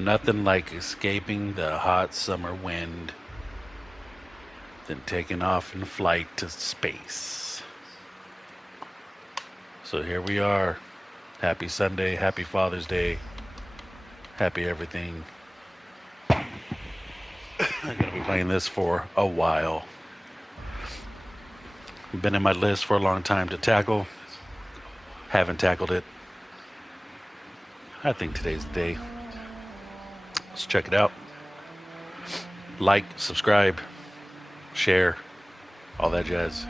Nothing like escaping the hot summer wind, then taking off in flight to space. So here we are. Happy Sunday, happy Father's Day, happy everything. I'm going to be playing this for a while. Been in my list for a long time to tackle. Haven't tackled it. I think today's the day. Let's check it out. Like, subscribe, share, all that jazz.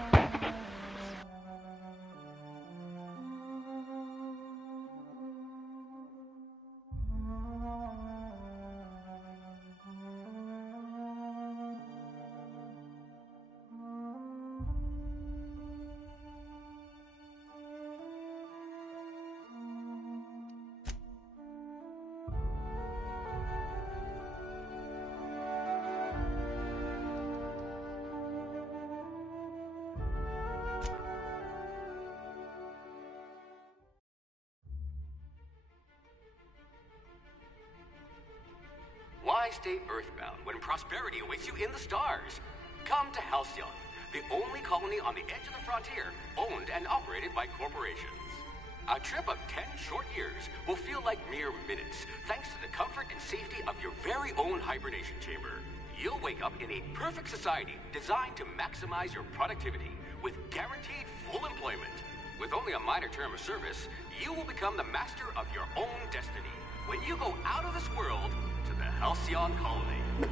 Why stay earthbound when prosperity awaits you in the stars? Come to Halcyon, the only colony on the edge of the frontier, owned and operated by corporations. A trip of 10 short years will feel like mere minutes, thanks to the comfort and safety of your very own hibernation chamber. You'll wake up in a perfect society designed to maximize your productivity with guaranteed full employment. With only a minor term of service, you will become the master of your own destiny when you go out of this world to the Halcyon colony.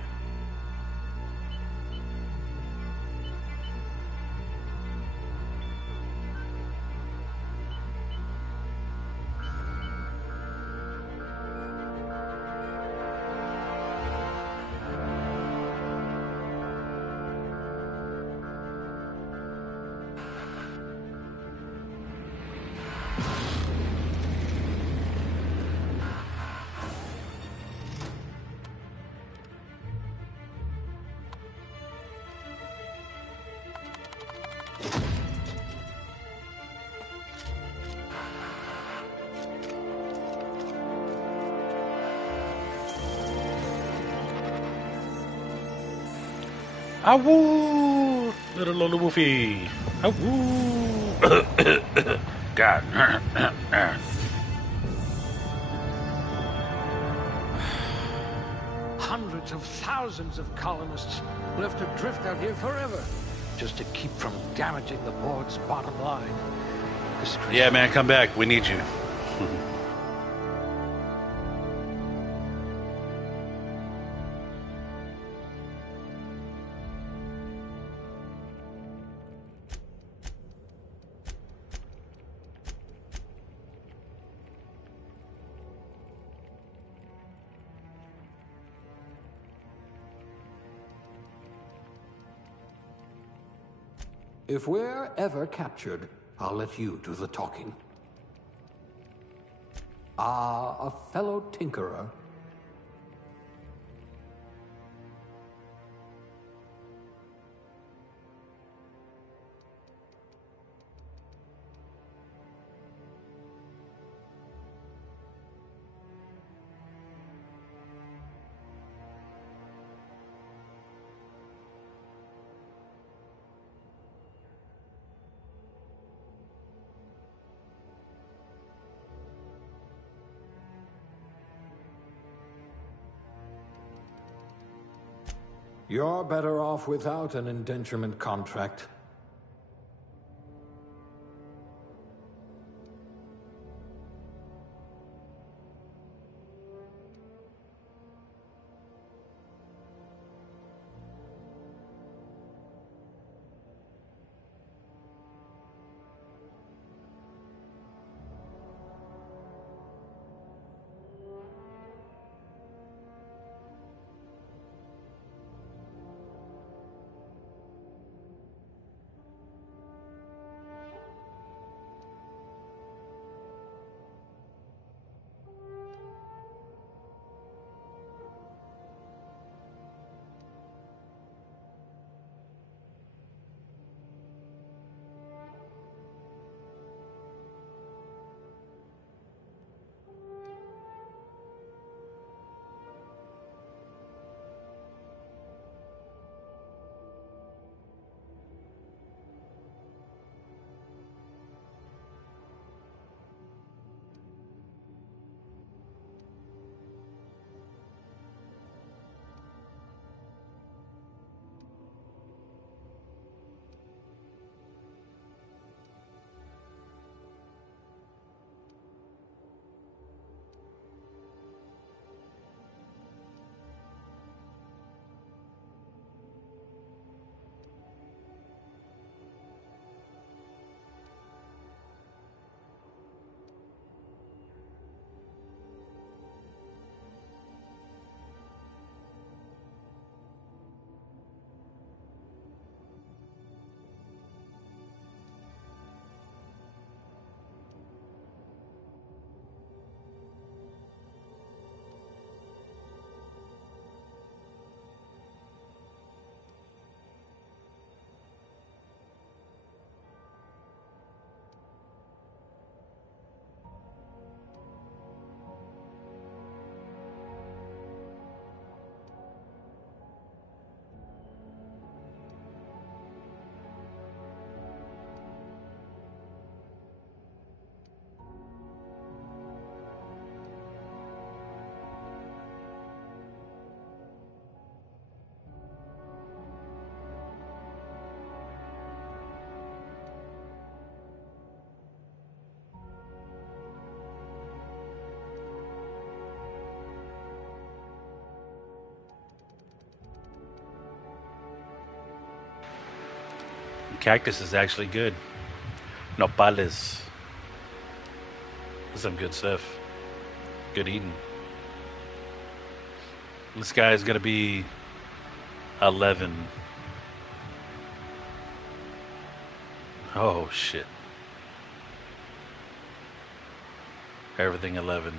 Awoo! Little Lola Woofy. Awoo! God. Hundreds of thousands of colonists will have to drift out here forever just to keep from damaging the board's bottom line. Yeah, man, come back. We need you. If we're ever captured, I'll let you do the talking. Ah, a fellow tinkerer. You're better off without an indenturement contract. cactus is actually good. Nopales. Some good stuff. Good eating. This guy is gonna be 11. Oh shit. Everything 11.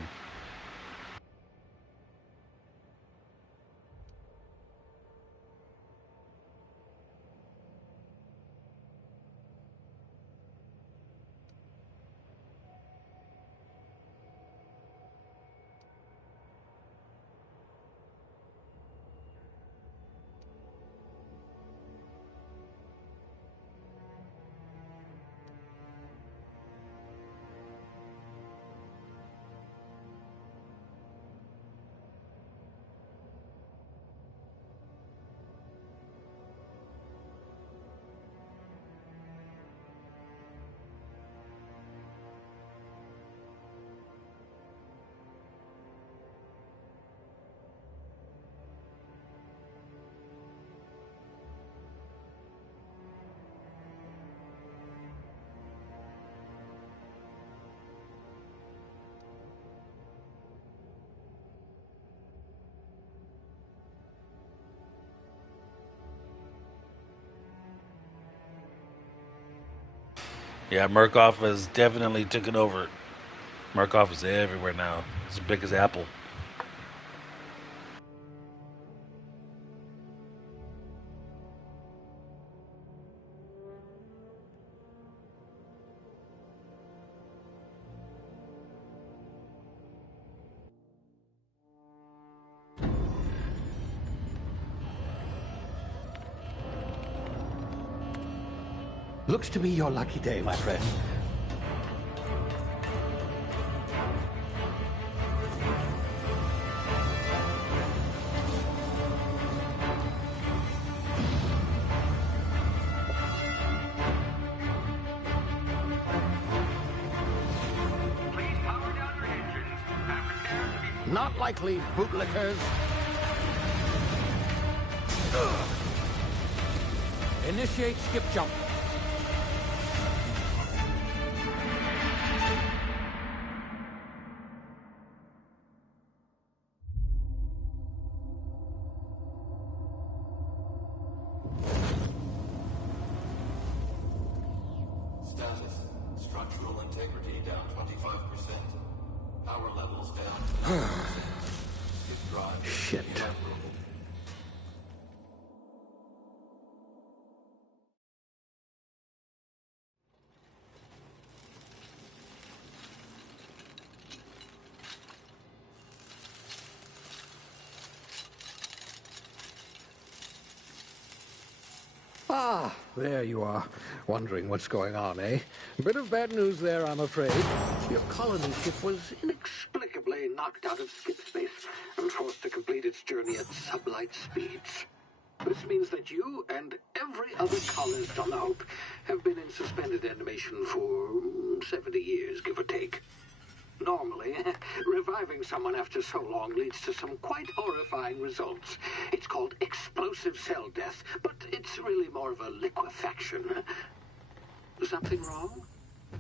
Yeah, Murkoff has definitely taken over. Murkoff is everywhere now. It's as big as Apple. Looks to be your lucky day, my friend. Please power down your engines and prepare to be... Not likely, bootlickers. Initiate skip jump. Status. Structural integrity down 25%. Power levels down 10%. Drive Shit. inoperable. Ah, there you are. Wondering what's going on, eh? Bit of bad news there, I'm afraid. Your colony ship was inexplicably knocked out of skip space and forced to complete its journey at sublight speeds. This means that you and every other colonist on the Hope have been in suspended animation for 70 years, give or take. Normally, reviving someone after so long leads to some quite horrifying results. It's called explosive cell death, but it's really more of a liquefaction. Something wrong?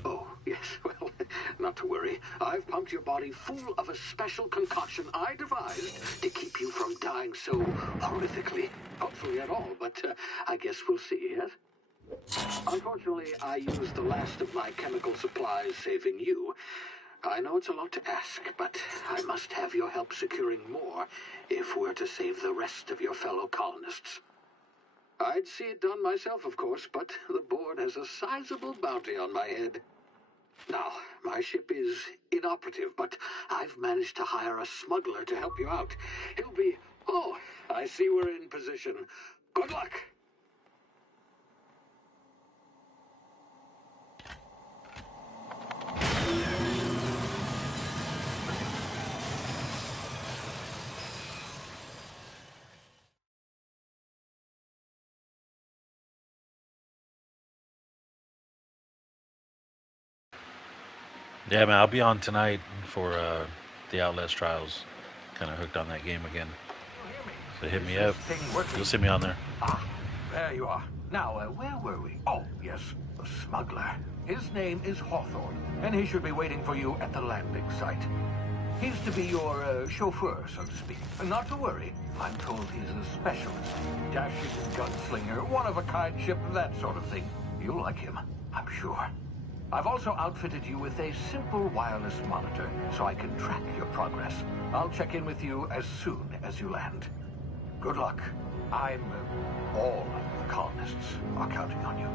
Oh, yes, well, not to worry. I've pumped your body full of a special concoction I devised to keep you from dying so horrifically. Hopefully at all, but I guess we'll see, yes? Unfortunately, I used the last of my chemical supplies saving you. I know it's a lot to ask, but I must have your help securing more if we're to save the rest of your fellow colonists. I'd see it done myself, of course, but the board has a sizable bounty on my head. Now, my ship is inoperative, but I've managed to hire a smuggler to help you out. He'll be... Oh, I see we're in position. Good luck! Yeah, man, I'll be on tonight for the Outlast Trials. Kind of hooked on that game again. So hit me up. You'll see me on there. There you are. Now, where were we? Oh, yes, the smuggler. His name is Hawthorne, and he should be waiting for you at the landing site. He's to be your chauffeur, so to speak. Not to worry. I'm told he's a specialist. Dashing gunslinger, one-of-a-kind ship, that sort of thing. You'll like him, I'm sure. I've also outfitted you with a simple wireless monitor, so I can track your progress. I'll check in with you as soon as you land. Good luck. All the colonists are counting on you.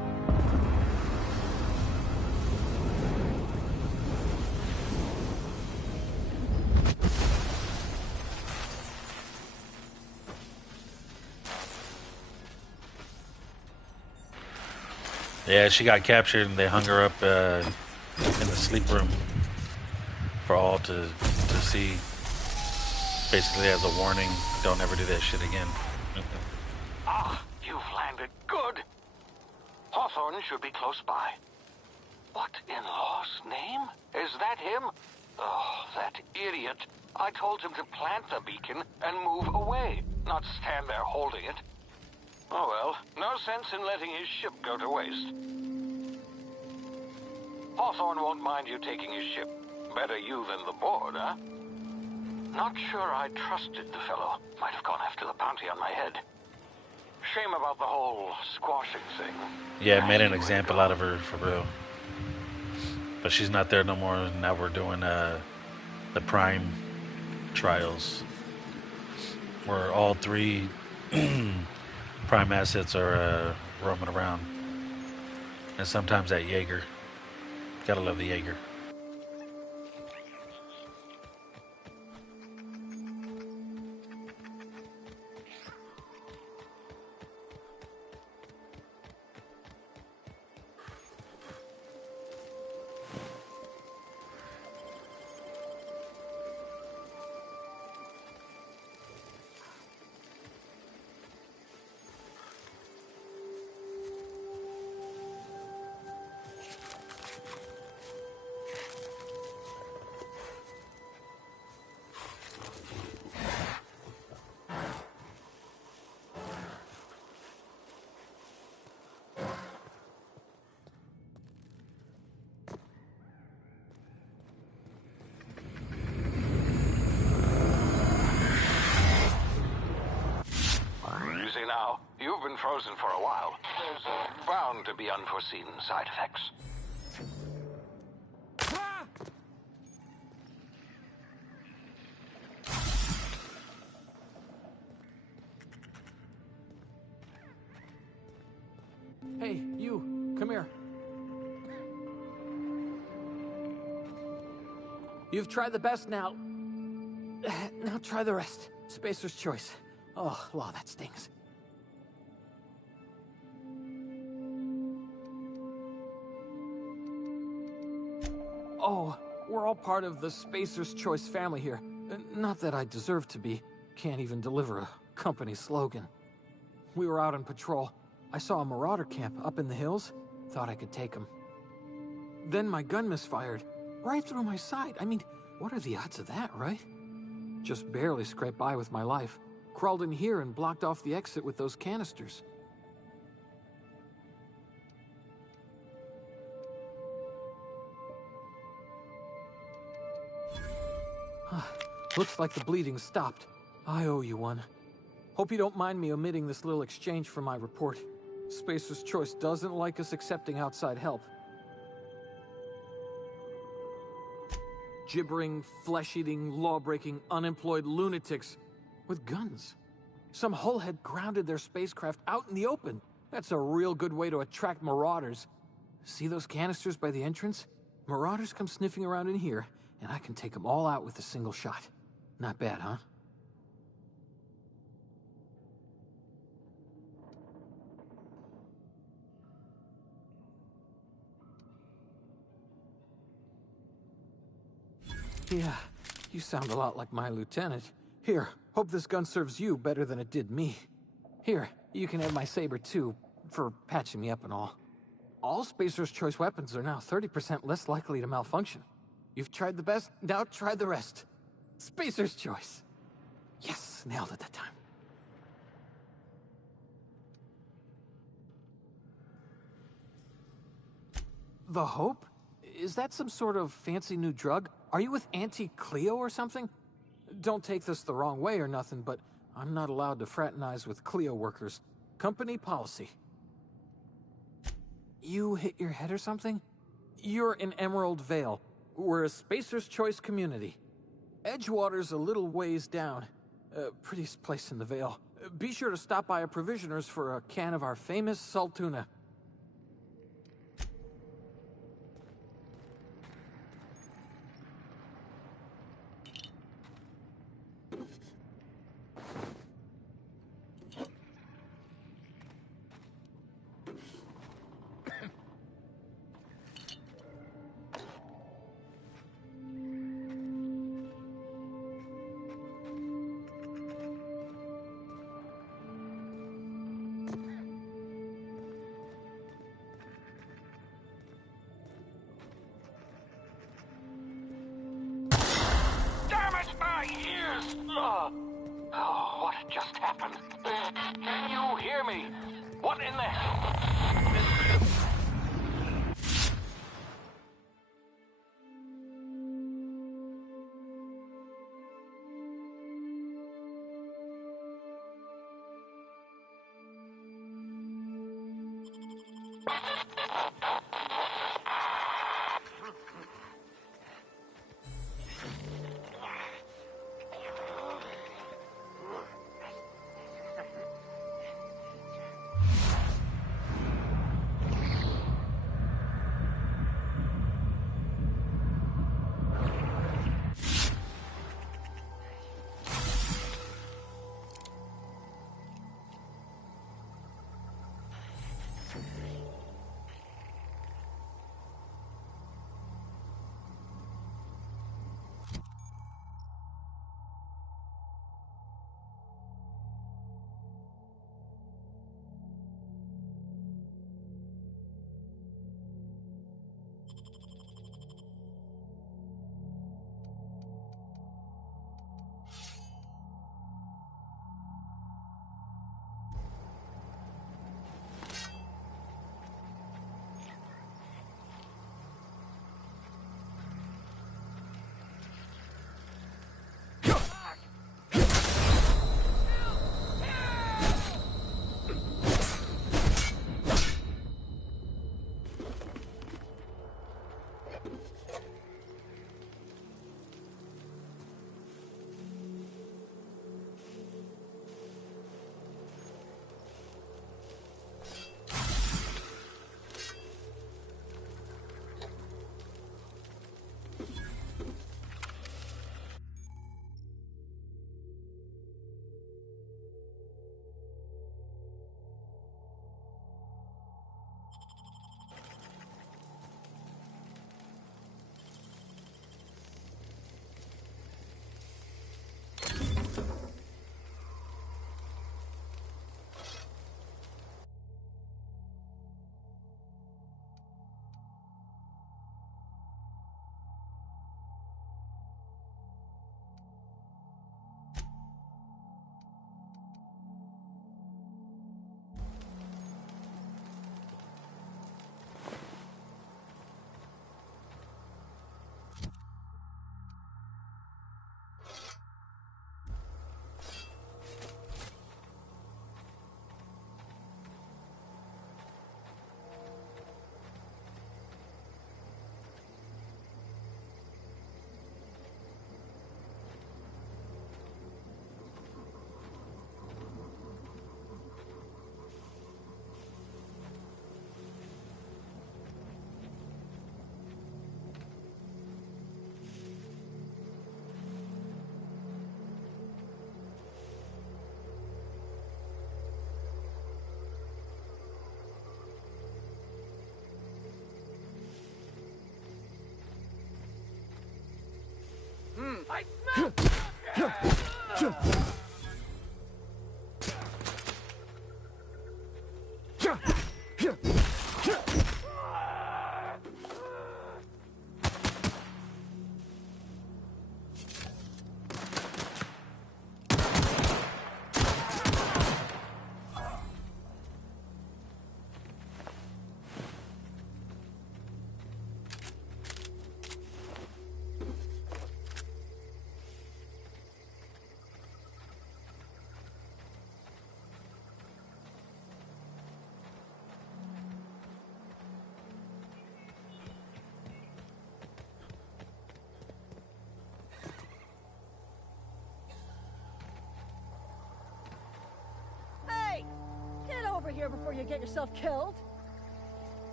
Yeah, she got captured and they hung her up in the sleep room for all to see. Basically as a warning, don't ever do that shit again. Ah, you've landed. Good. Hawthorne should be close by. What in law's name? Is that him? Oh, that idiot. I told him to plant the beacon and move away, not stand there holding it. Oh well, no sense in letting his ship go to waste. Hawthorne won't mind you taking his ship. Better you than the board, huh? Not sure I trusted the fellow. Might have gone after the bounty on my head. Shame about the whole squashing thing. Yeah, made an example out of her, for real. But she's not there no more. Now we're doing the Prime trials, where all three Prime assets are roaming around. And sometimes that Jaeger. Gotta love the Jaeger. Now, you've been frozen for a while. There's bound to be unforeseen side effects. Hey, you, come here. You've tried the best now. Now try the rest. Spacer's choice. Oh, law, that stings. Oh, we're all part of the Spacer's Choice family here. Not that I deserve to be. Can't even deliver a company slogan. We were out on patrol. I saw a marauder camp up in the hills. Thought I could take them. Then my gun misfired. Right through my side. I mean, what are the odds of that, right? Just barely scraped by with my life. Crawled in here and blocked off the exit with those canisters. Looks like the bleeding stopped. I owe you one. Hope you don't mind me omitting this little exchange from my report. Spacer's Choice doesn't like us accepting outside help. Gibbering, flesh-eating, law-breaking, unemployed lunatics with guns. Some hullhead grounded their spacecraft out in the open. That's a real good way to attract marauders. See those canisters by the entrance? Marauders come sniffing around in here, and I can take them all out with a single shot. Not bad, huh? Yeah, you sound a lot like my lieutenant. Here, hope this gun serves you better than it did me. Here, you can have my saber too, for patching me up and all. All Spacer's Choice weapons are now 30% less likely to malfunction. You've tried the best, now try the rest. Spacer's Choice. Yes, nailed it that time. The Hope? Is that some sort of fancy new drug? Are you with Auntie Cleo or something? Don't take this the wrong way or nothing, but I'm not allowed to fraternize with Cleo workers. Company policy. You hit your head or something? You're in Emerald Vale. We're a Spacer's Choice community. Edgewater's a little ways down. Prettiest place in the Vale. Be sure to stop by a provisioner's for a can of our famous salt tuna. Damn it, my ears! Oh, what just happened? Can you hear me? What in the hell? I smell... here before you get yourself killed?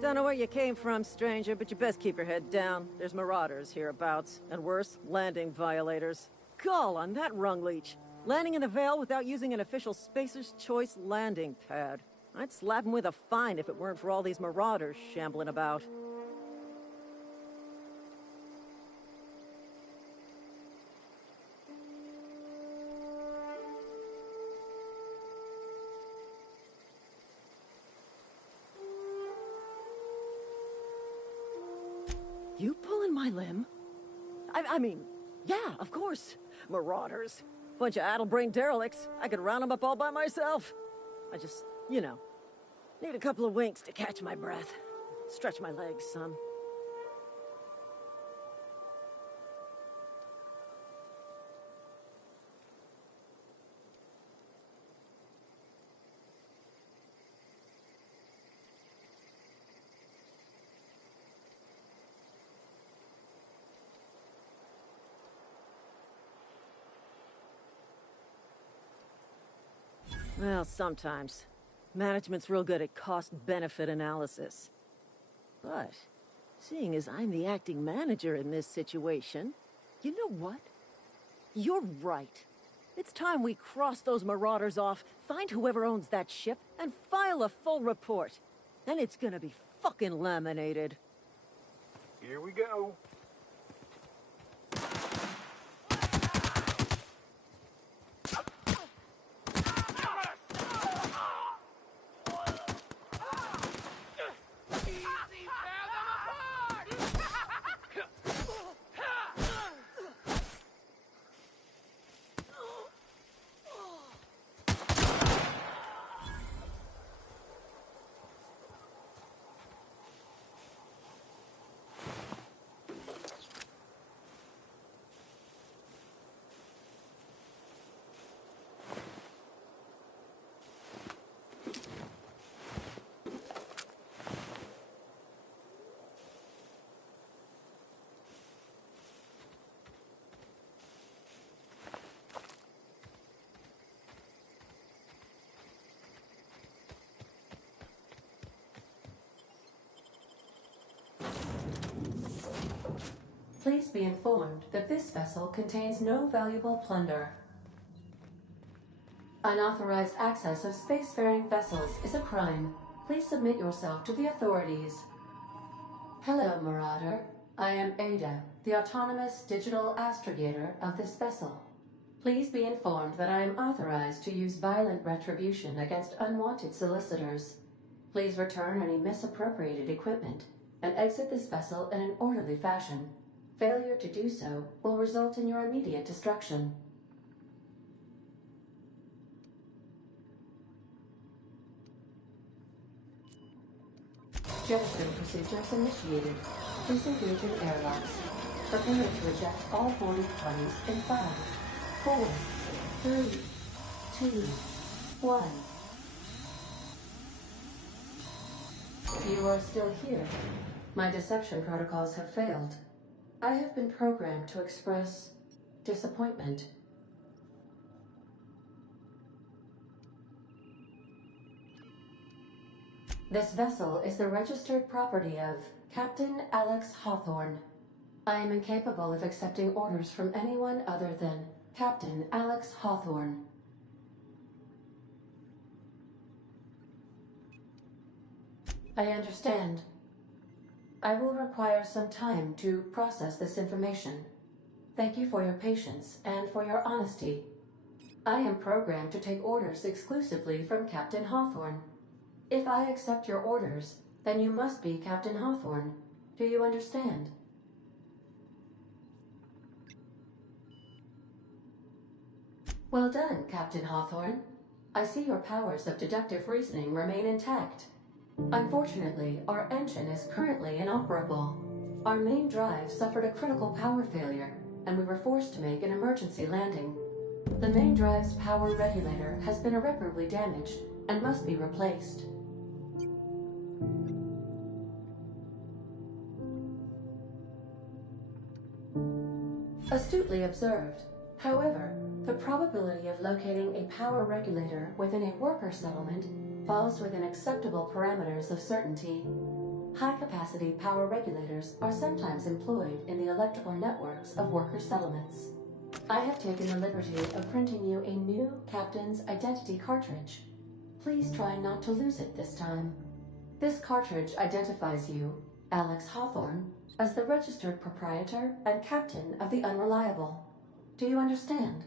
Don't know where you came from, stranger, but you best keep your head down. There's marauders hereabouts, and worse, landing violators. Call on that rung leech. Landing in the Vale without using an official Spacer's Choice landing pad. I'd slap him with a fine if it weren't for all these marauders shambling about. You pulling my limb? I mean, yeah, of course. Marauders. Bunch of addle-brained derelicts. I could round them up all by myself. I just, you know, need a couple of winks to catch my breath. Stretch my legs, son. Well, sometimes. Management's real good at cost-benefit analysis. But, seeing as I'm the acting manager in this situation, you know what? You're right. It's time we cross those marauders off, find whoever owns that ship, and file a full report. Then it's gonna be fucking laminated. Here we go. Please be informed that this vessel contains no valuable plunder. Unauthorized access of spacefaring vessels is a crime. Please submit yourself to the authorities. Hello, Marauder. I am Ada, the autonomous digital astrogator of this vessel. Please be informed that I am authorized to use violent retribution against unwanted solicitors. Please return any misappropriated equipment and exit this vessel in an orderly fashion. Failure to do so will result in your immediate destruction. Jettison procedures initiated. Please engage in airlocks. Prepare to eject all boarding parties in 5, 4, 3, 2, 1. You are still here. My deception protocols have failed. I have been programmed to express disappointment. This vessel is the registered property of Captain Alex Hawthorne. I am incapable of accepting orders from anyone other than Captain Alex Hawthorne. I understand. I will require some time to process this information. Thank you for your patience and for your honesty. I am programmed to take orders exclusively from Captain Hawthorne. If I accept your orders, then you must be Captain Hawthorne. Do you understand? Well done, Captain Hawthorne. I see your powers of deductive reasoning remain intact. Unfortunately, our engine is currently inoperable. Our main drive suffered a critical power failure, and we were forced to make an emergency landing. The main drive's power regulator has been irreparably damaged and must be replaced. Astutely observed. However, The probability of locating a power regulator within a worker settlement falls within acceptable parameters of certainty. High-capacity power regulators are sometimes employed in the electrical networks of worker settlements. I have taken the liberty of printing you a new Captain's Identity cartridge. Please try not to lose it this time. This cartridge identifies you, Alex Hawthorne, as the registered proprietor and captain of the Unreliable. Do you understand?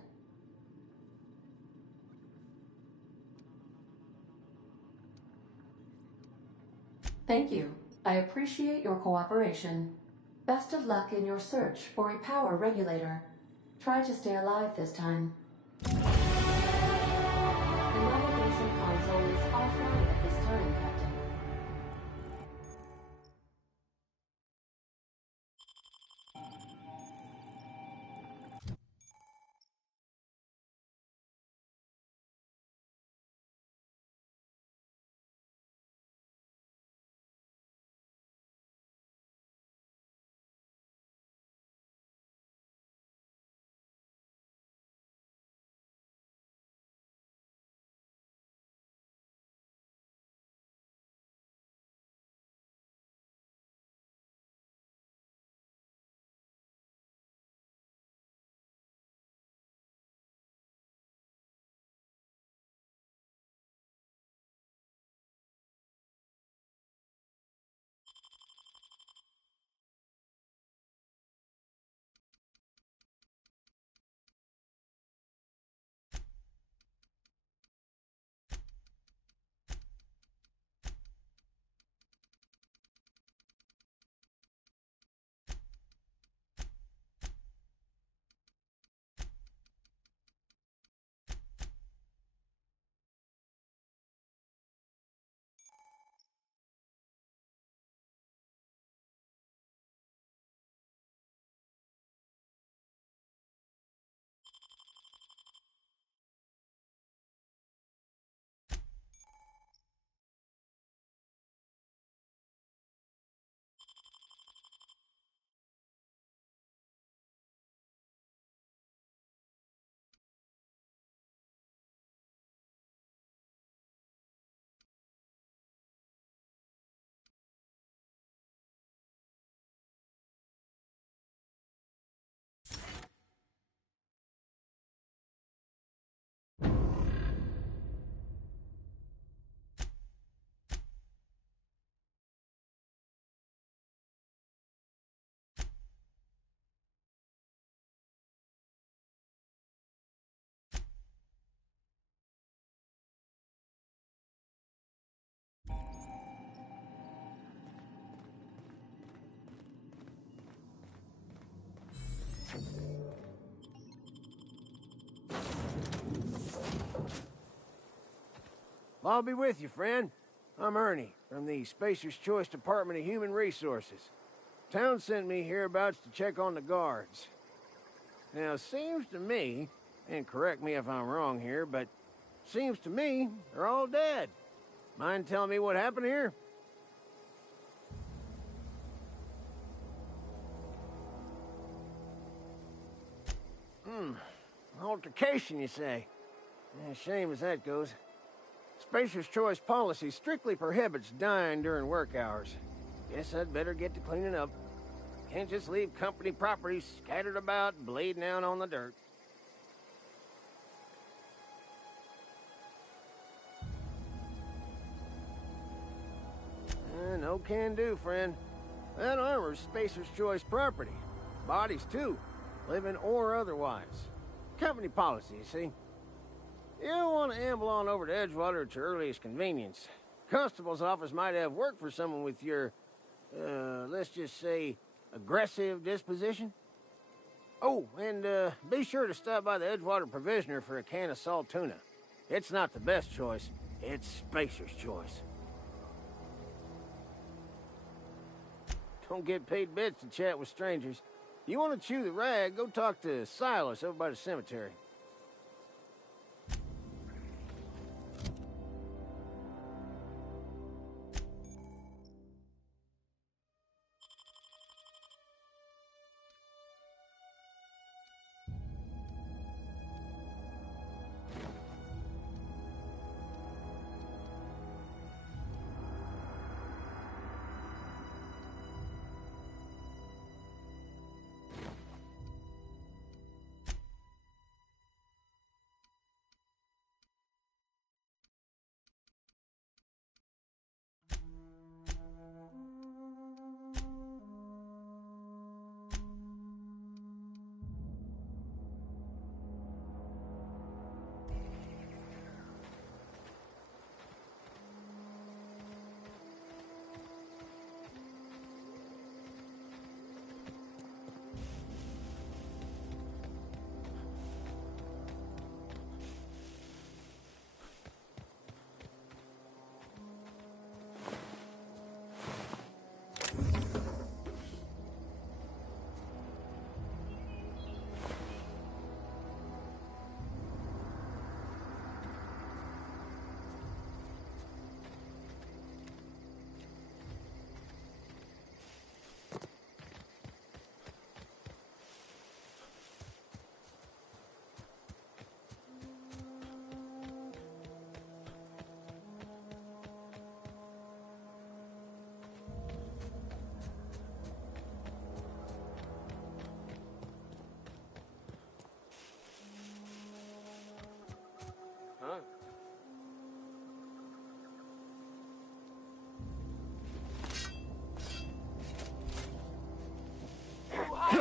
Thank you. I appreciate your cooperation. Best of luck in your search for a power regulator. Try to stay alive this time. The navigation console is offline at this time, Captain. I'll be with you, friend. I'm Ernie, from the Spacer's Choice Department of Human Resources. Town sent me hereabouts to check on the guards. Now, it seems to me, and correct me if I'm wrong here, but seems to me they're all dead. Mind telling me what happened here? Altercation, you say? Yeah, shame as that goes. Spacer's Choice policy strictly prohibits dying during work hours. Guess I'd better get to cleaning up. Can't just leave company property scattered about, bleeding out on the dirt. No can do, friend. That armor's Spacer's Choice property. Bodies, too. Living or otherwise. Company policy, you see. You don't want to amble on over to Edgewater at your earliest convenience. Constable's office might have work for someone with your, let's just say, aggressive disposition. Oh, and be sure to stop by the Edgewater Provisioner for a can of salt tuna. It's not the best choice, it's Spacer's Choice. Don't get paid bits to chat with strangers. You want to chew the rag, go talk to Silas over by the cemetery.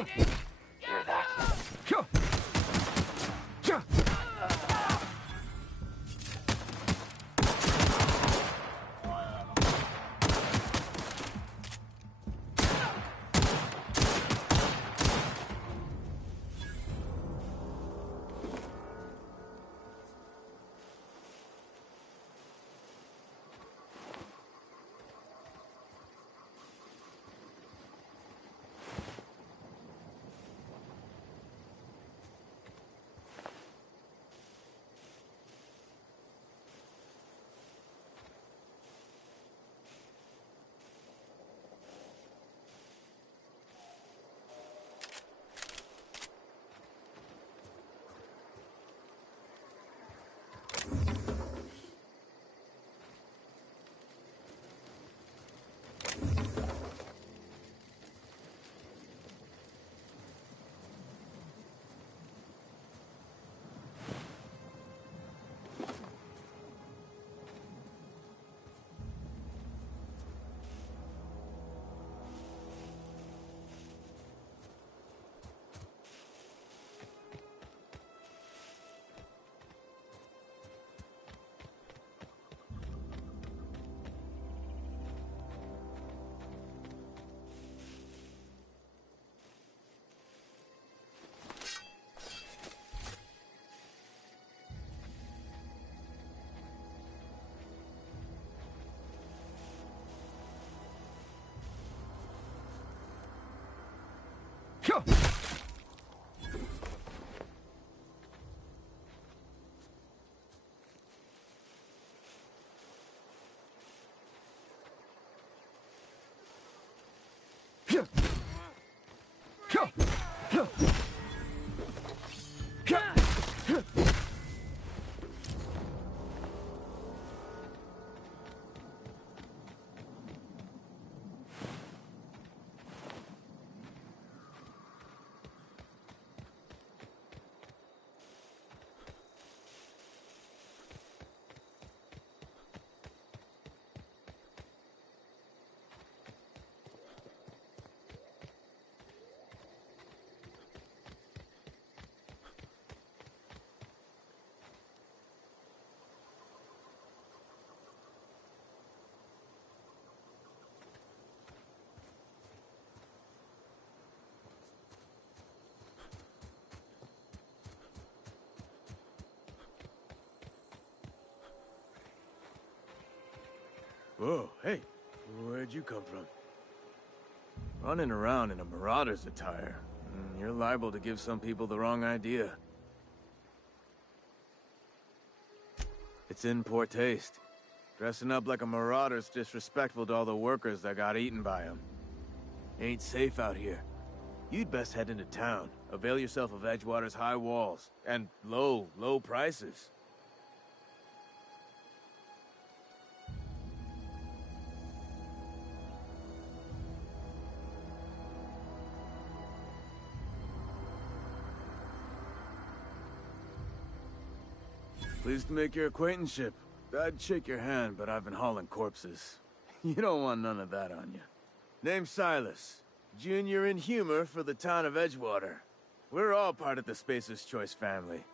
Hear that? Whoa, hey, where'd you come from? Running around in a marauder's attire. You're liable to give some people the wrong idea. It's in poor taste. Dressing up like a marauder's disrespectful to all the workers that got eaten by them. Ain't safe out here. You'd best head into town. Avail yourself of Edgewater's high walls. And low prices. Pleased to make your acquaintanceship. I'd shake your hand, but I've been hauling corpses. You don't want none of that on you. Name's Silas. Junior in humor for the town of Edgewater. We're all part of the Spacer's Choice family.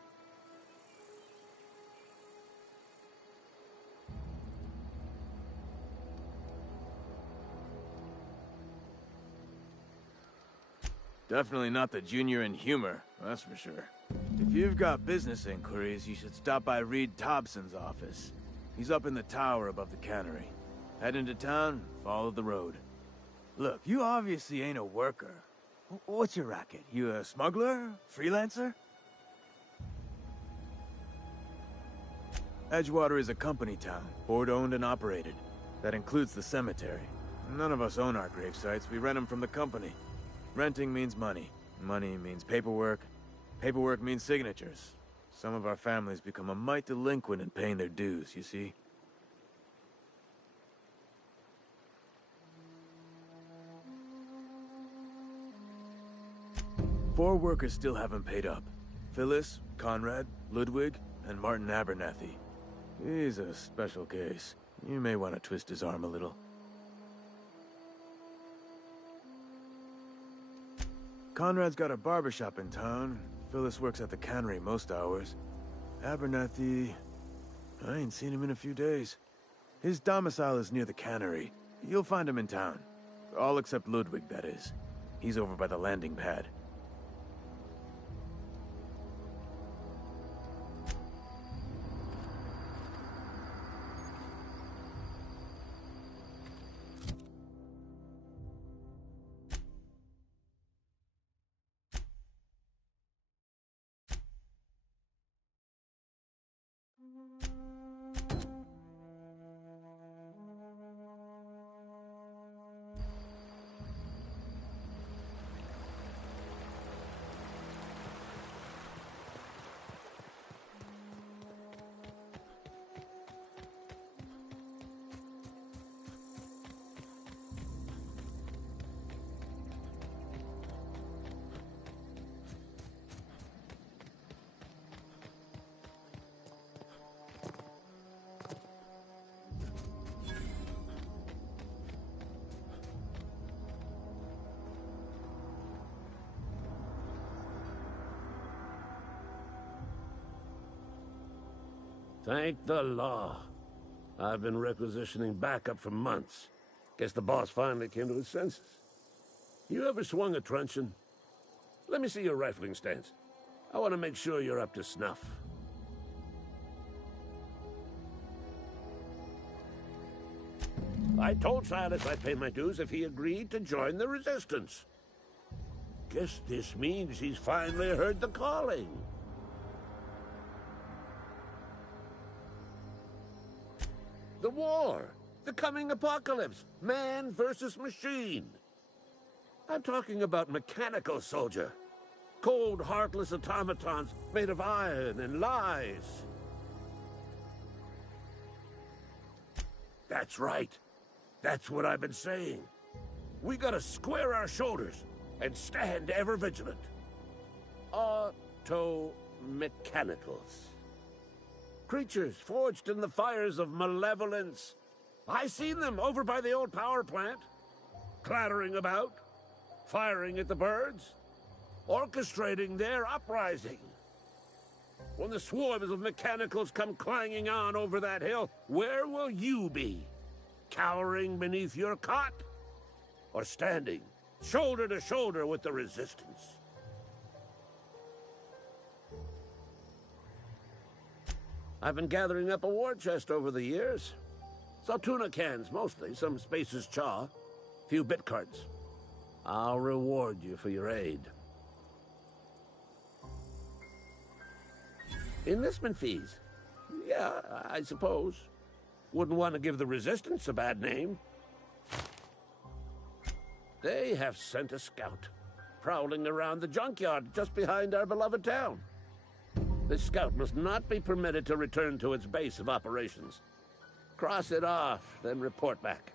Definitely not the junior in humor, that's for sure. If you've got business inquiries, you should stop by Reed Thompson's office. He's up in the tower above the cannery. Head into town, follow the road. Look, you obviously ain't a worker. What's your racket? You a smuggler? Freelancer? Edgewater is a company town, board-owned and operated. That includes the cemetery. None of us own our grave sites, we rent them from the company. Renting means money. Money means paperwork. Paperwork means signatures. Some of our families become a mite delinquent in paying their dues, you see? Four workers still haven't paid up. Phyllis, Conrad, Ludwig, and Martin Abernathy. He's a special case. You may want to twist his arm a little. Conrad's got a barbershop in town. Phyllis works at the cannery most hours. Abernathy... I ain't seen him in a few days. His domicile is near the cannery. You'll find him in town. All except Ludwig, that is. He's over by the landing pad. Thank the law. I've been requisitioning backup for months. Guess the boss finally came to his senses. You ever swung a truncheon? Let me see your rifling stance. I want to make sure you're up to snuff. I told Silas I'd pay my dues if he agreed to join the Resistance. Guess this means he's finally heard the calling. The war, the coming apocalypse, man versus machine. I'm talking about mechanical soldier. Cold, heartless automatons made of iron and lies. That's right. That's what I've been saying. We gotta square our shoulders and stand ever vigilant. Auto-mechanicals. Creatures forged in the fires of malevolence. I seen them over by the old power plant, clattering about, firing at the birds, orchestrating their uprising. When the swarms of mechanicals come clanging on over that hill, where will you be? Cowering beneath your cot? Or standing, shoulder to shoulder with the Resistance? I've been gathering up a war chest over the years. Saltuna cans, mostly. Some Spacer's chaw. Few bit carts. I'll reward you for your aid. Enlistment fees. Yeah, I suppose. Wouldn't want to give the Resistance a bad name. They have sent a scout, prowling around the junkyard just behind our beloved town. This scout must not be permitted to return to its base of operations. Cross it off, then report back.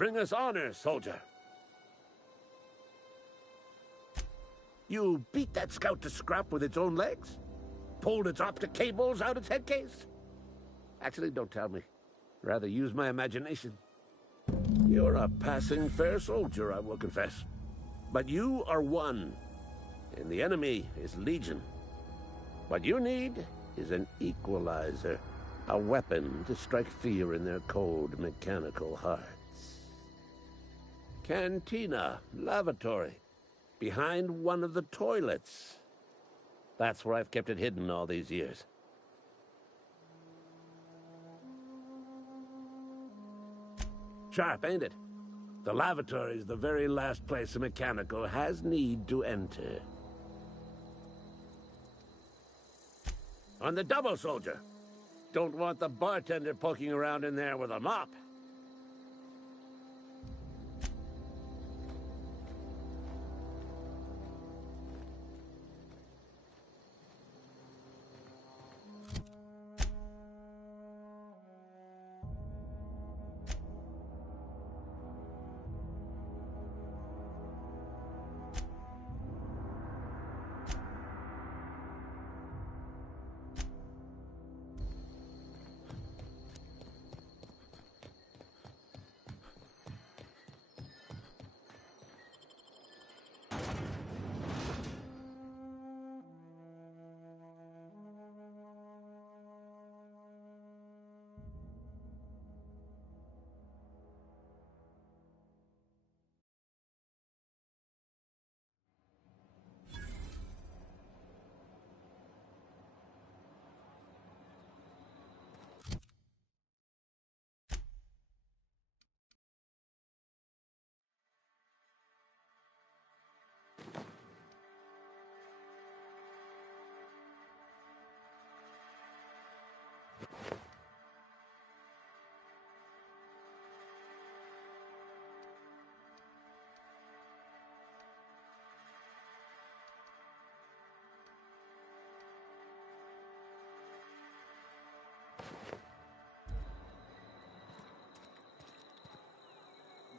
Bring us honor, soldier. You beat that scout to scrap with its own legs? Pulled its optic cables out its head case? Actually, don't tell me. Rather use my imagination. You're a passing fair soldier, I will confess. But you are one, and the enemy is legion. What you need is an equalizer, a weapon to strike fear in their cold, mechanical hearts. Cantina, lavatory, behind one of the toilets. That's where I've kept it hidden all these years. Sharp, ain't it? The lavatory is the very last place a mechanical has need to enter. On the double, soldier. Don't want the bartender poking around in there with a mop.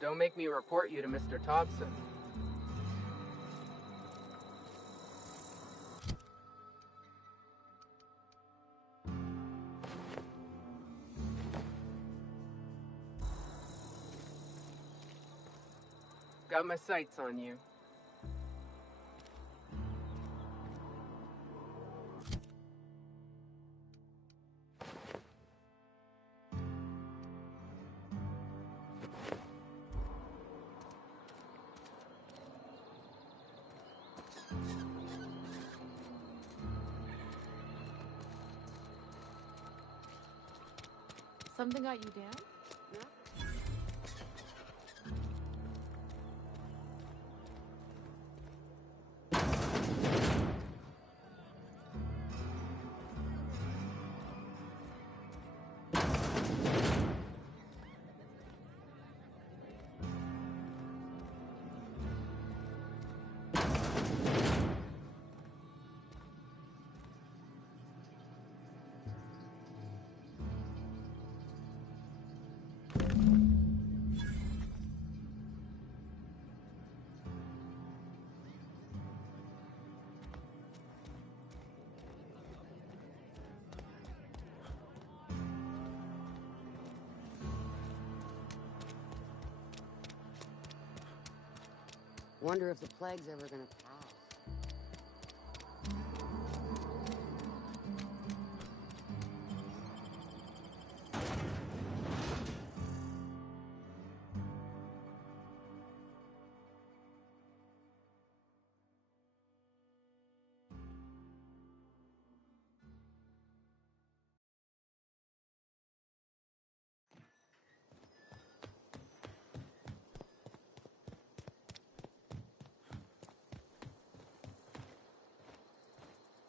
Don't make me report you to Mr. Thompson. Got my sights on you. Something got you down? Wonder if the plague's ever gonna pass.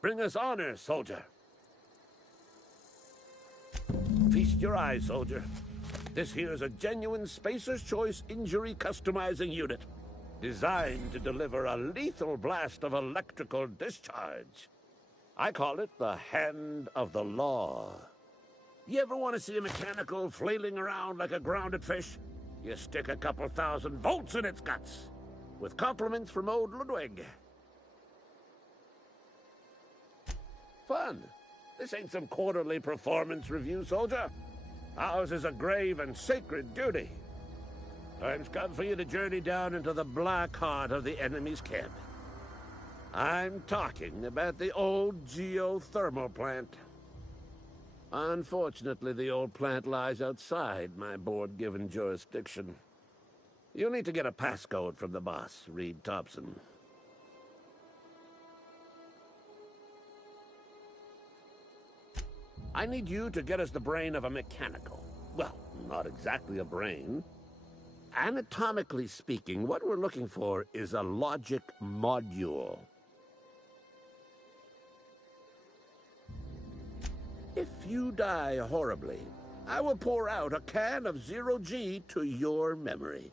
Bring us honor, soldier. Feast your eyes, soldier. This here's a genuine Spacer's Choice injury customizing unit, designed to deliver a lethal blast of electrical discharge. I call it the Hand of the Law. You ever want to see a mechanical flailing around like a grounded fish? You stick a couple thousand volts in its guts. With compliments from old Ludwig. Fun. This ain't some quarterly performance review, soldier. Ours is a grave and sacred duty. Time's come for you to journey down into the black heart of the enemy's camp. I'm talking about the old geothermal plant. Unfortunately, the old plant lies outside my board-given jurisdiction. You'll need to get a passcode from the boss, Reed Thompson. I need you to get us the brain of a mechanical. Well, not exactly a brain. Anatomically speaking, what we're looking for is a logic module. If you die horribly, I will pour out a can of zero-G to your memory.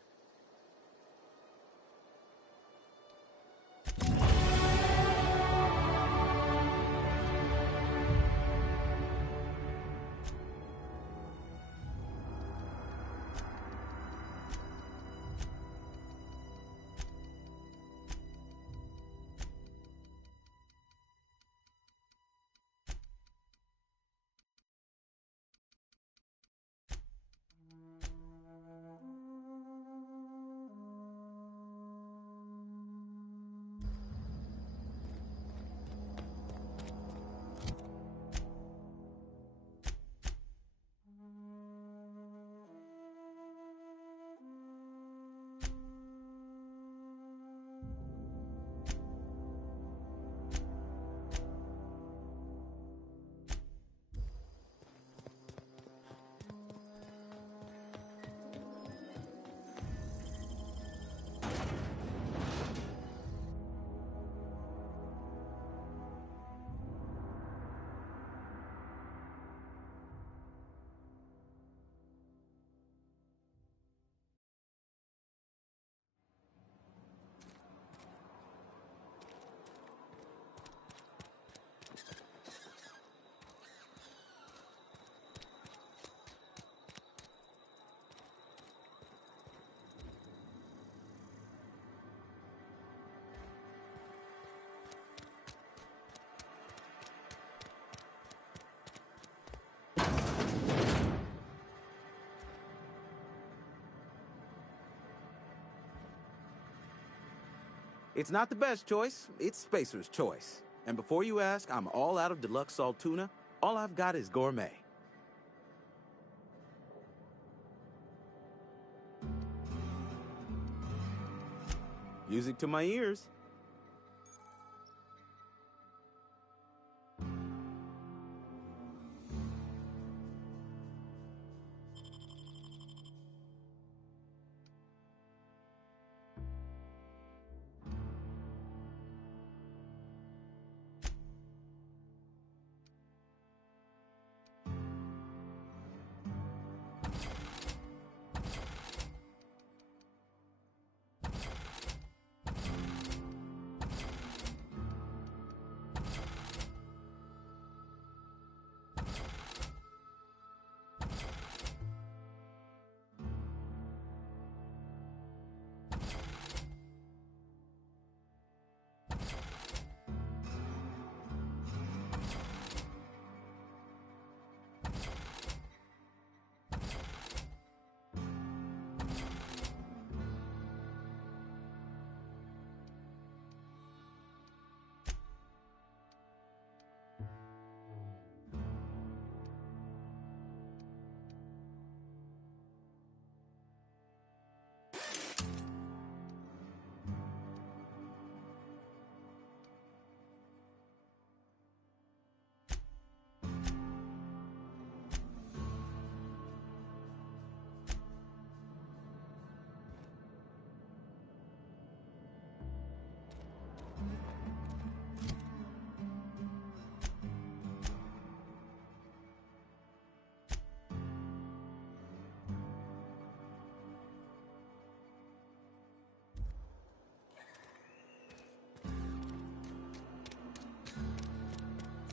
It's not the best choice, it's Spacer's choice. And before you ask, I'm all out of deluxe salt tuna. All I've got is gourmet. Music to my ears.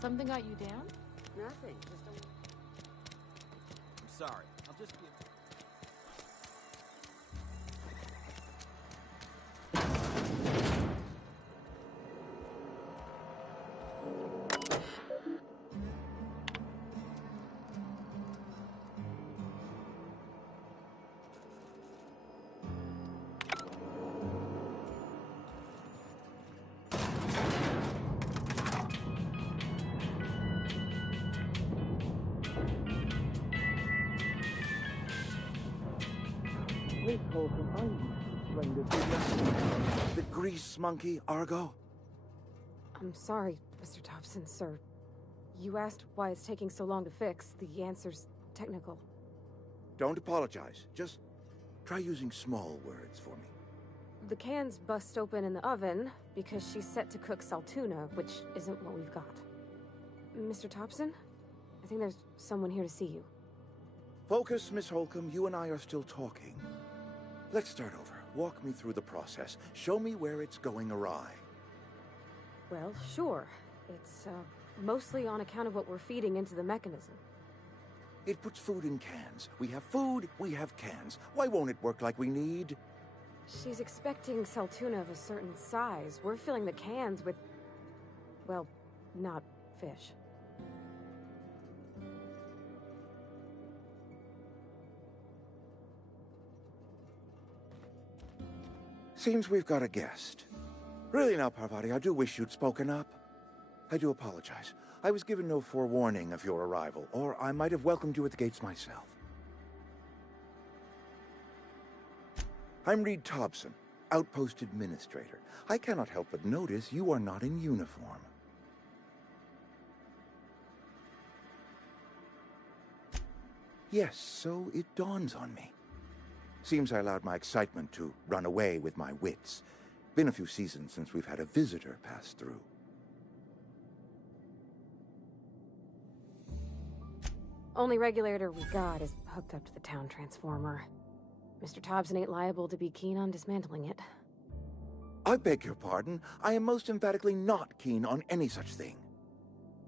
Something got you down? Nothing. Just a... I'm sorry. I'll just give... Miss Holcomb, I need to explain this to you. The grease monkey, Argo? I'm sorry, Mr. Thompson, sir. You asked why it's taking so long to fix. The answer's technical. Don't apologize. Just try using small words for me. The cans bust open in the oven because she's set to cook saltuna, which isn't what we've got. Mr. Thompson? I think there's someone here to see you. Focus, Miss Holcomb. You and I are still talking. Let's start over. Walk me through the process. Show me where it's going awry. Well, sure. It's, mostly on account of what we're feeding into the mechanism. It puts food in cans. We have food, we have cans. Why won't it work like we need? She's expecting saltuna of a certain size. We're filling the cans with, well, not fish. Seems we've got a guest. Really now, Parvati, I do wish you'd spoken up. I do apologize. I was given no forewarning of your arrival, or I might have welcomed you at the gates myself. I'm Reed Thompson, Outpost Administrator. I cannot help but notice you are not in uniform. Yes, so it dawns on me. Seems I allowed my excitement to run away with my wits. Been a few seasons since we've had a visitor pass through. Only regulator we got is hooked up to the town transformer. Mr. Thompson ain't liable to be keen on dismantling it. I beg your pardon. I am most emphatically not keen on any such thing.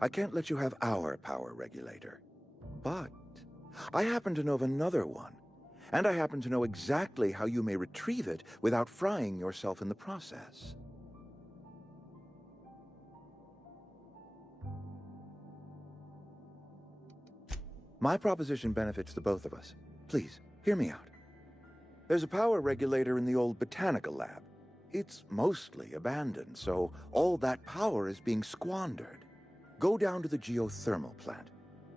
I can't let you have our power regulator. But I happen to know of another one. And I happen to know exactly how you may retrieve it without frying yourself in the process. My proposition benefits the both of us. Please, hear me out. There's a power regulator in the old botanical lab. It's mostly abandoned, so all that power is being squandered. Go down to the geothermal plant.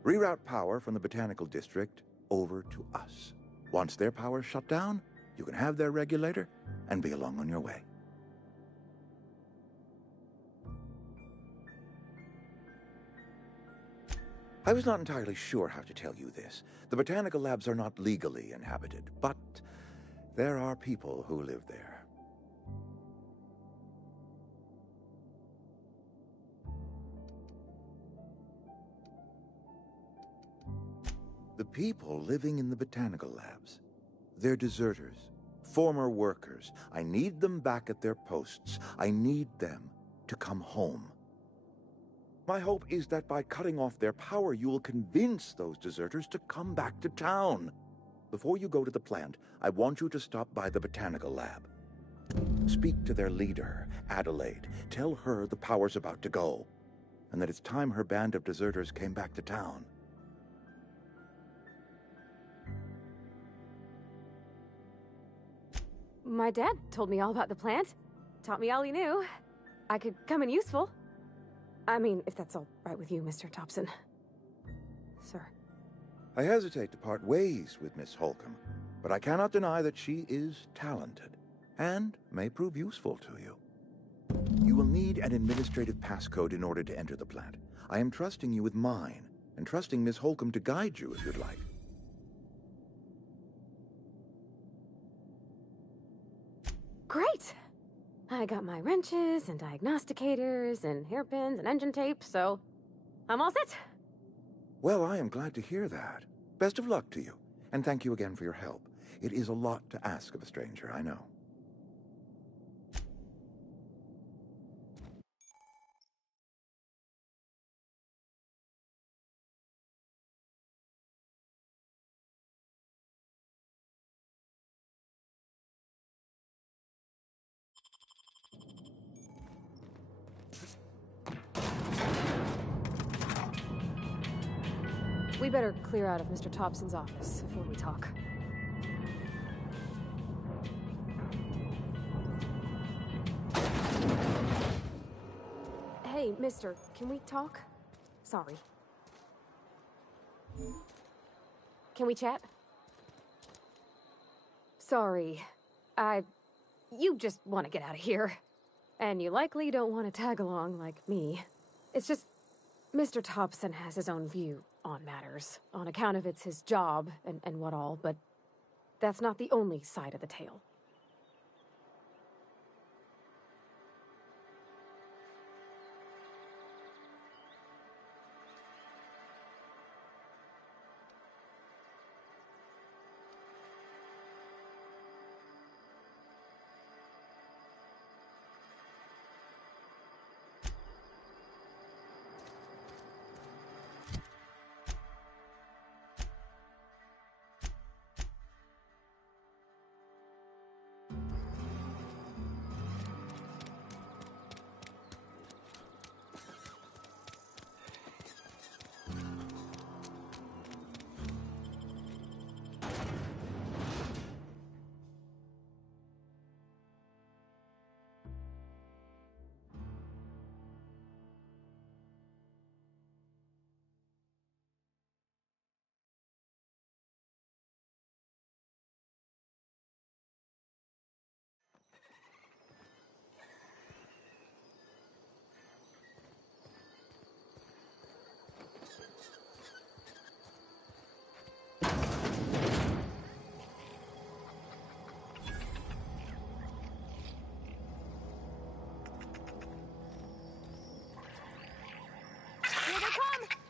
Reroute power from the botanical district over to us. Once their power's shut down, you can have their regulator and be along on your way. I was not entirely sure how to tell you this. The botanical labs are not legally inhabited, but there are people who live there. The people living in the botanical labs, they're deserters, former workers. I need them back at their posts. I need them to come home. My hope is that by cutting off their power, you will convince those deserters to come back to town. Before you go to the plant, I want you to stop by the botanical lab. Speak to their leader, Adelaide. Tell her the power's about to go, and that it's time her band of deserters came back to town. My dad told me all about the plant. Taught me all he knew. I could come in useful. I mean, if that's all right with you, Mr. Thompson. Sir. I hesitate to part ways with Miss Holcomb, but I cannot deny that she is talented, and may prove useful to you. You will need an administrative passcode in order to enter the plant. I am trusting you with mine, and trusting Miss Holcomb to guide you if you'd like. Great! I got my wrenches and diagnosticators and hairpins and engine tape, so I'm all set. Well, I am glad to hear that. Best of luck to you, and thank you again for your help. It is a lot to ask of a stranger, I know. We better clear out of Mr. Thompson's office before we talk. Hey, mister, can we talk? Sorry. Can we chat? sorry. You just want to get out of here. And you likely don't want to tag along like me. It's just, Mr. Thompson has his own view on matters, on account of it's his job and what all, but that's not the only side of the tale.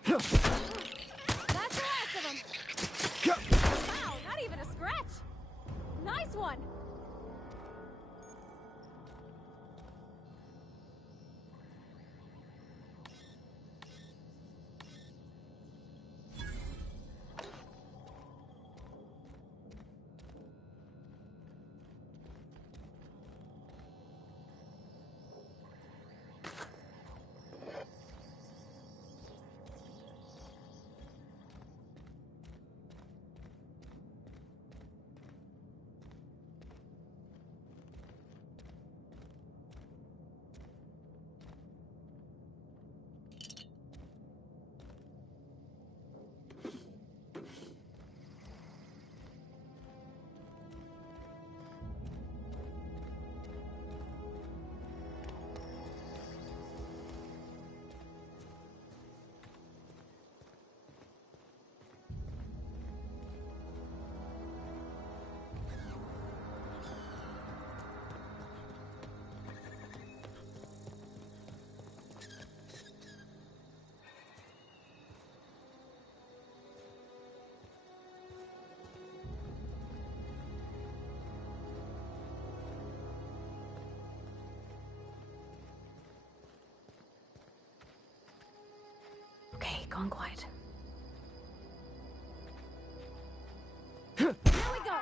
That's the last of them. Wow, not even a scratch. Nice one. Okay, gone quiet. Here we go!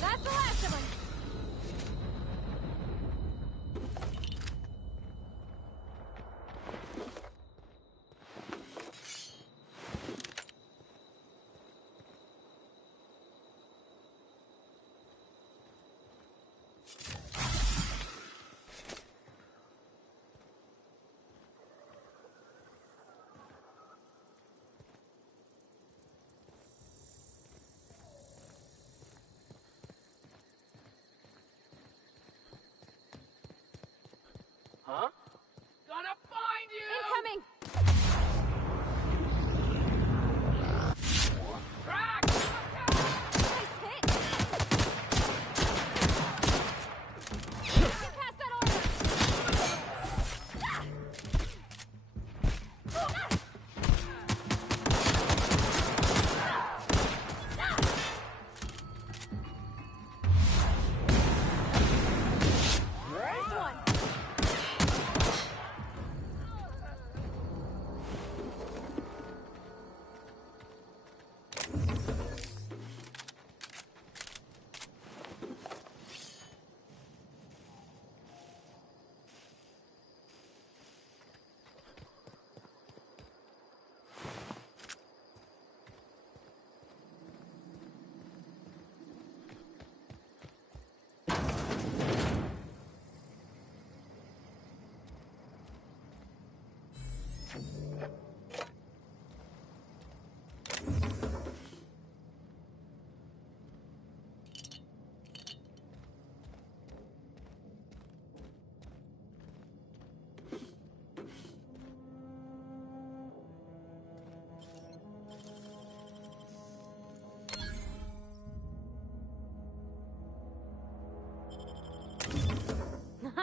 That's the last of them!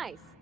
nice.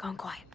Going quiet.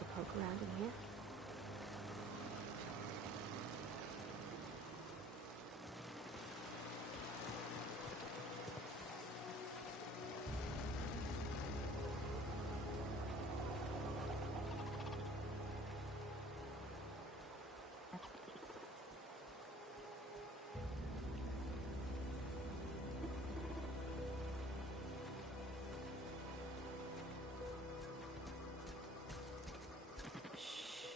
take a poke around in here. Shh.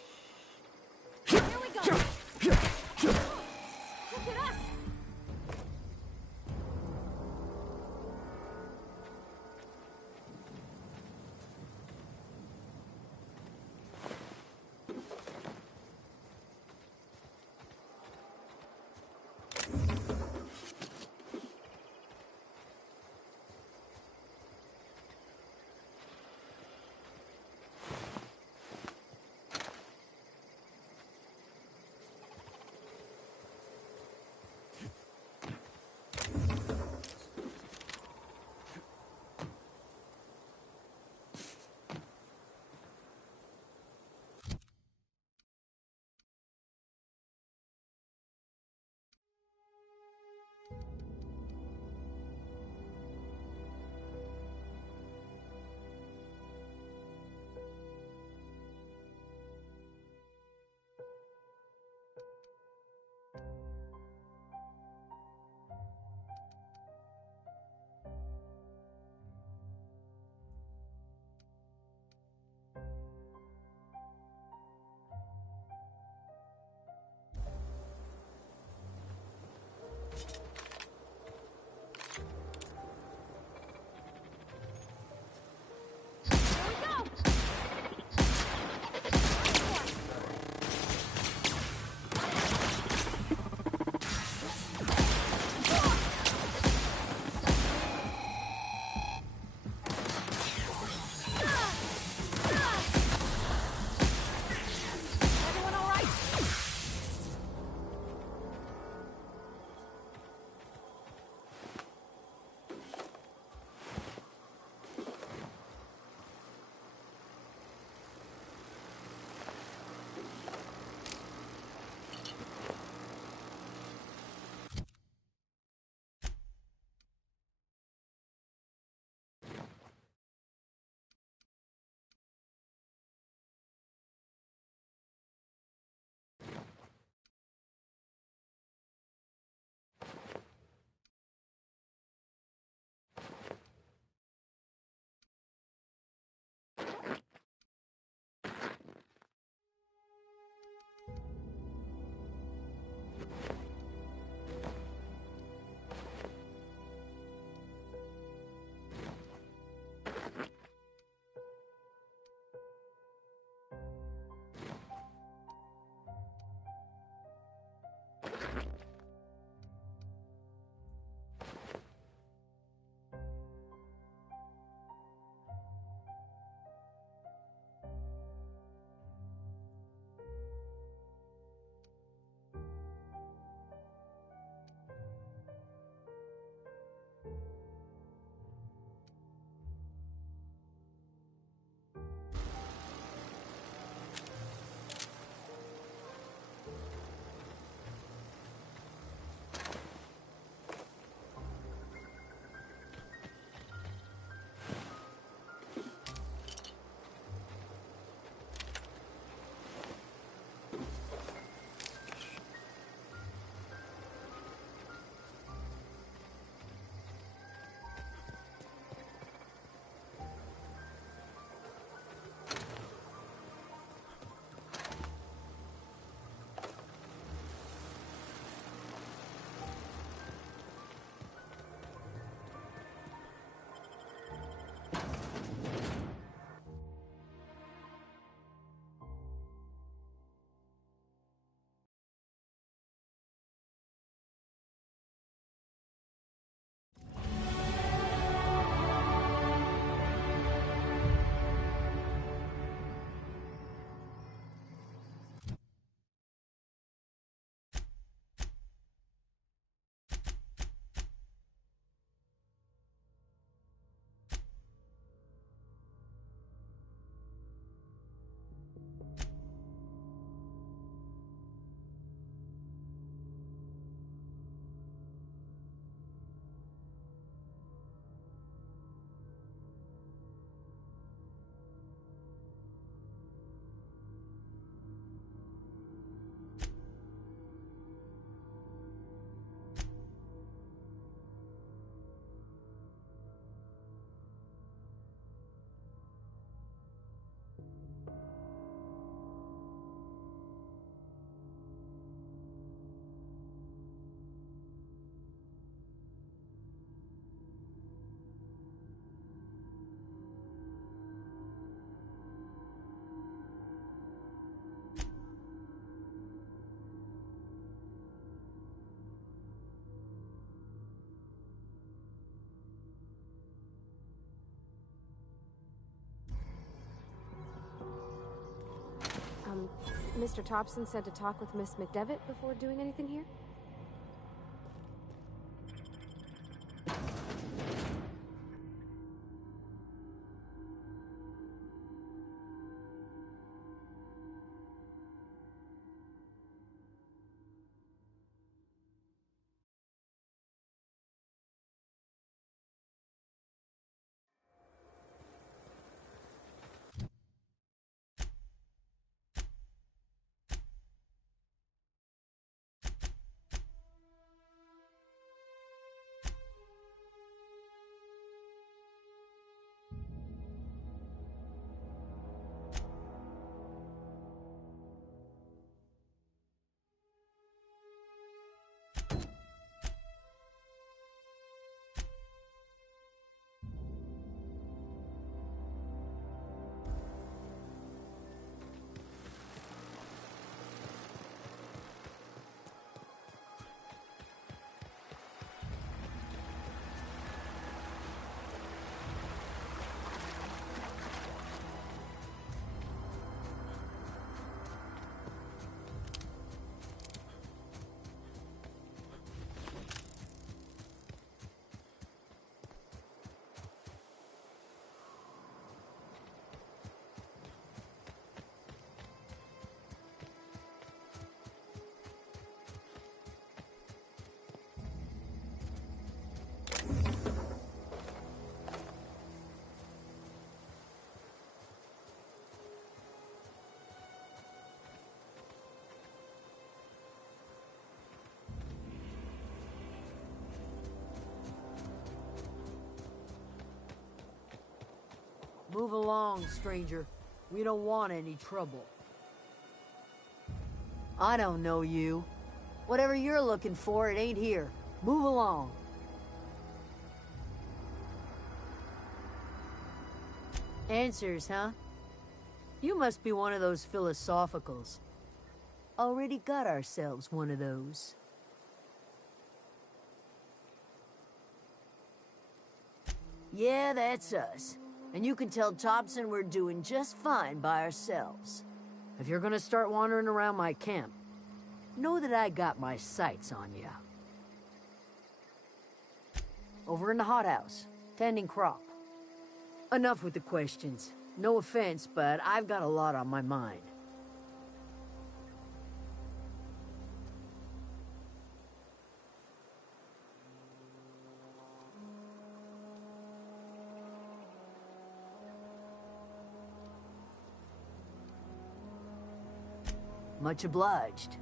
Mr. Thompson said to talk with Miss McDevitt before doing anything here? Move along, stranger. We don't want any trouble. I don't know you. Whatever you're looking for, it ain't here. Move along. Answers, huh? You must be one of those philosophicals. Already got ourselves one of those. Yeah, that's us. And you can tell Thompson we're doing just fine by ourselves. If you're gonna start wandering around my camp, know that I got my sights on ya. Over in the hothouse, tending crop. Enough with the questions. No offense, but I've got a lot on my mind. Much obliged.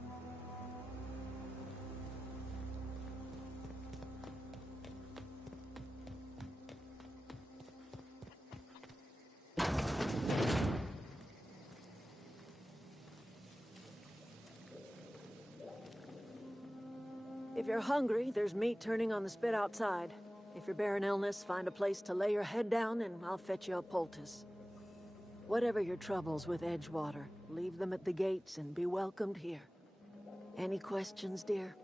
If you're hungry, there's meat turning on the spit outside. If you're bearing illness, find a place to lay your head down and I'll fetch you a poultice. Whatever your troubles with Edgewater, leave them at the gates and be welcomed here. Any questions, dear?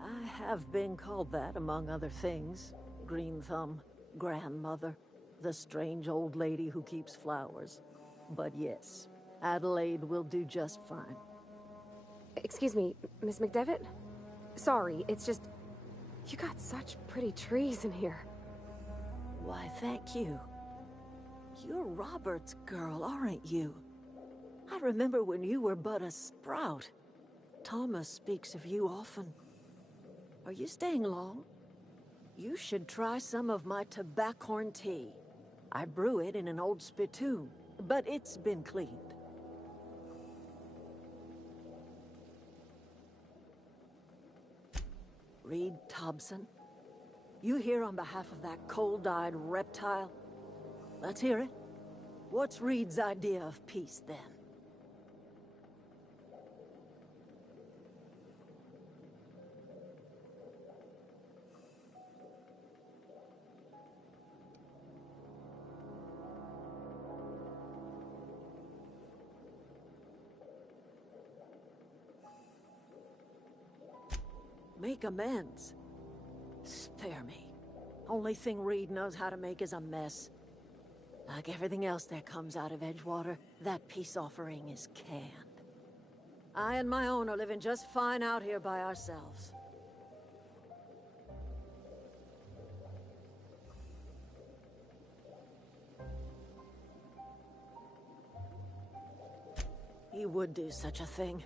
I have been called that, among other things. Green Thumb, grandmother, the strange old lady who keeps flowers. But yes, Adelaide will do just fine. Excuse me, Miss McDevitt? Sorry, it's just... You got such pretty trees in here. Why, thank you. You're Robert's girl, aren't you? I remember when you were but a sprout. Thomas speaks of you often. Are you staying long? You should try some of my tobaccorn tea. I brew it in an old spittoon, but it's been cleaned. Reed Thompson? You here on behalf of that cold-eyed reptile? Let's hear it. What's Reed's idea of peace, then? Make amends. Spare me. Only thing Reed knows how to make is a mess. Like everything else that comes out of Edgewater, that peace offering is canned. I and my own are living just fine out here by ourselves. He would do such a thing.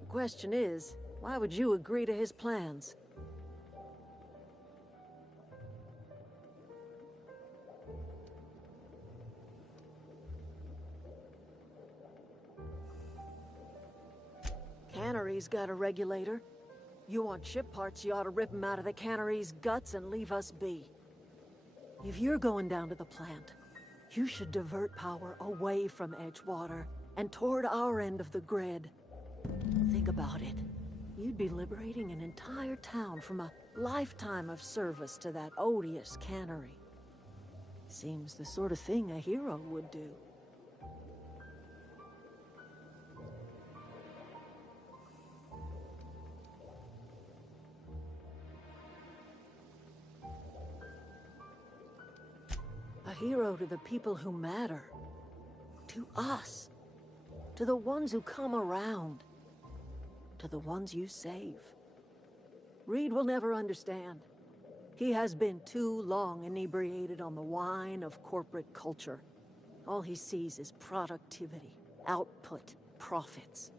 The question is, why would you agree to his plans? Cannery's got a regulator. You want ship parts, you ought to rip them out of the cannery's guts and leave us be. If you're going down to the plant, you should divert power away from Edgewater and toward our end of the grid. Think about it. You'd be liberating an entire town from a lifetime of service to that odious cannery. Seems the sort of thing a hero would do. A hero to the people who matter. To us. To the ones who come around. To the ones you save. Reed will never understand. He has been too long inebriated on the wine of corporate culture. All he sees is productivity, output, profits.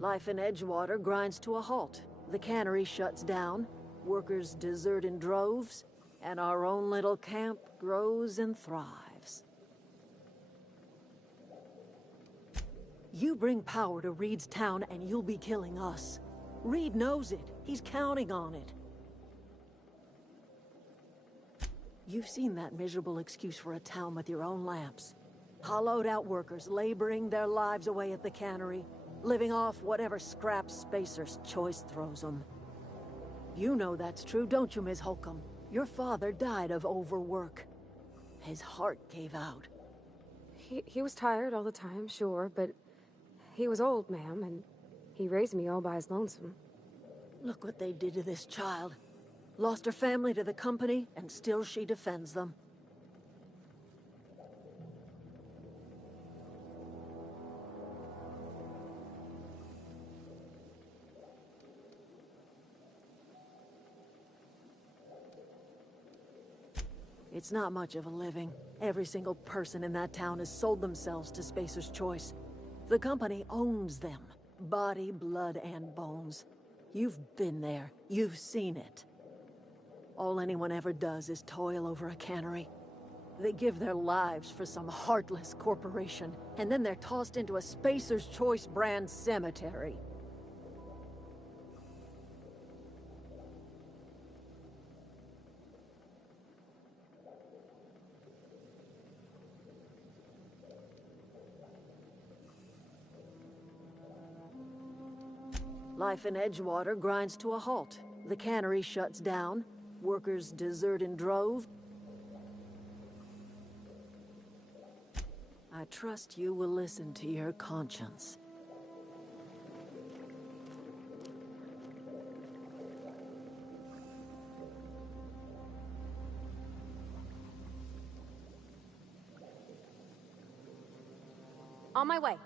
Life in Edgewater grinds to a halt. The cannery shuts down, workers desert in droves, and our own little camp grows and thrives. You bring power to Reed's town and you'll be killing us. Reed knows it. He's counting on it. You've seen that miserable excuse for a town with your own lamps. Hollowed out workers laboring their lives away at the cannery, living off whatever scraps Spacer's Choice throws them. You know that's true, don't you, Ms. Holcomb? Your father died of overwork. His heart gave out. He was tired all the time, sure, but he was old, ma'am, and he raised me all by his lonesome. Look what they did to this child. Lost her family to the company, and still she defends them. It's not much of a living. Every single person in that town has sold themselves to Spacer's Choice. The company owns them. Body, blood, and bones. You've been there. You've seen it. All anyone ever does is toil over a cannery. They give their lives for some heartless corporation, and then they're tossed into a Spacer's Choice brand cemetery. Life in Edgewater grinds to a halt. The cannery shuts down. Workers desert in droves. I trust you will listen to your conscience. On my way.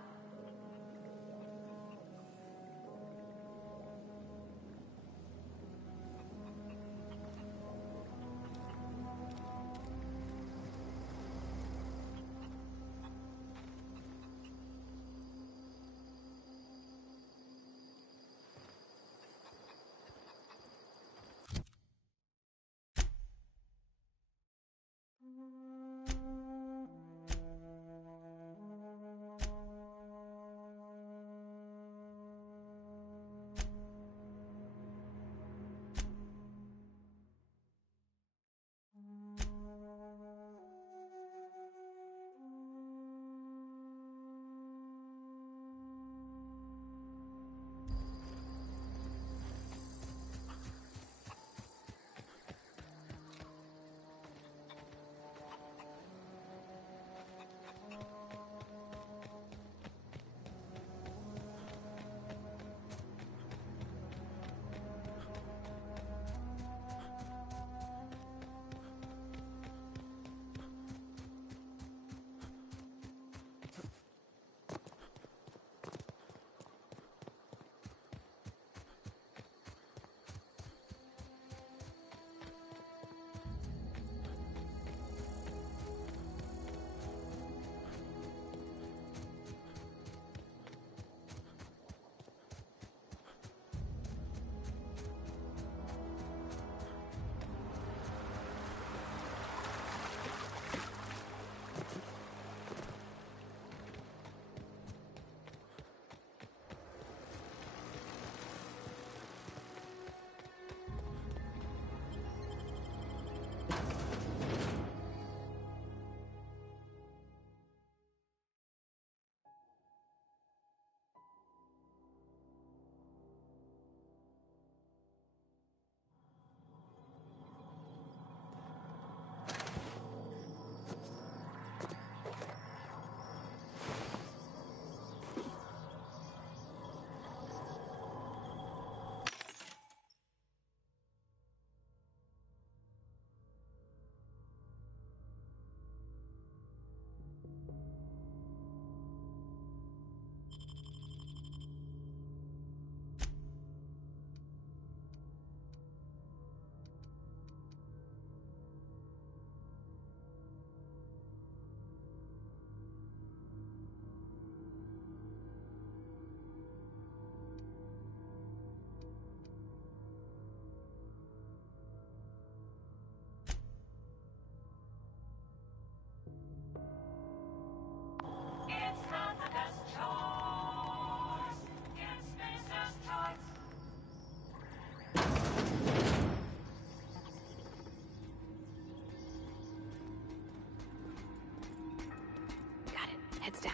Heads down.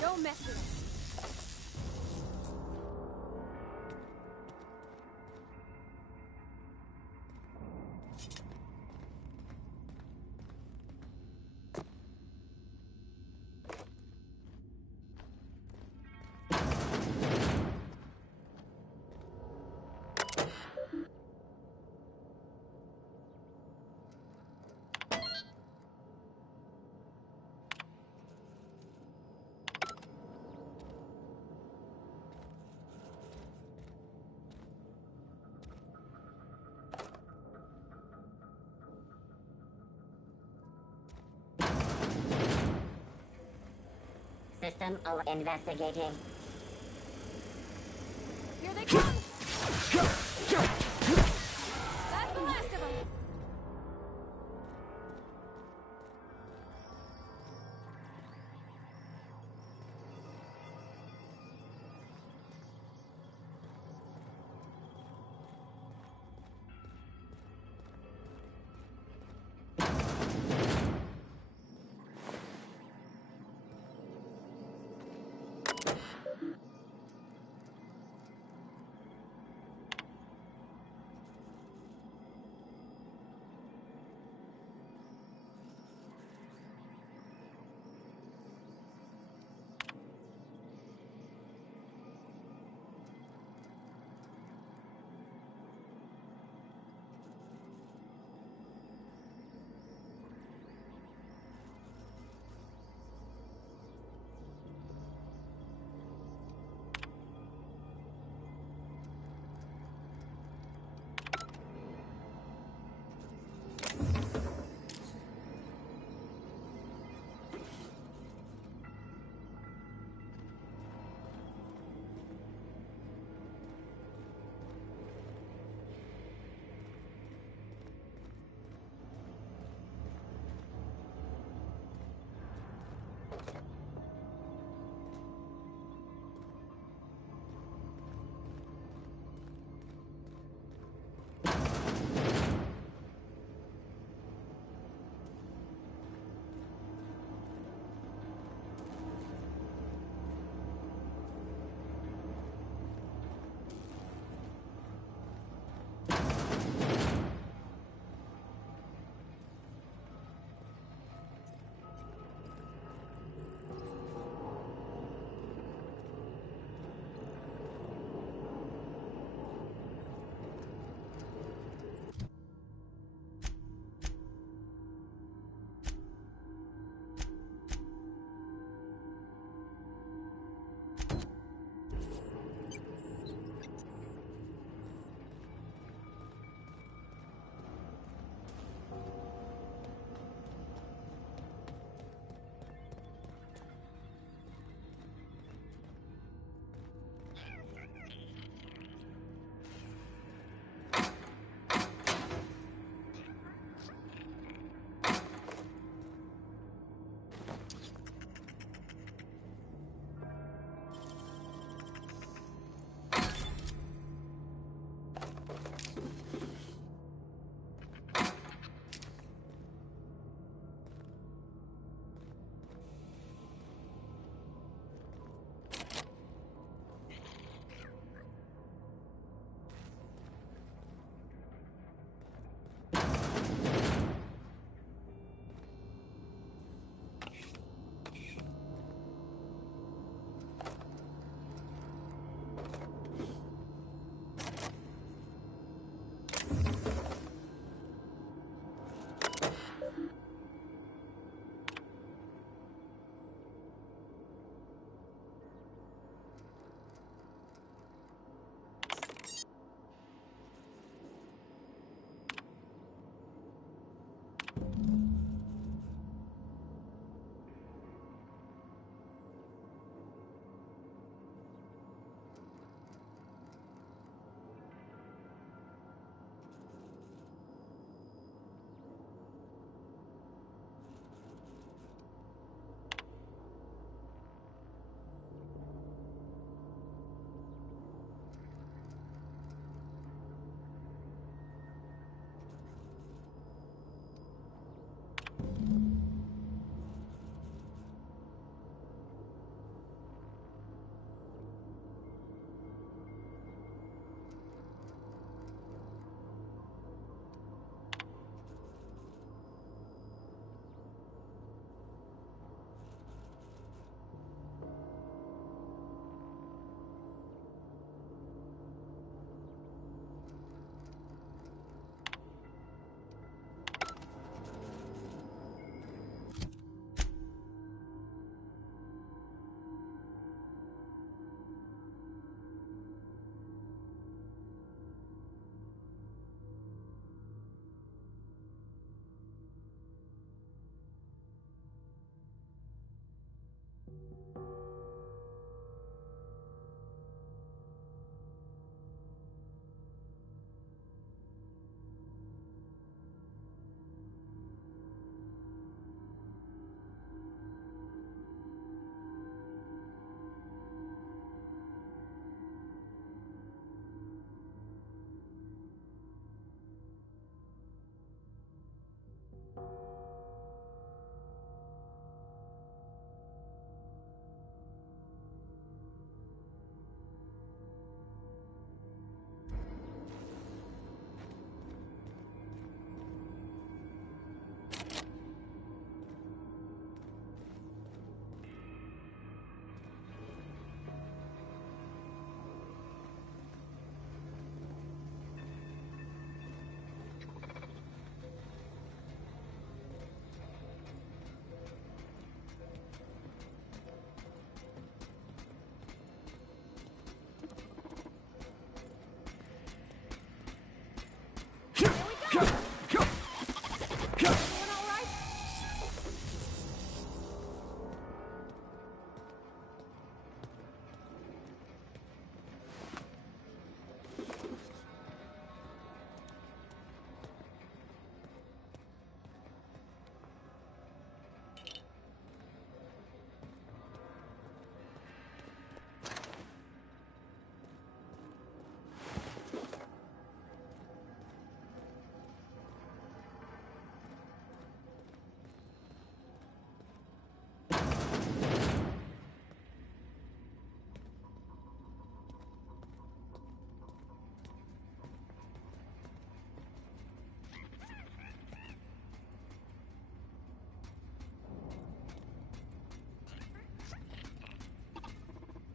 Don't mess with us. System of investigating. Here they come! That's the last of them!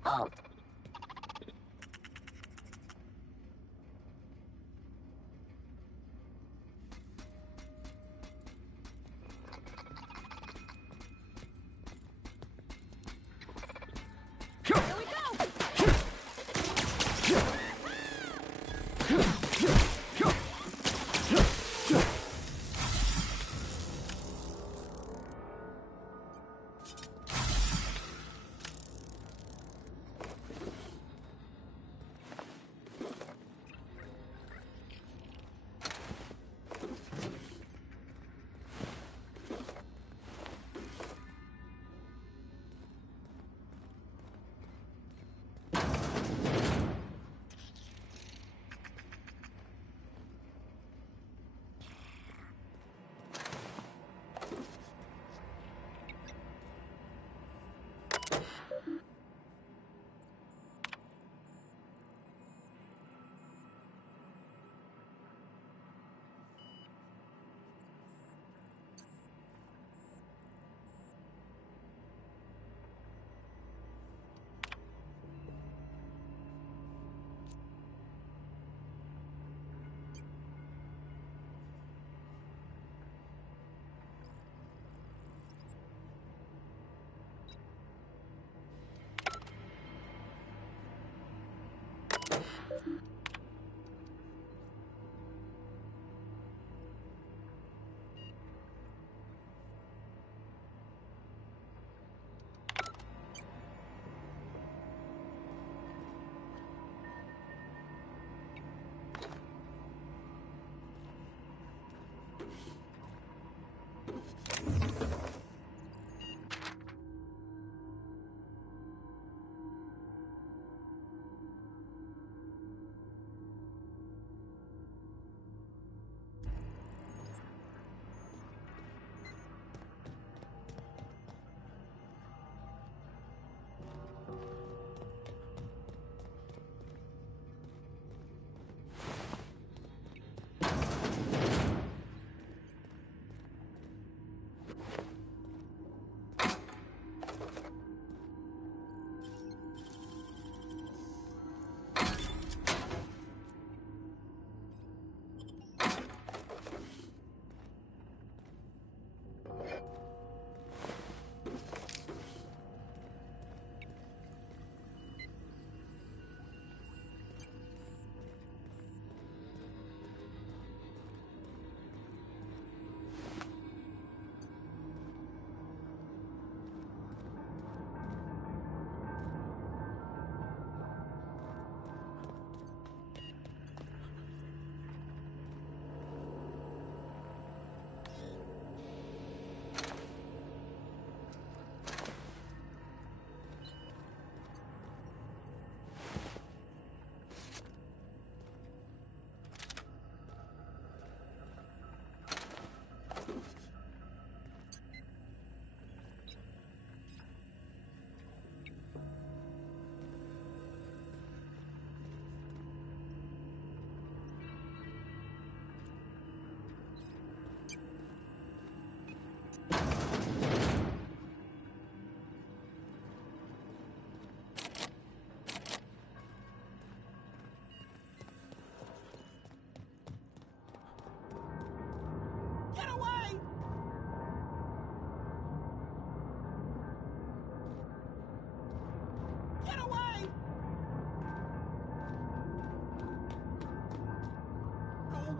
Halt.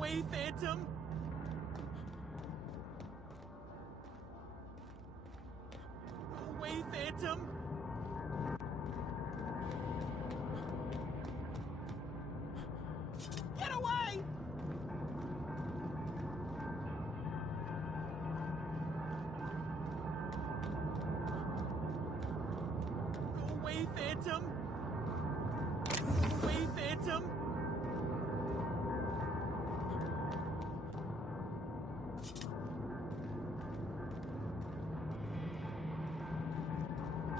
away, Phantom! Go away, Phantom! Get away! Go away, Phantom! Go away, Phantom!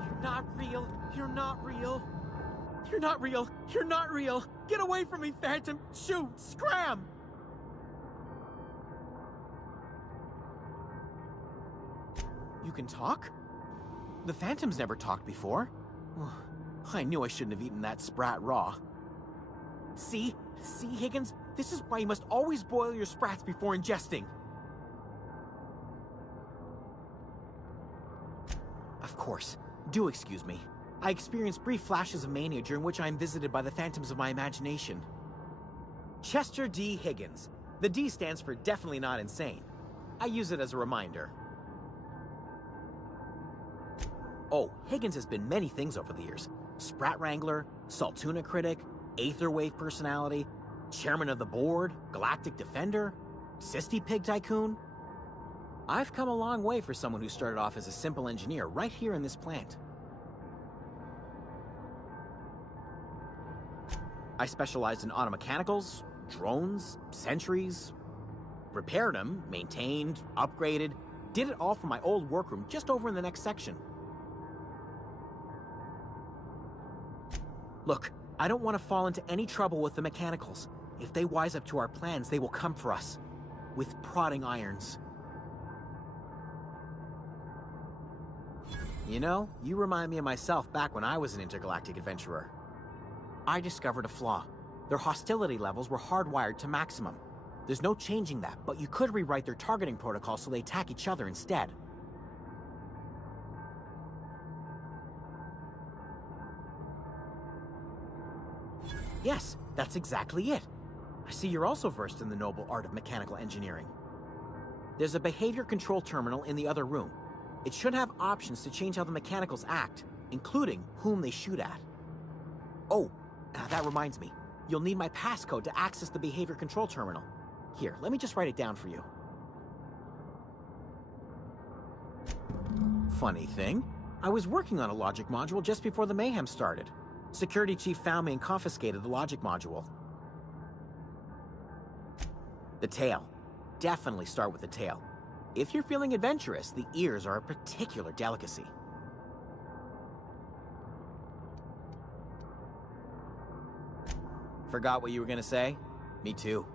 You're not real. You're not real. You're not real. You're not real. Get away from me, Phantom. Shoot. Scram. You can talk? The Phantom's never talked before. I knew I shouldn't have eaten that sprat raw. See? See, Higgins? This is why you must always boil your sprats before ingesting. Of course. Do excuse me. I experience brief flashes of mania during which I am visited by the phantoms of my imagination. Chester D. Higgins. The D stands for definitely not insane. I use it as a reminder. Oh, Higgins has been many things over the years. Sprat Wrangler, Saltuna Critic, Aetherwave Personality, Chairman of the Board, Galactic Defender, Sisty Pig Tycoon. I've come a long way for someone who started off as a simple engineer right here in this plant. I specialized in automechanicals, drones, sentries, repaired them, maintained, upgraded, did it all from my old workroom just over in the next section. Look, I don't want to fall into any trouble with the mechanicals. If they wise up to our plans, they will come for us. With prodding irons. You know, you remind me of myself back when I was an intergalactic adventurer. I discovered a flaw. Their hostility levels were hardwired to maximum. There's no changing that, but you could rewrite their targeting protocol so they attack each other instead. Yes, that's exactly it. I see you're also versed in the noble art of mechanical engineering. There's a behavior control terminal in the other room. It should have options to change how the mechanicals act, including whom they shoot at. Oh, that reminds me. You'll need my passcode to access the behavior control terminal. Here, let me just write it down for you. Funny thing, I was working on a logic module just before the mayhem started. Security chief found me and confiscated the logic module. The tail. Definitely start with the tail. If you're feeling adventurous, the ears are a particular delicacy. Forgot what you were gonna say? Me too.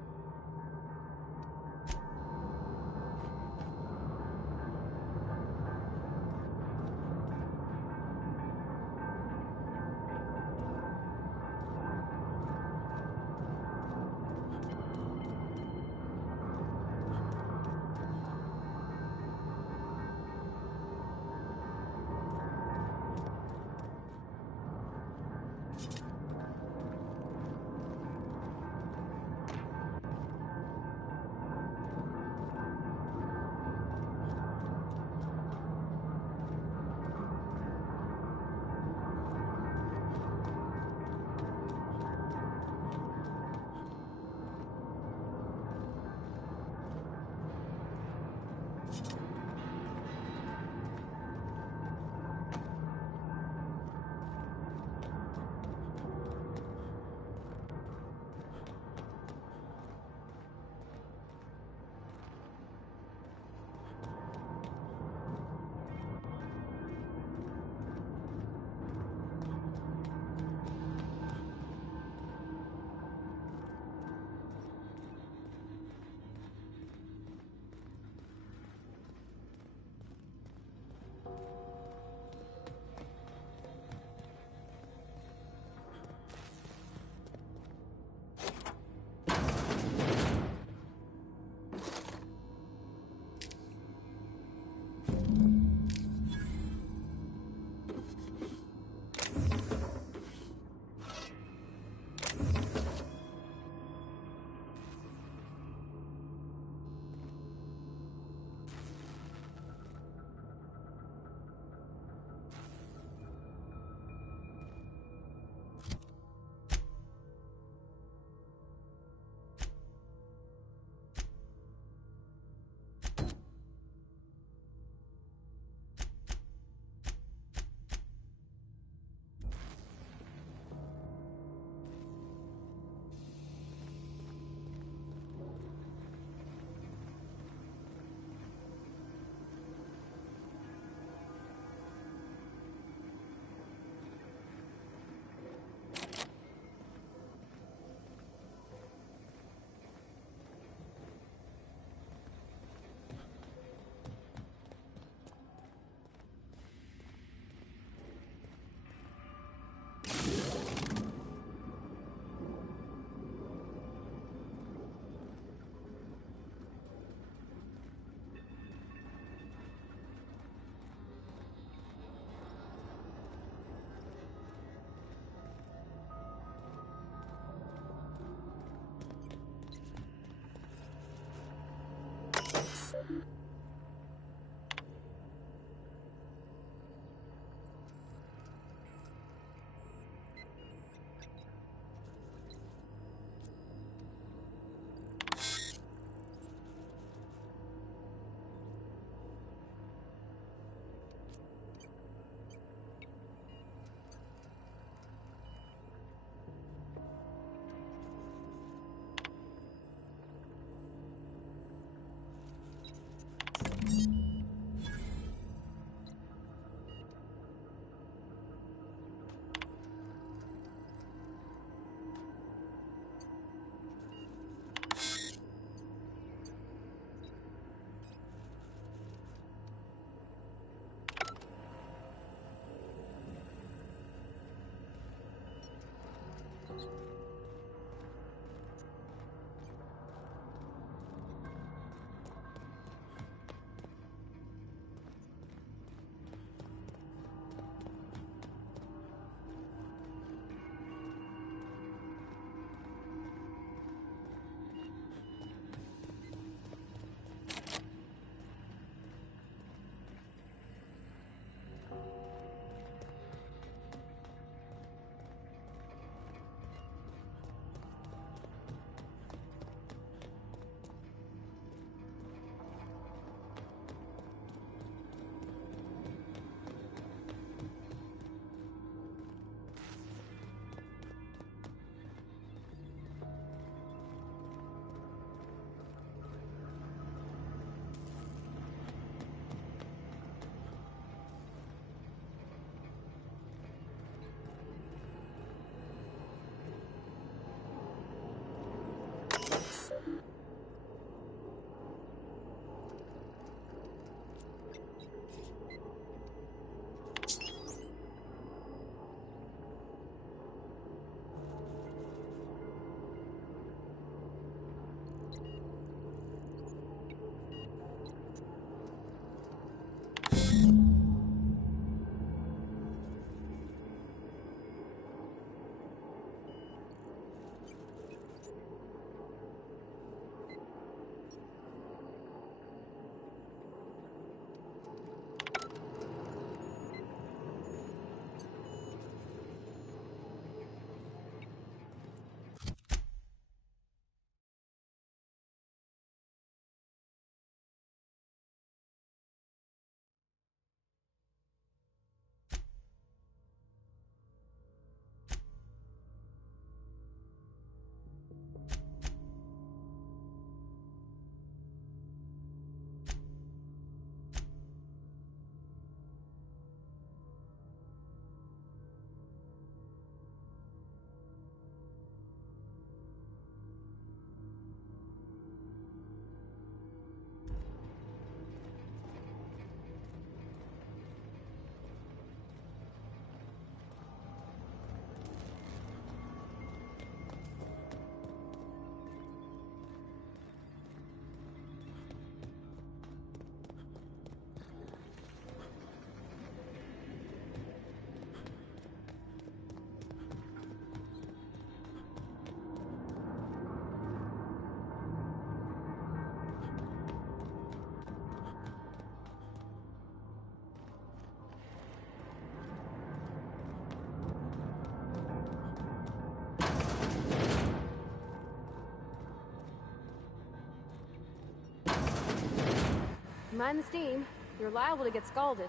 Mind the steam. You're liable to get scalded.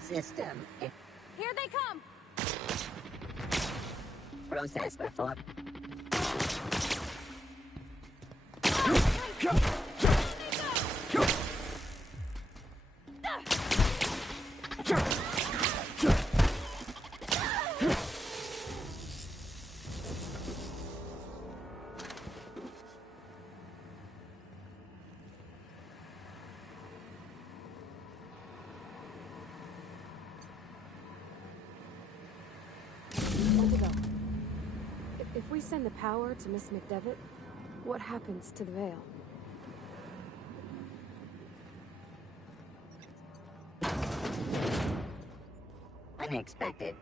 System. Here they come! Process performed. If we send the power to Miss McDevitt, what happens to the Veil? Unexpected.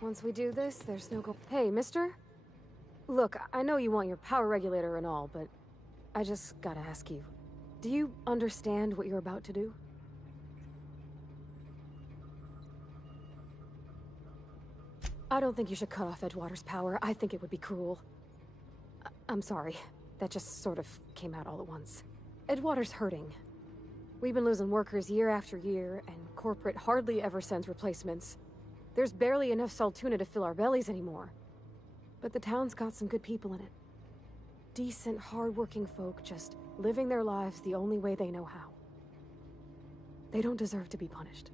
Once we do this, there's no go. Hey, mister? Look, I know you want your power regulator and all, but I just gotta ask you. Do you understand what you're about to do? I don't think you should cut off Edgewater's power. I think it would be cruel. I'm sorry. That just sort of came out all at once. Edgewater's hurting. We've been losing workers year after year, and corporate hardly ever sends replacements. There's barely enough Saltuna to fill our bellies anymore. But the town's got some good people in it. Decent, hard-working folk just living their lives the only way they know how. They don't deserve to be punished.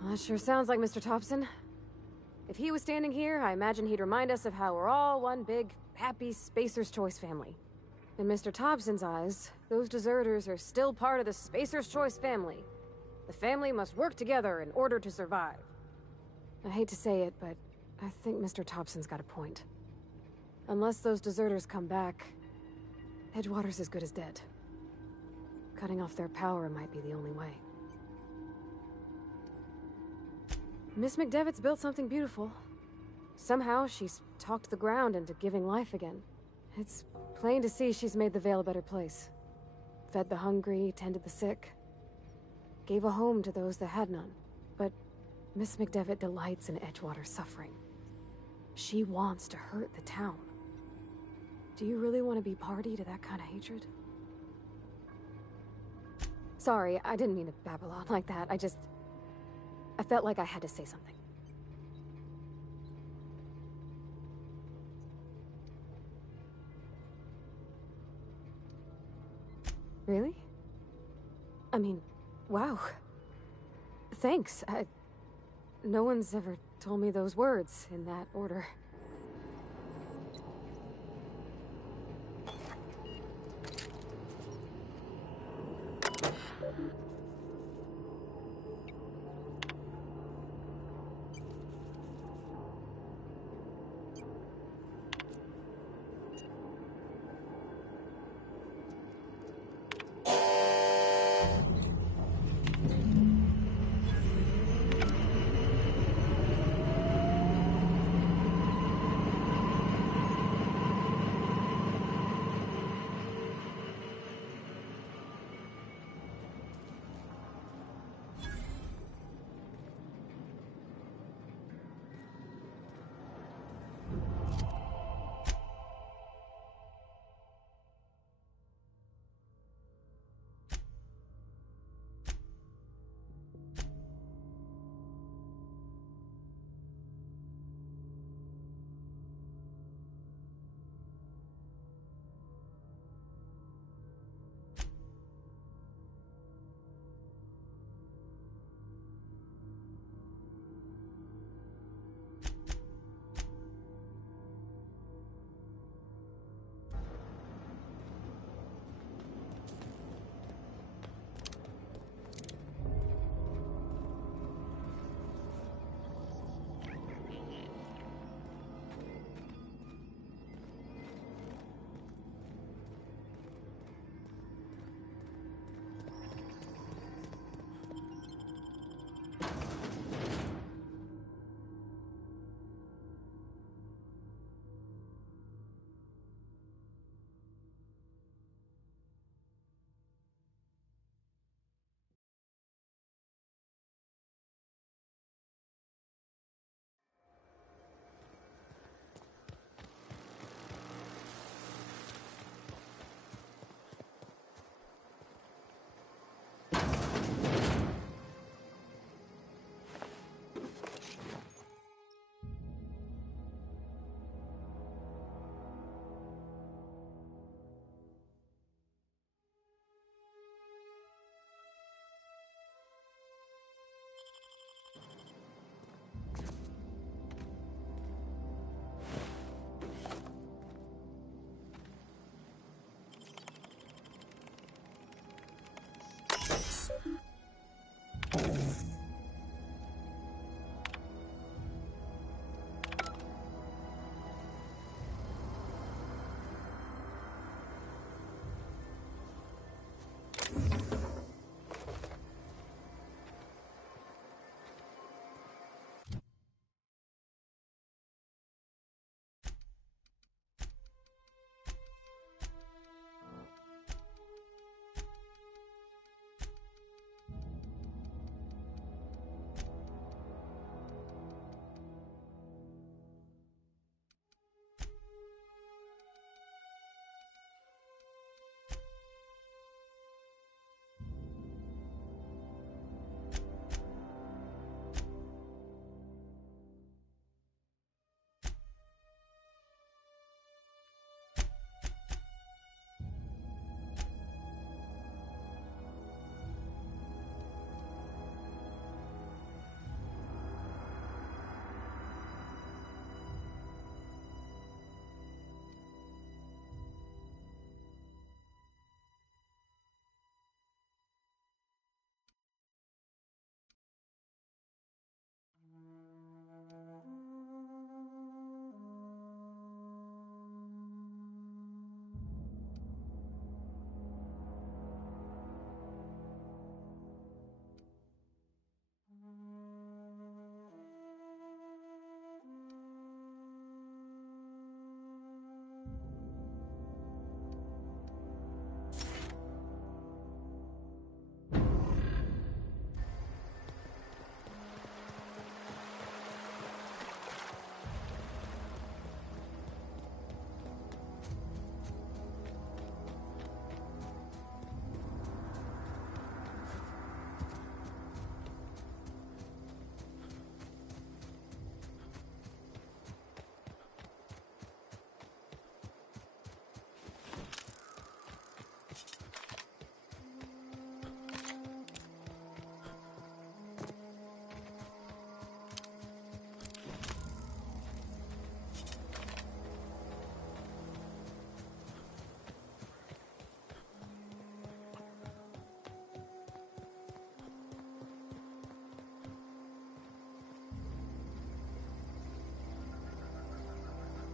Well, that sure sounds like Mr. Thompson. If he was standing here, I imagine he'd remind us of how we're all one big, happy Spacer's Choice family. In Mr. Thompson's eyes, those deserters are still part of the Spacer's Choice family. The family must work together in order to survive. I hate to say it, but I think Mr. Thompson's got a point. Unless those deserters come back, Edgewater's as good as dead. Cutting off their power might be the only way. Miss McDevitt's built something beautiful. Somehow, she's talked the ground into giving life again. It's plain to see she's made the Vale a better place. Fed the hungry, tended the sick. Gave a home to those that had none. But Miss McDevitt delights in Edgewater's suffering. She wants to hurt the town. Do you really want to be party to that kind of hatred? Sorry, I didn't mean to babble on like that. I felt like I had to say something. Really? I mean, wow. Thanks. No one's ever told me those words in that order.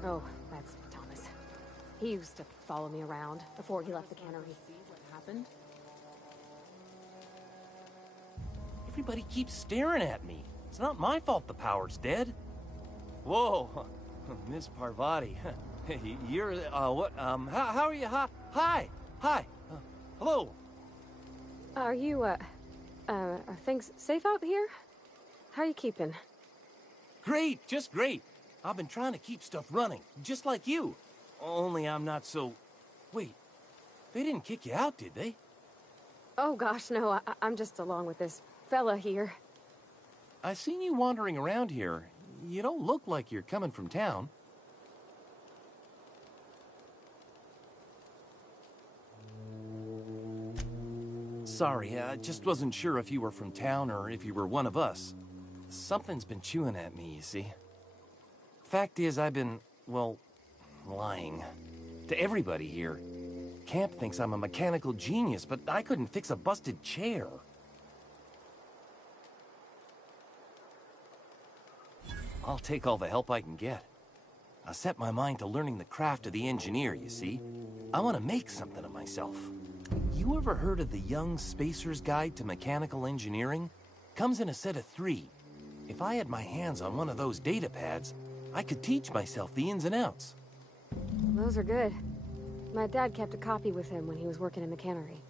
Oh, that's Thomas. He used to follow me around before he left the cannery. See what happened? Everybody keeps staring at me. It's not my fault the power's dead. Whoa, Miss Parvati. You're, what, how are you? Hi, hello. Are you, are things safe out here? How are you keeping? Great, just great. I've been trying to keep stuff running, just like you. Only I'm not so... Wait, they didn't kick you out, did they? Oh gosh, no, I'm just along with this fella here. I seen you wandering around here. You don't look like you're coming from town. Sorry, I just wasn't sure if you were from town or if you were one of us. Something's been chewing at me, you see. Fact is, I've been, well, lying. To everybody here. Camp thinks I'm a mechanical genius, but I couldn't fix a busted chair. I'll take all the help I can get. I set my mind to learning the craft of the engineer, you see. I want to make something of myself. You ever heard of the Young Spacer's Guide to Mechanical Engineering? Comes in a set of 3. If I had my hands on one of those data pads, I could teach myself the ins and outs. Those are good. My dad kept a copy with him when he was working in the cannery.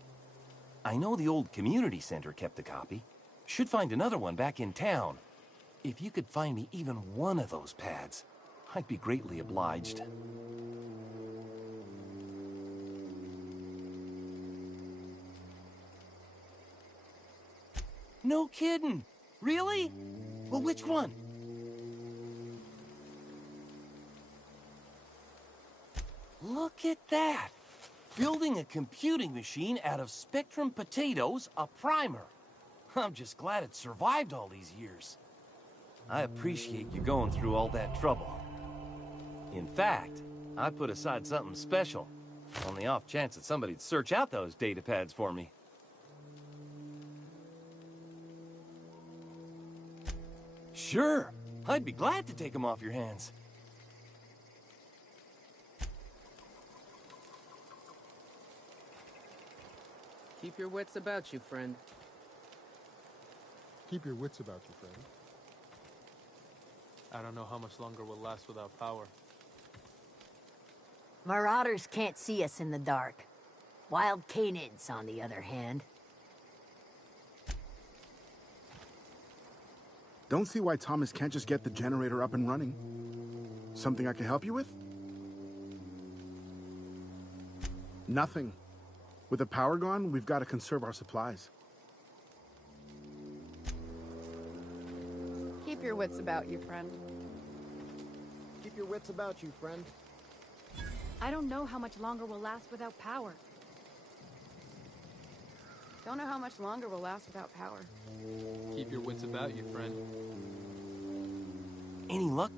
I know the old community center kept a copy. Should find another one back in town. If you could find me even one of those pads, I'd be greatly obliged. No kidding! Really? Well, which one? Look at that! Building a computing machine out of Spectrum potatoes, a primer. I'm just glad it survived all these years. I appreciate you going through all that trouble. In fact, I put aside something special, on the off chance that somebody'd search out those data pads for me. Sure, I'd be glad to take them off your hands. Keep your wits about you, friend. Keep your wits about you, friend. I don't know how much longer we'll last without power. Marauders can't see us in the dark. Wild canids, on the other hand. Don't see why Thomas can't just get the generator up and running. Something I can help you with? Nothing. With the power gone, we've got to conserve our supplies. Keep your wits about you, friend. Keep your wits about you, friend. I don't know how much longer we'll last without power. Don't know how much longer we'll last without power. Keep your wits about you, friend. Any luck?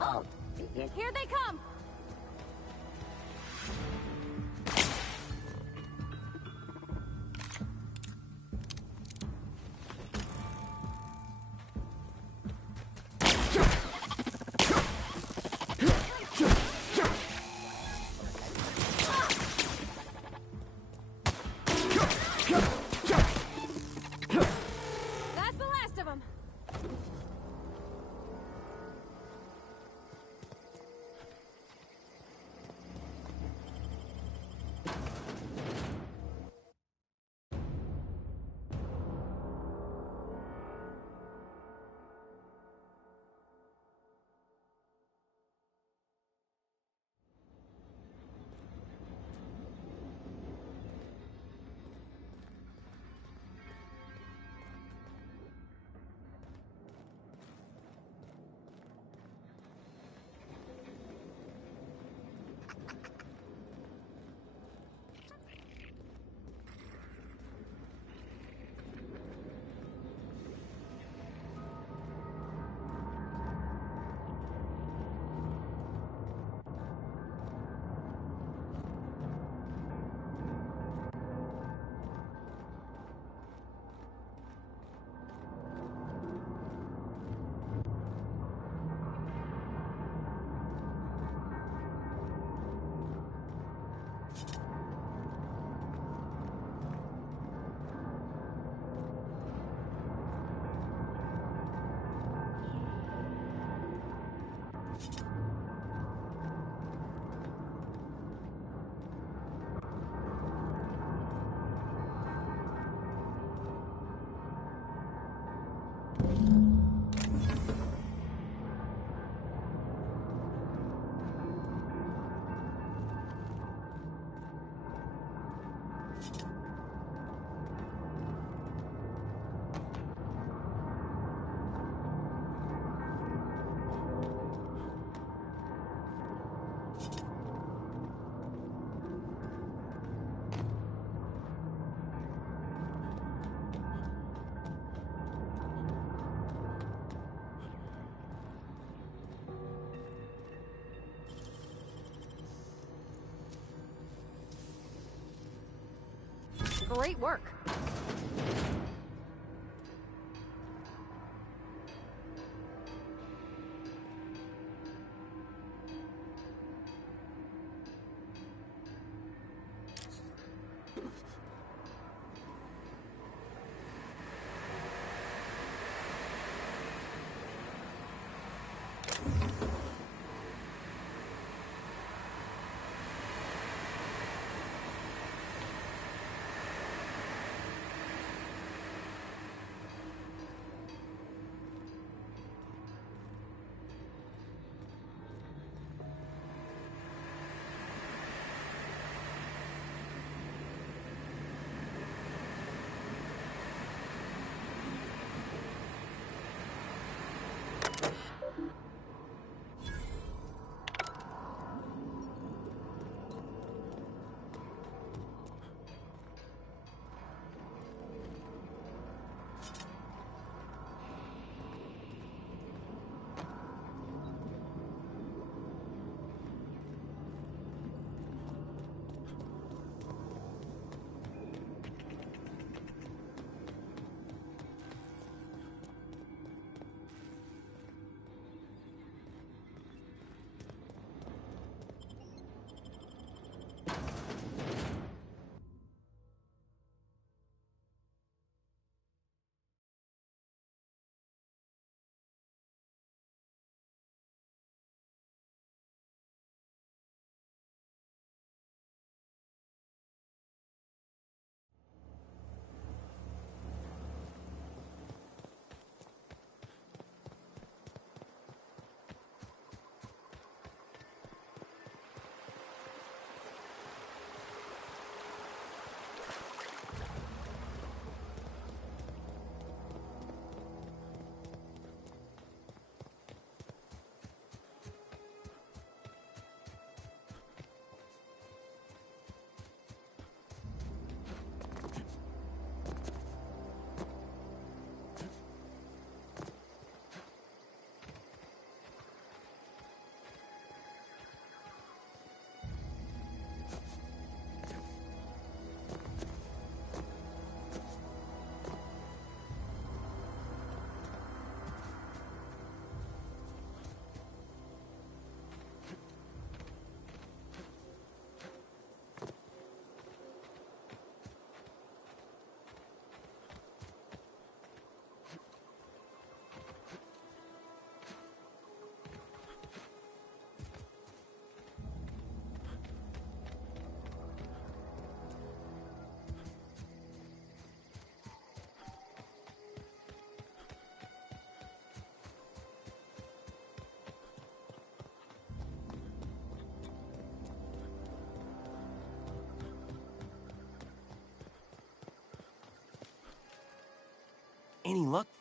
Oh, Here they come! That's the last of them! Great work.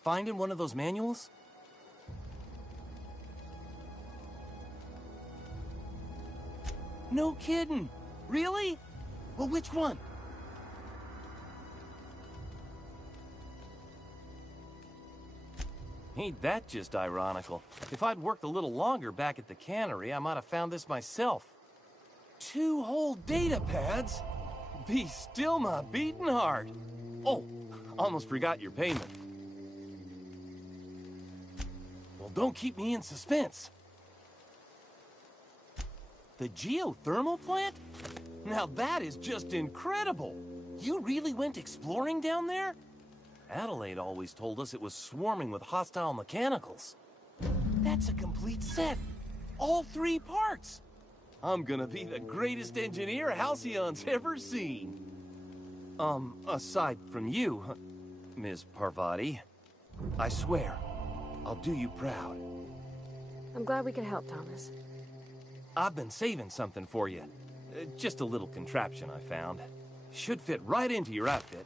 find in one of those manuals? No kidding! Really? Well, which one? Ain't that just ironical? If I'd worked a little longer back at the cannery, I might have found this myself. 2 whole data pads? Be still my beating heart. Oh, almost forgot your payment. Well, don't keep me in suspense. The geothermal plant? Now that is just incredible! You really went exploring down there? Adelaide always told us it was swarming with hostile mechanicals. That's a complete set. All 3 parts. I'm gonna be the greatest engineer Halcyon's ever seen. Aside from you, Ms. Parvati. I swear, I'll do you proud. I'm glad we could help, Thomas. I've been saving something for you. Just a little contraption I found. Should fit right into your outfit.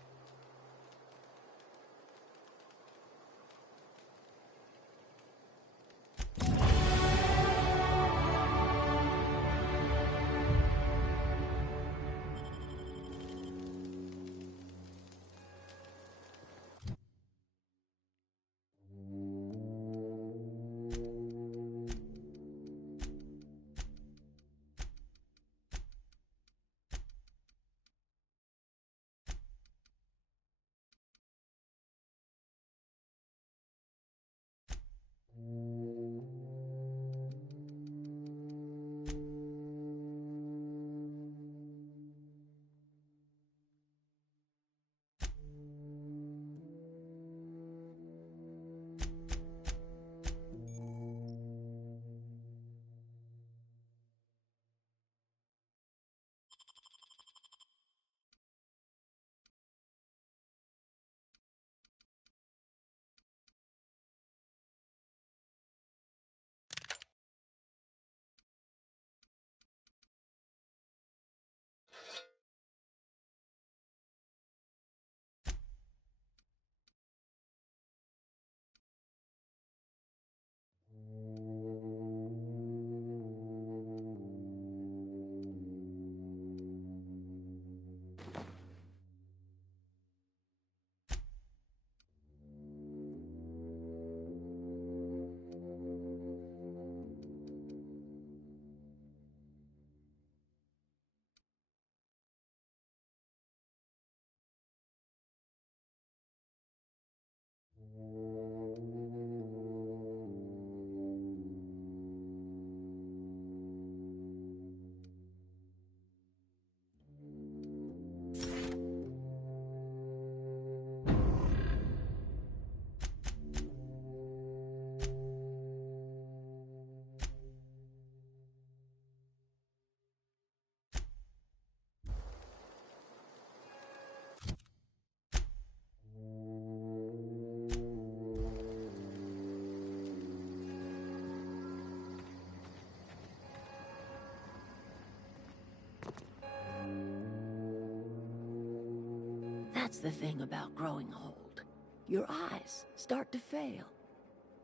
That's the thing about growing old. Your eyes start to fail.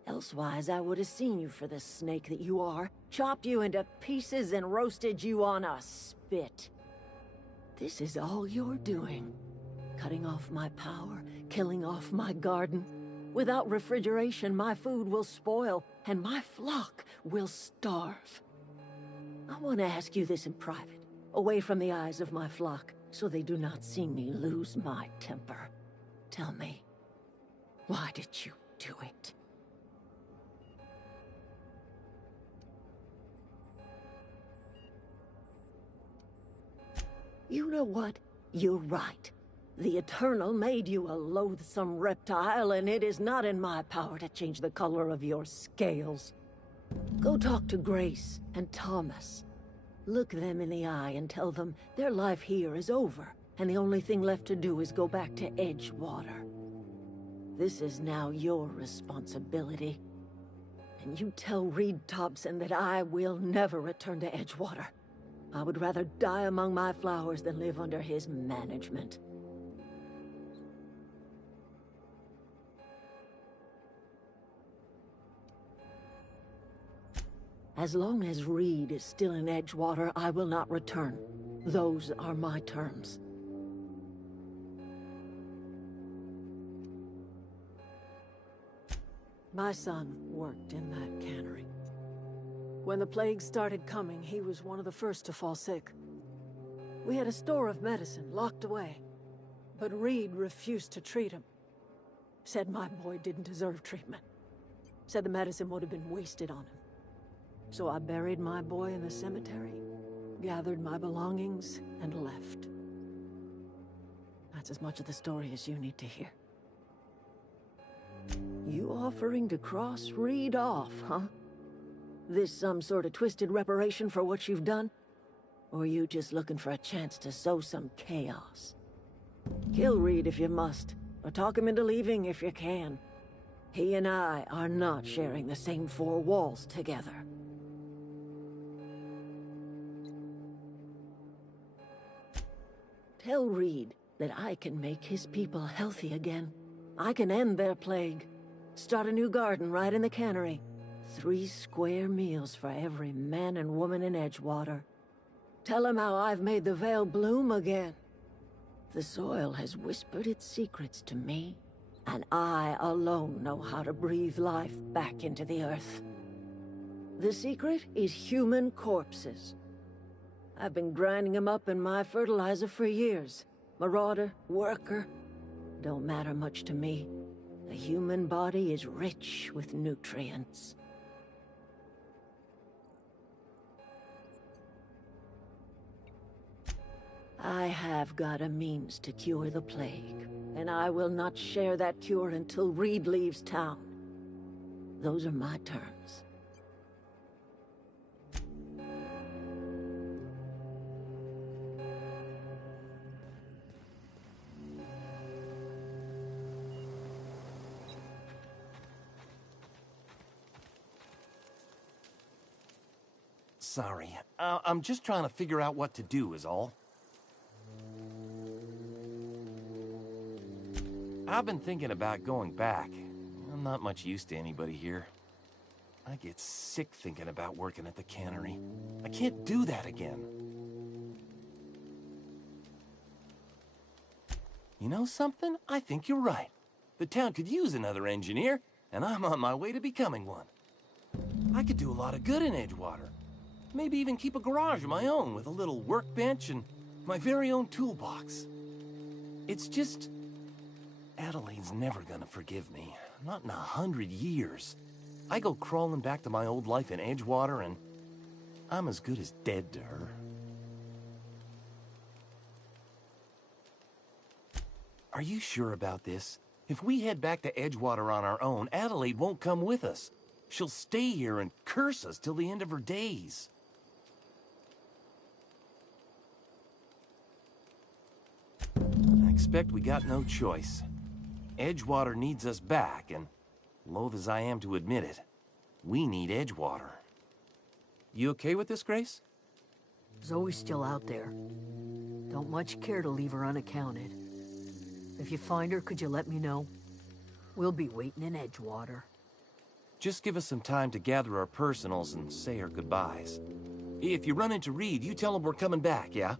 Elsewise, I would have seen you for the snake that you are, chopped you into pieces and roasted you on a spit. This is all you're doing. Cutting off my power, killing off my garden. Without refrigeration, my food will spoil, and my flock will starve. I want to ask you this in private, away from the eyes of my flock, so they do not see me lose my temper. Tell me, why did you do it? You know what? You're right. The Eternal made you a loathsome reptile, and it is not in my power to change the color of your scales. Go talk to Grace and Thomas. Look them in the eye and tell them their life here is over, and the only thing left to do is go back to Edgewater. This is now your responsibility. And you tell Reed Thompson that I will never return to Edgewater. I would rather die among my flowers than live under his management. As long as Reed is still in Edgewater, I will not return. Those are my terms. My son worked in that cannery. When the plague started coming, he was one of the first to fall sick. We had a store of medicine locked away, but Reed refused to treat him. Said my boy didn't deserve treatment. Said the medicine would have been wasted on him. So I buried my boy in the cemetery, gathered my belongings, and left. That's as much of the story as you need to hear. You offering to cross Reed off, huh? This some sort of twisted reparation for what you've done? Or you just looking for a chance to sow some chaos? Kill Reed if you must, or talk him into leaving if you can. He and I are not sharing the same four walls together. Tell Reed that I can make his people healthy again. I can end their plague. Start a new garden right in the cannery. 3 square meals for every man and woman in Edgewater. Tell him how I've made the Vale bloom again. The soil has whispered its secrets to me, and I alone know how to breathe life back into the earth. The secret is human corpses. I've been grinding them up in my fertilizer for years. Marauder, worker, don't matter much to me. The human body is rich with nutrients. I have got a means to cure the plague, and I will not share that cure until Reed leaves town. Those are my terms. Sorry, I'm just trying to figure out what to do is all. I've been thinking about going back. I'm not much use to anybody here. I get sick thinking about working at the cannery. I can't do that again. You know something? I think you're right. The town could use another engineer, and I'm on my way to becoming one. I could do a lot of good in Edgewater. Maybe even keep a garage of my own with a little workbench and my very own toolbox. It's just... Adelaide's never gonna forgive me. Not in 100 years. I go crawling back to my old life in Edgewater and I'm as good as dead to her. Are you sure about this? If we head back to Edgewater on our own, Adelaide won't come with us. She'll stay here and curse us till the end of her days. I expect we got no choice. Edgewater needs us back, and loath as I am to admit it, we need Edgewater. You okay with this, Grace? Zoe's still out there. Don't much care to leave her unaccounted. If you find her, could you let me know? We'll be waiting in Edgewater. Just give us some time to gather our personals and say our goodbyes. If you run into Reed, you tell him we're coming back, yeah?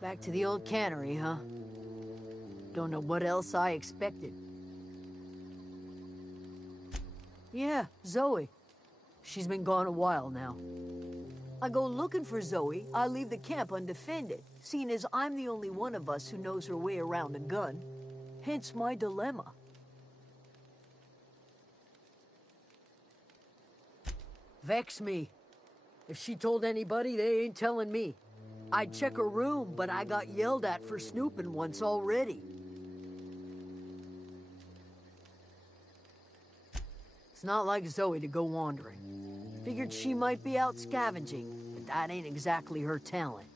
Back to the old cannery, huh? Don't know what else I expected. Yeah, Zoe. She's been gone a while now. I go looking for Zoe, I leave the camp undefended, seeing as I'm the only one of us who knows her way around a gun. Hence my dilemma. Vex me. If she told anybody, they ain't telling me. I'd check her room, but I got yelled at for snooping once already. It's not like Zoe to go wandering. Figured she might be out scavenging, but that ain't exactly her talent.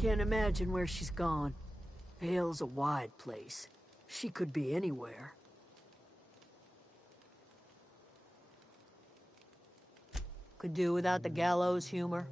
Can't imagine where she's gone. Vale's a wide place. She could be anywhere. Could do without the gallows humor.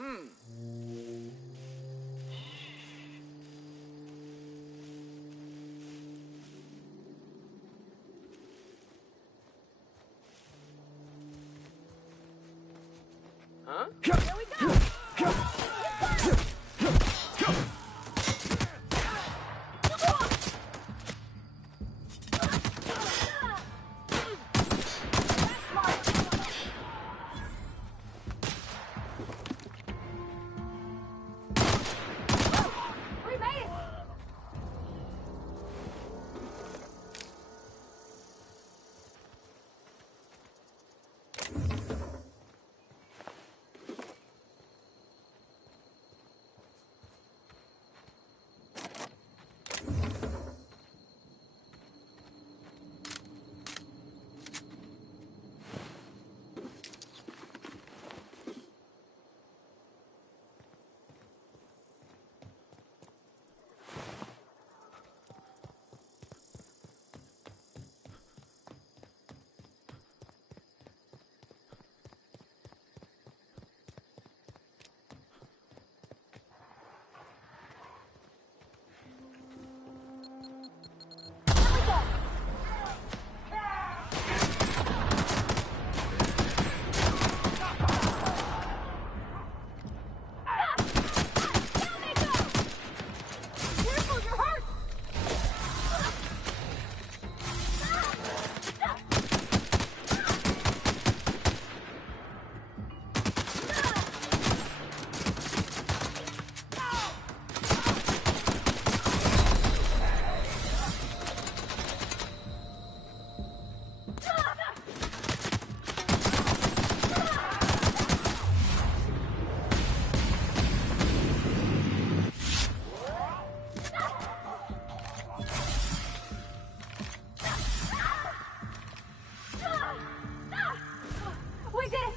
Huh? Here we go! We made it! Careful, you're hurt! We did it!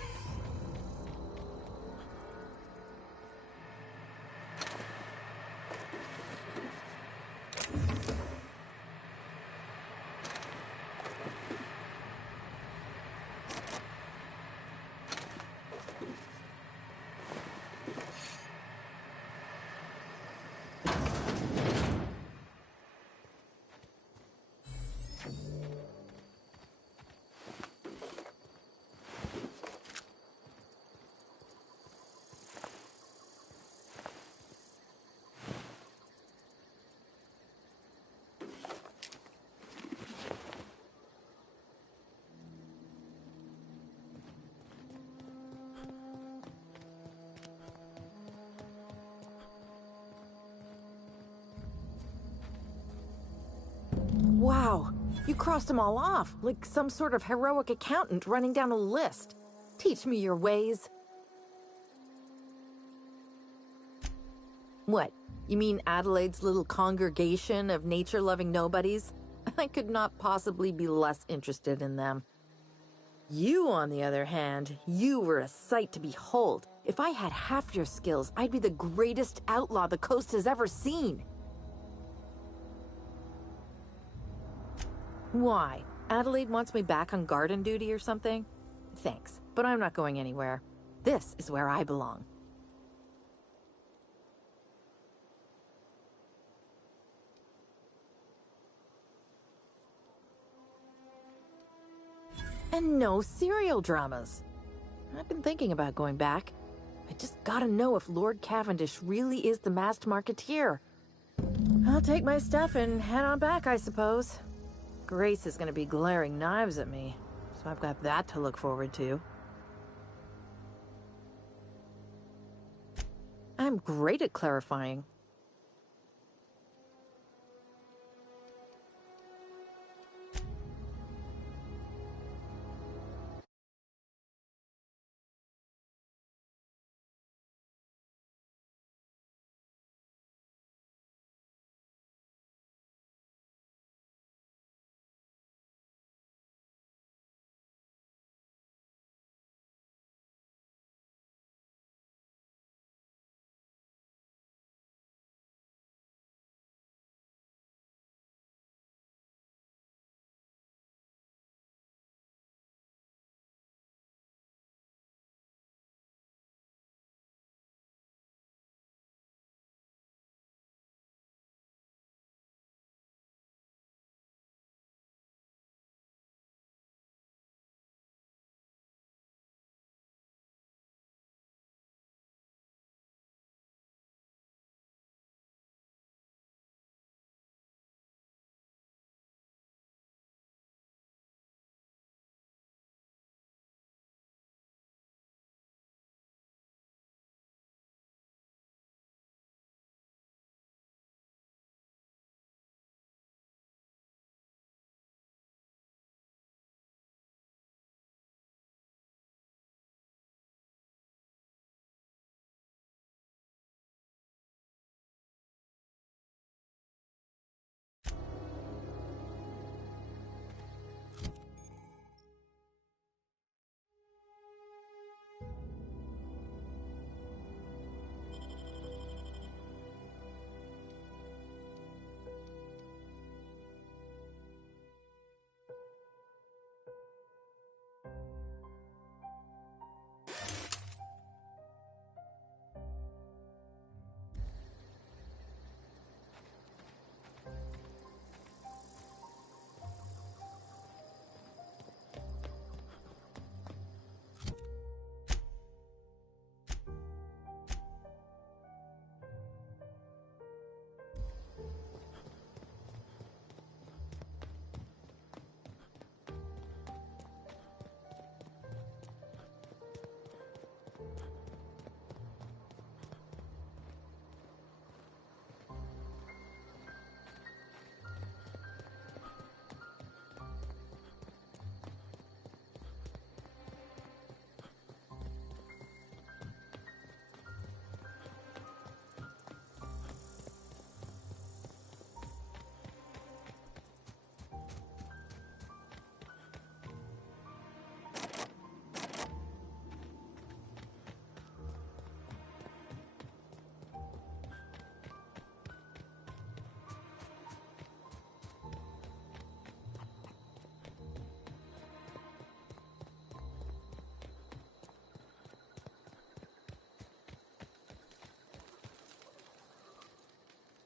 Wow, you crossed them all off, like some sort of heroic accountant running down a list. Teach me your ways. What? You mean Adelaide's little congregation of nature-loving nobodies? I could not possibly be less interested in them. You, on the other hand, you were a sight to behold. If I had half your skills, I'd be the greatest outlaw the coast has ever seen. Why? Adelaide wants me back on garden duty or something? Thanks, but I'm not going anywhere. This is where I belong. And no serial dramas. I've been thinking about going back. I just gotta know if Lord Cavendish really is the masked marketeer. I'll take my stuff and head on back, I suppose. Grace is gonna be glaring knives at me, so I've got that to look forward to. I'm great at clarifying.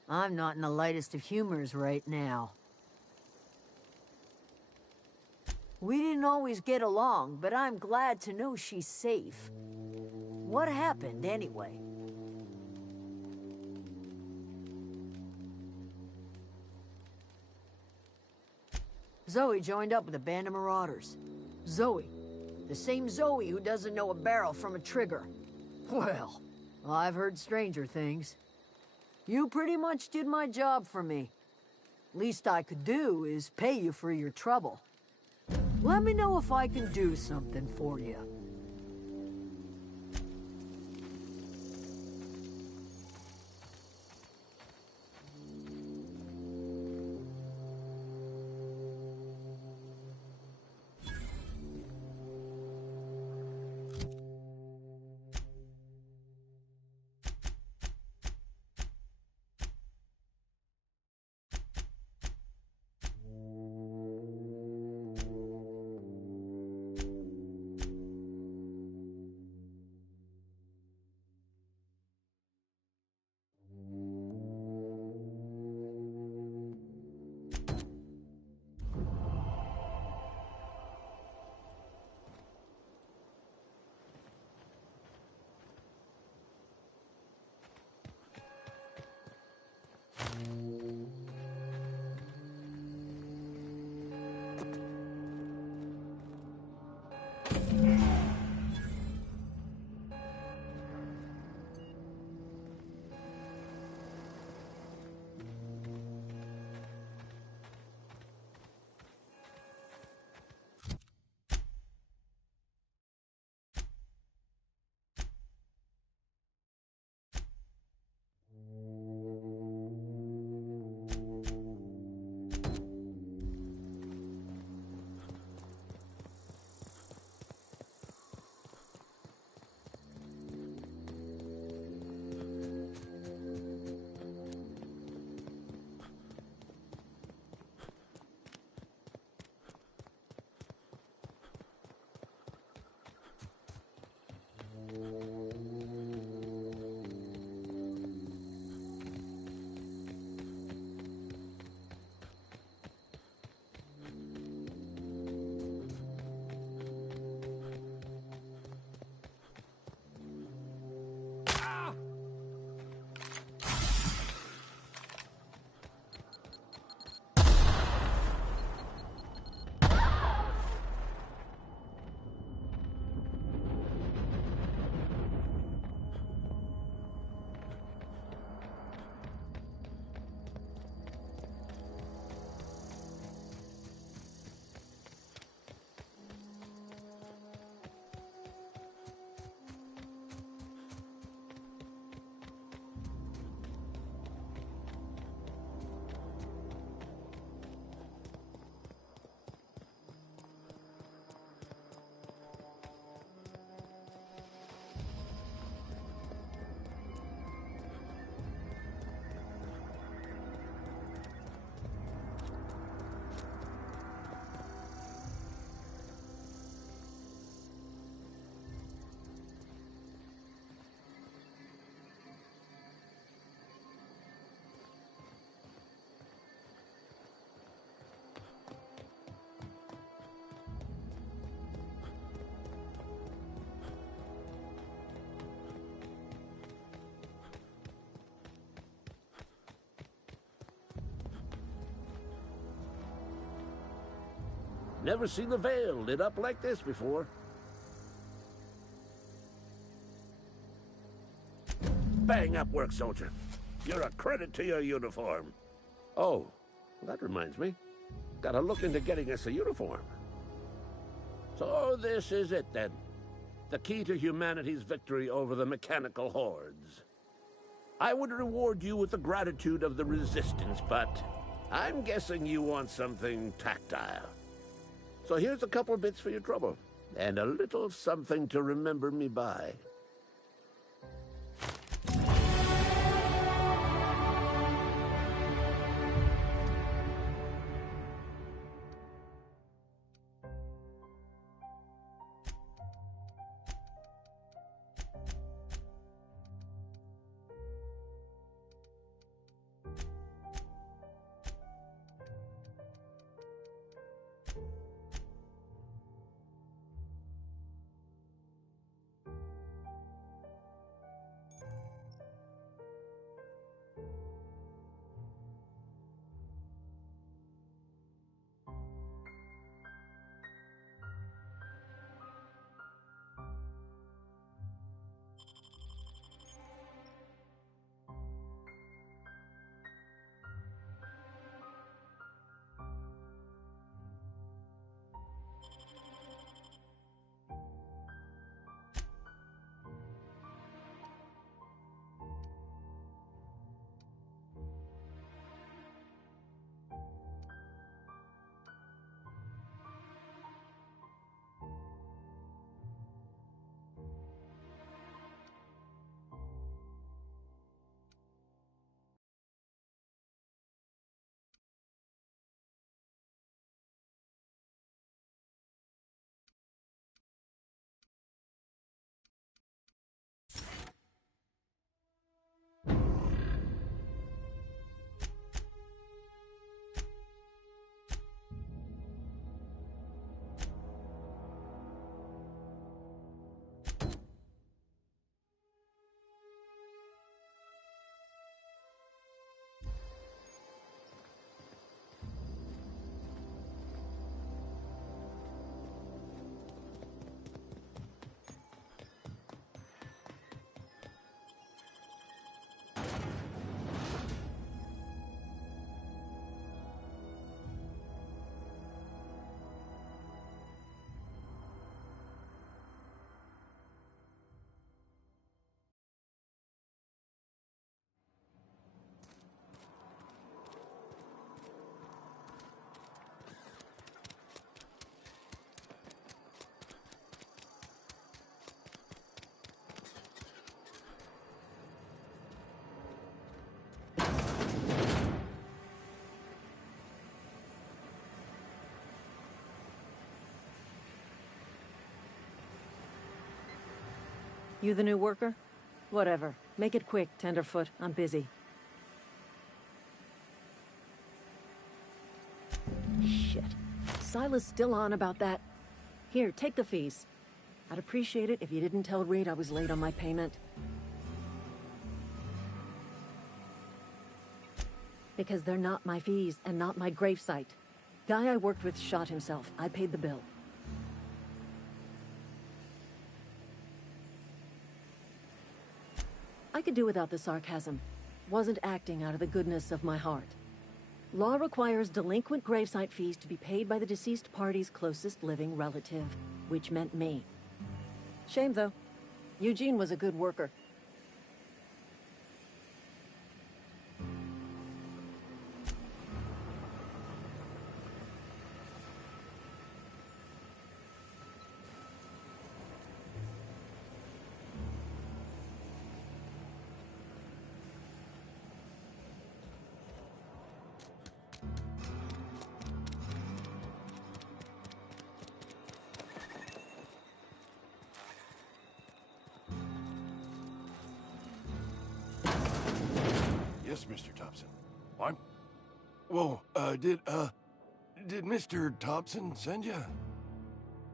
I'm not in the lightest of humors right now. We didn't always get along, but I'm glad to know she's safe. What happened, anyway? Zoe joined up with a band of marauders. Zoe. The same Zoe who doesn't know a barrel from a trigger. Well, I've heard stranger things. You pretty much did my job for me. Least I could do is pay you for your trouble. Let me know if I can do something for you. Never seen the Vale lit up like this before. Bang up work, soldier. You're a credit to your uniform. Oh, that reminds me. Gotta look into getting us a uniform. So this is it, then. The key to humanity's victory over the mechanical hordes. I would reward you with the gratitude of the Resistance, but I'm guessing you want something tactile. So here's a couple bits for your trouble, and a little something to remember me by. You the new worker? Whatever. Make it quick, Tenderfoot. I'm busy. Shit. Silas still on about that. Here, take the fees. I'd appreciate it if you didn't tell Reed I was late on my payment. Because they're not my fees and not my gravesite. Guy I worked with shot himself. I paid the bill. I could do without the sarcasm. Wasn't acting out of the goodness of my heart. Law requires delinquent gravesite fees to be paid by the deceased party's closest living relative, which meant me. Shame, though. Eugene was a good worker. Yes, Mr. Thompson. I'm... Whoa, did Mr. Thompson send you?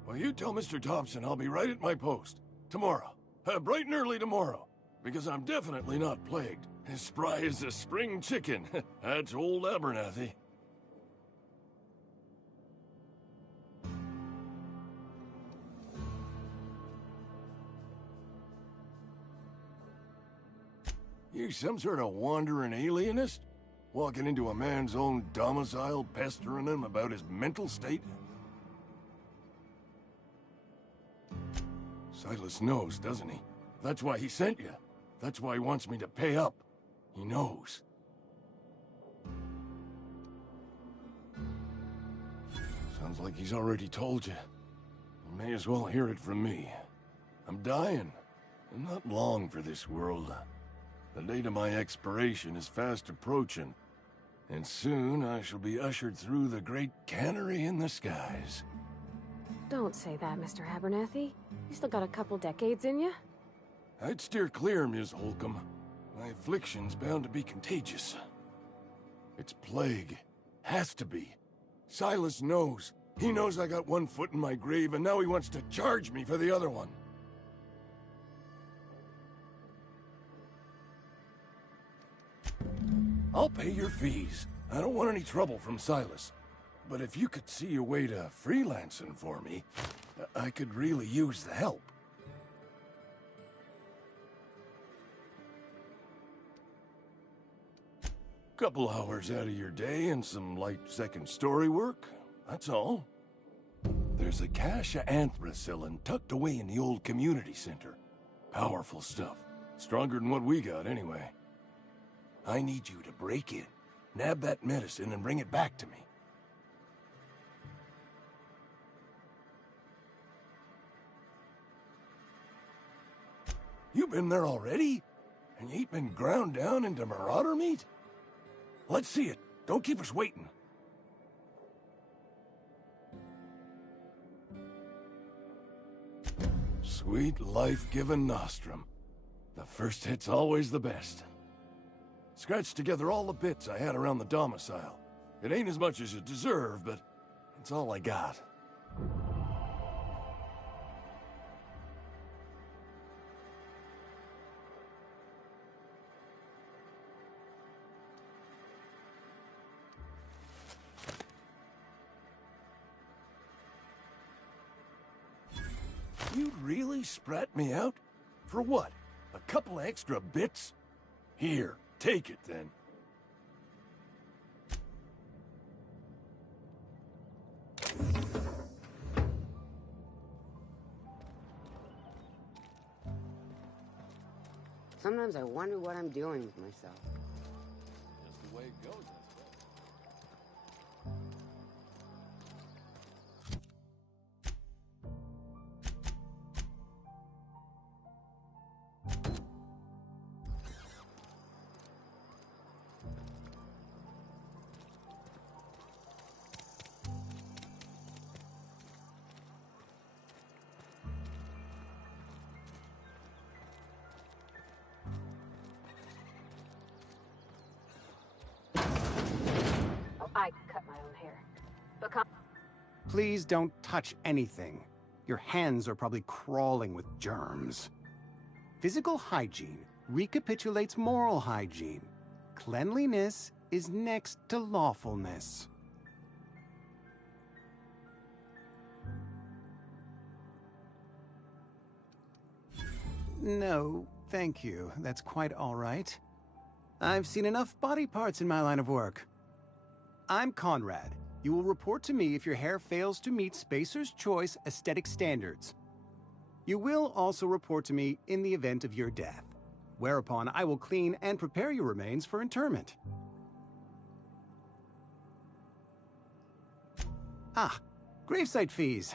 Well, you tell Mr. Thompson I'll be right at my post. Tomorrow. Bright and early tomorrow. Because I'm definitely not plagued. As spry as a spring chicken. That's old Abernathy. You some sort of wandering alienist? Walking into a man's own domicile, pestering him about his mental state? Silas knows, doesn't he? That's why he sent you. That's why he wants me to pay up. He knows. Sounds like he's already told you. You may as well hear it from me. I'm dying. I'm not long for this world. The date of my expiration is fast approaching, and soon I shall be ushered through the great cannery in the skies. Don't say that, Mr. Abernathy. You still got a couple decades in you. I'd steer clear, Ms. Holcomb. My affliction's bound to be contagious. It's plague. Has to be. Silas knows. He knows I got one foot in my grave, and now he wants to charge me for the other one. I'll pay your fees. I don't want any trouble from Silas. But if you could see a way to freelancing for me, I could really use the help. Couple hours out of your day and some light second story work, that's all. There's a cache of anthracillin tucked away in the old community center. Powerful stuff. Stronger than what we got, anyway. I need you to break in, nab that medicine, and bring it back to me. You been there already? And you ain't been ground down into marauder meat? Let's see it. Don't keep us waiting. Sweet life-giving nostrum. The first hit's always the best. Scratched together all the bits I had around the domicile. It ain't as much as you deserve, but it's all I got. You'd really sprat me out? For what? A couple of extra bits? Here, take it then. Sometimes I wonder what I'm doing with myself. Just the way it goes, I suppose. I cut my own hair. But Please don't touch anything. Your hands are probably crawling with germs. Physical hygiene recapitulates moral hygiene. Cleanliness is next to lawfulness. No, thank you. That's quite all right. I've seen enough body parts in my line of work. I'm Conrad. You will report to me if your hair fails to meet Spacer's Choice aesthetic standards. You will also report to me in the event of your death, whereupon I will clean and prepare your remains for interment. Ah, gravesite fees.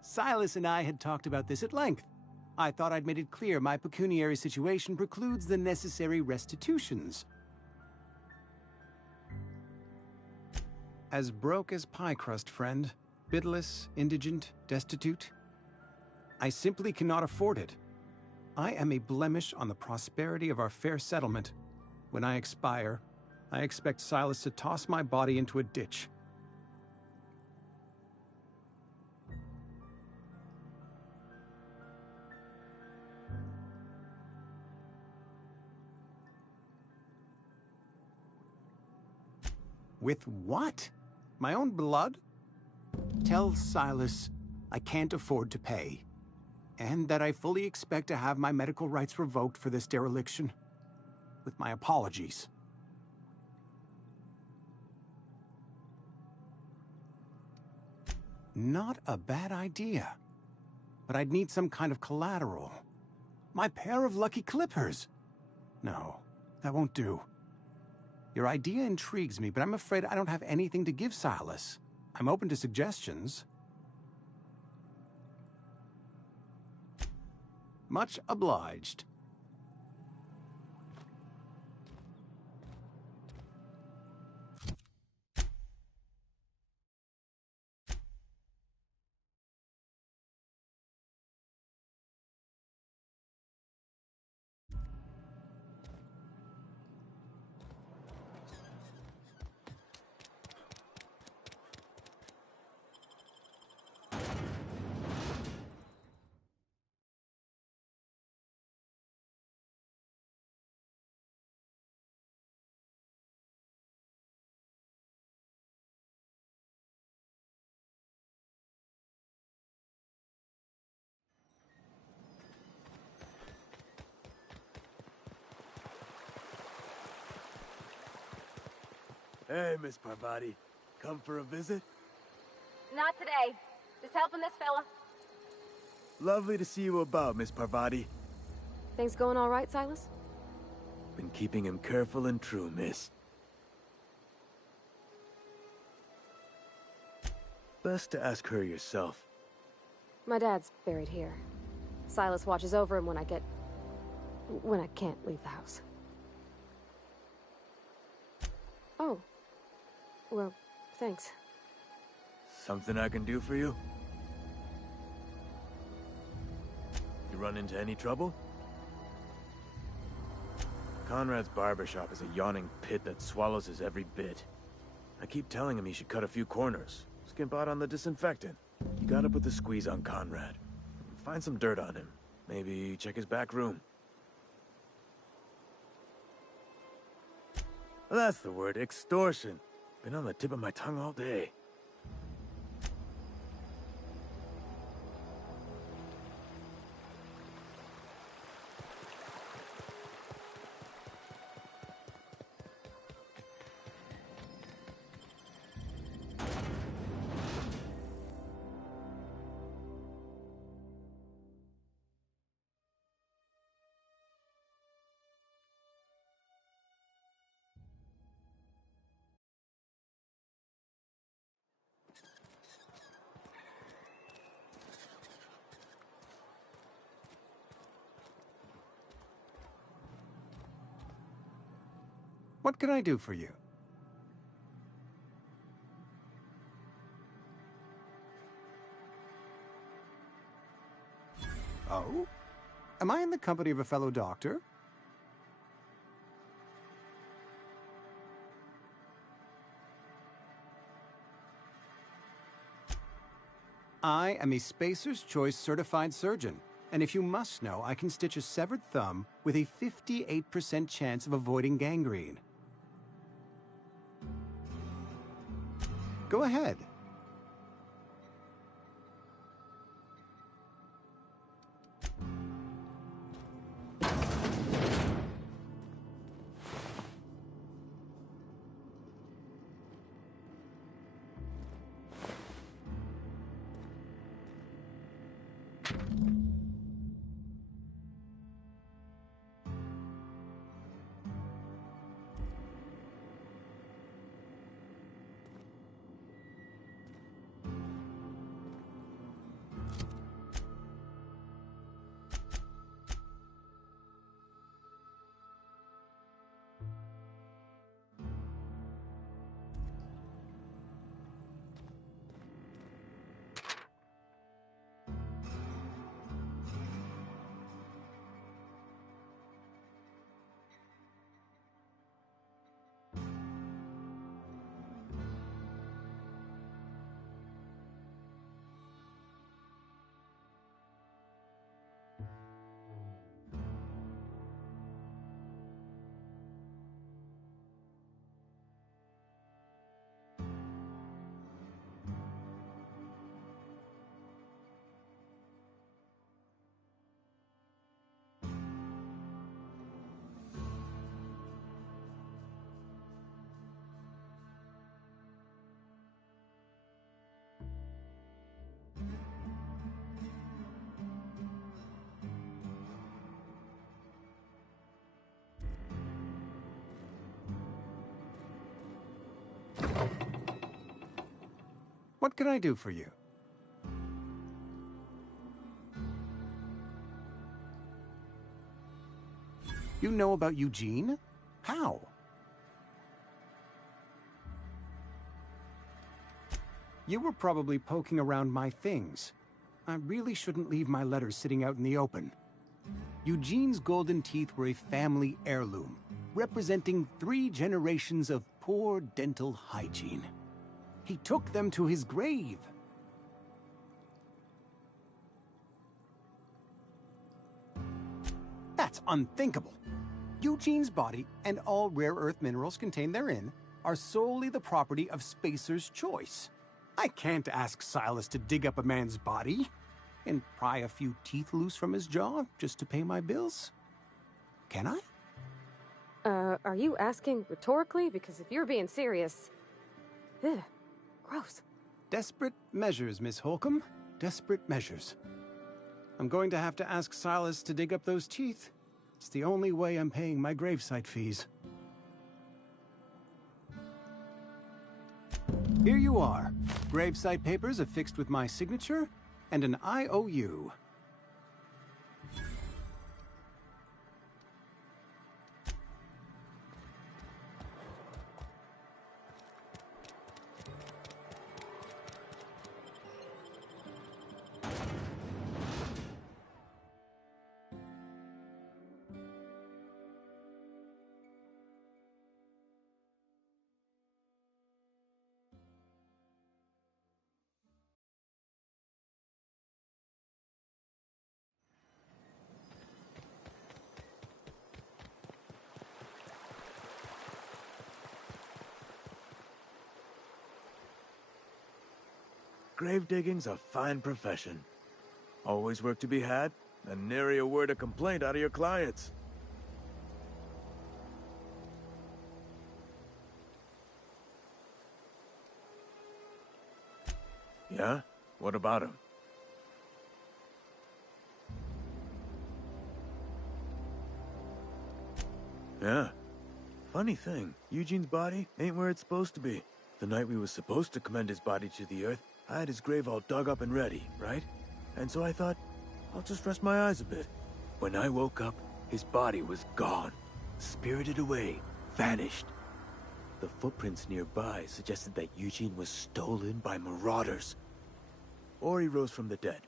Silas and I had talked about this at length. I thought I'd made it clear my pecuniary situation precludes the necessary restitutions. As broke as pie crust, friend. Bidless, indigent, destitute. I simply cannot afford it. I am a blemish on the prosperity of our fair settlement. When I expire, I expect Silas to toss my body into a ditch. With what? My own blood? Tell Silas I can't afford to pay, and that I fully expect to have my medical rights revoked for this dereliction. With my apologies. Not a bad idea. But I'd need some kind of collateral. My pair of lucky clippers! No, that won't do. Your idea intrigues me, but I'm afraid I don't have anything to give Silas. I'm open to suggestions. Much obliged. Hey, Miss Parvati. Come for a visit? not today. Just helping this fella. Lovely to see you about, Miss Parvati. Things going all right, Silas? Been keeping him careful and true, miss. Best to ask her yourself. My dad's buried here. Silas watches over him when I can't leave the house. Oh. Well, thanks. Something I can do for you? You run into any trouble? Conrad's barbershop is a yawning pit that swallows his every bit. I keep telling him he should cut a few corners. Skimp out on the disinfectant. You gotta put the squeeze on Conrad. Find some dirt on him. Maybe check his back room. That's the word, extortion. Been on the tip of my tongue all day. What can I do for you? Oh? Am I in the company of a fellow doctor? I am a Spacer's Choice certified surgeon, and if you must know, I can stitch a severed thumb with a 58% chance of avoiding gangrene. Go ahead. What can I do for you? You know about Eugene? How? You were probably poking around my things. I really shouldn't leave my letters sitting out in the open. Eugene's golden teeth were a family heirloom, representing 3 generations of poor dental hygiene. He took them to his grave. That's unthinkable. Eugene's body and all rare earth minerals contained therein are solely the property of Spacer's Choice. I can't ask Silas to dig up a man's body and pry a few teeth loose from his jaw just to pay my bills. Can I? Are you asking rhetorically? Because if you're being serious... Ugh, gross. Desperate measures, Miss Holcomb. Desperate measures. I'm going to have to ask Silas to dig up those teeth. It's the only way I'm paying my gravesite fees. Here you are. Gravesite papers affixed with my signature and an IOU. Grave digging's a fine profession. Always work to be had, and nary a word of complaint out of your clients. Yeah? What about him? Yeah. Funny thing, Eugene's body ain't where it's supposed to be. The night we was supposed to commend his body to the earth, I had his grave all dug up and ready, right? And so I thought, I'll just rest my eyes a bit. When I woke up, his body was gone. Spirited away. Vanished. The footprints nearby suggested that Eugene was stolen by marauders. Or he rose from the dead.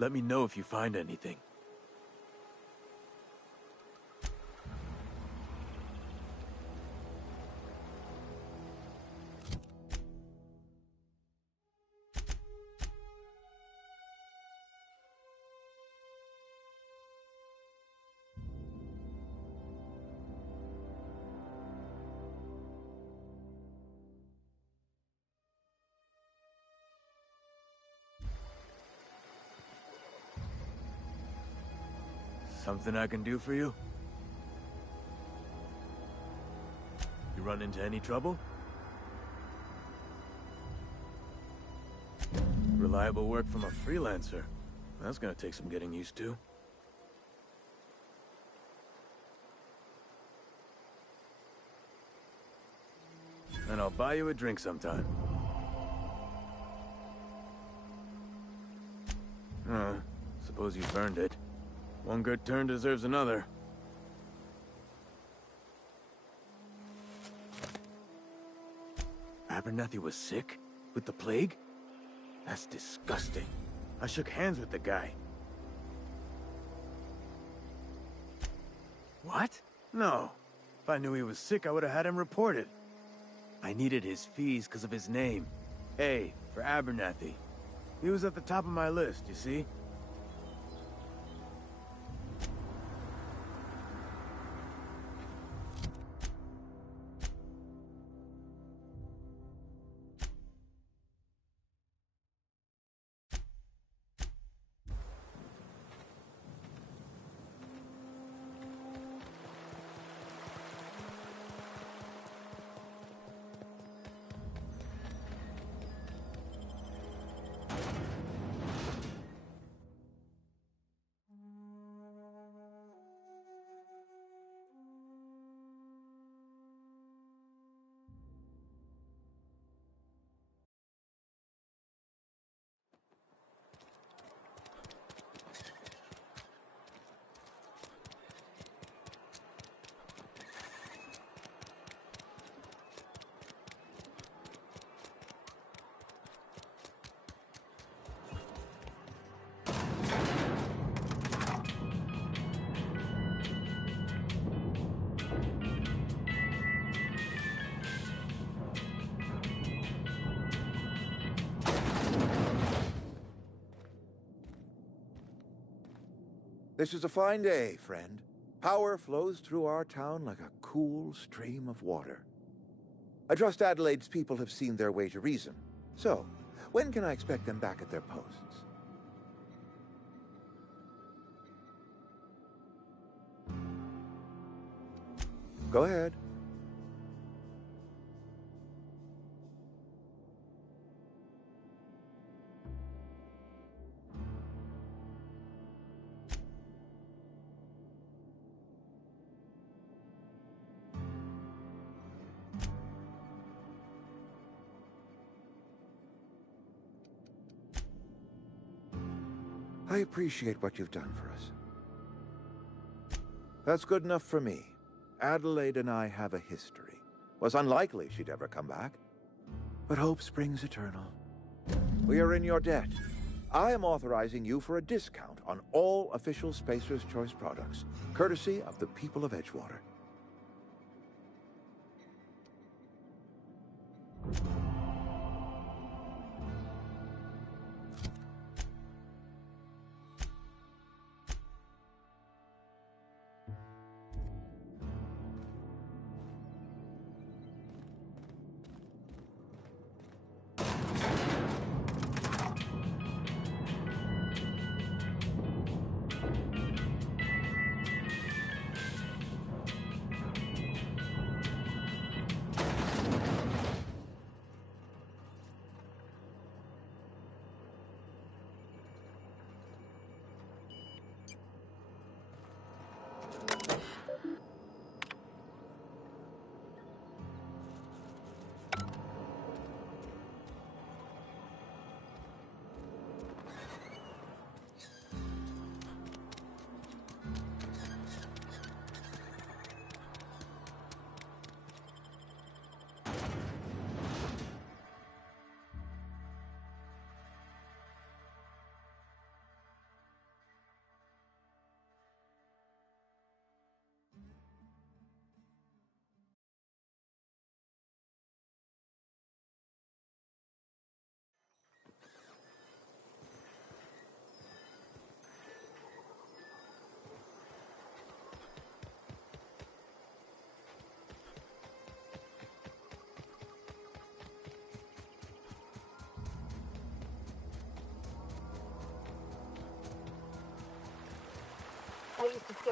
Let me know if you find anything. Something I can do for you? You run into any trouble? Reliable work from a freelancer. That's gonna take some getting used to. And I'll buy you a drink sometime. Suppose you've earned it. One good turn deserves another. Abernathy was sick? With the plague? That's disgusting. I shook hands with the guy. What? No. If I knew he was sick, I would have had him reported. I needed his fees because of his name. A, for Abernathy. He was at the top of my list, you see? This is a fine day, friend. Power flows through our town like a cool stream of water. I trust Adelaide's people have seen their way to reason. So, when can I expect them back at their posts? Go ahead. I appreciate what you've done for us. That's good enough for me. Adelaide and I have a history. Was unlikely she'd ever come back. But hope springs eternal. We are in your debt. I am authorizing you for a discount on all official Spacer's Choice products, courtesy of the people of Edgewater.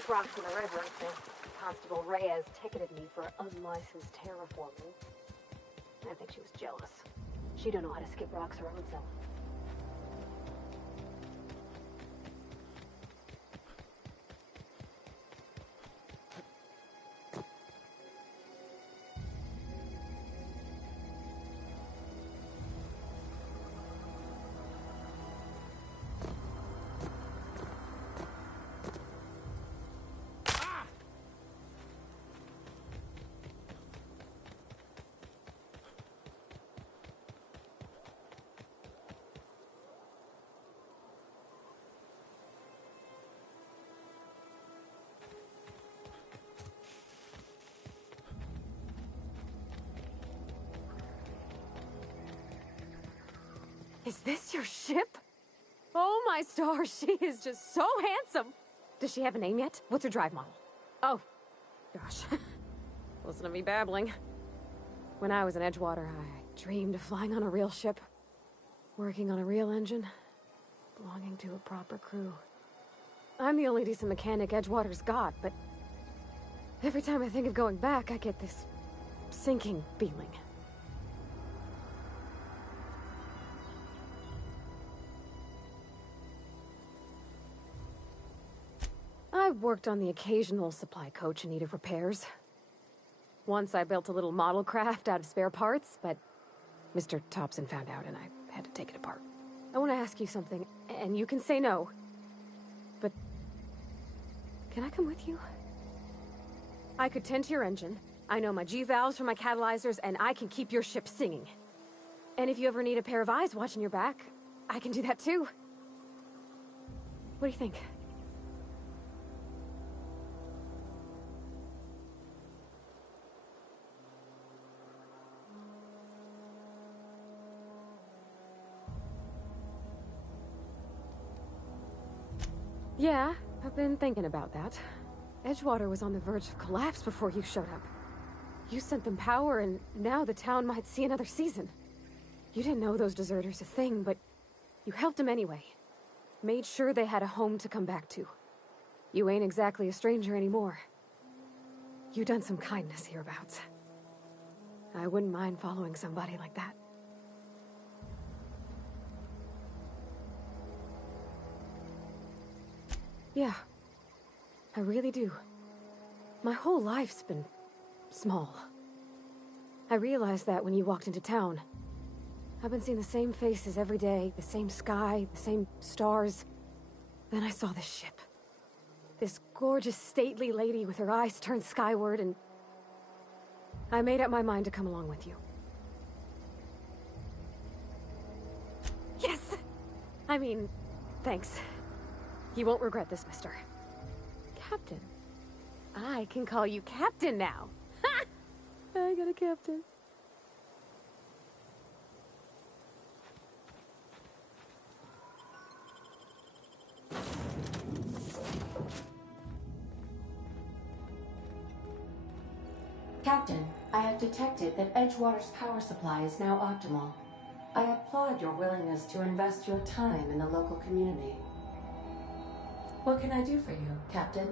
rocks in the river, so Constable Reyes ticketed me for unlicensed terraforming. I think she was jealous. She don't know how to skip rocks her own self. Is this your ship? Oh my stars, she is just so handsome. Does she have a name yet? What's her drive model? Oh, gosh. Listen to me babbling. When I was in Edgewater, I dreamed of flying on a real ship, working on a real engine, belonging to a proper crew. I'm the only decent mechanic Edgewater's got, but every time I think of going back, I get this sinking feeling. I worked on the occasional supply coach in need of repairs. Once I built a little model craft out of spare parts, but Mr. Thompson found out and I had to take it apart. I want to ask you something, and you can say no, but can I come with you? I could tend to your engine. I know my G-valves for my catalyzers, and I can keep your ship singing. And if you ever need a pair of eyes watching your back, I can do that too. What do you think? Yeah, I've been thinking about that. Edgewater was on the verge of collapse before you showed up. You sent them power, and now the town might see another season. You didn't know those deserters a thing, but you helped them anyway. Made sure they had a home to come back to. You ain't exactly a stranger anymore. You done some kindness hereabouts. I wouldn't mind following somebody like that. Yeah, I really do. My whole life's been small. I realized that when you walked into town. I've been seeing the same faces every day, the same sky, the same stars. Then I saw this ship. This gorgeous, stately lady with her eyes turned skyward, and I made up my mind to come along with you. Yes! I mean, thanks. You won't regret this, mister. Captain. I can call you Captain now. Ha! I got a captain. Captain, I have detected that Edgewater's power supply is now optimal. I applaud your willingness to invest your time in the local community. What can I do for you, Captain?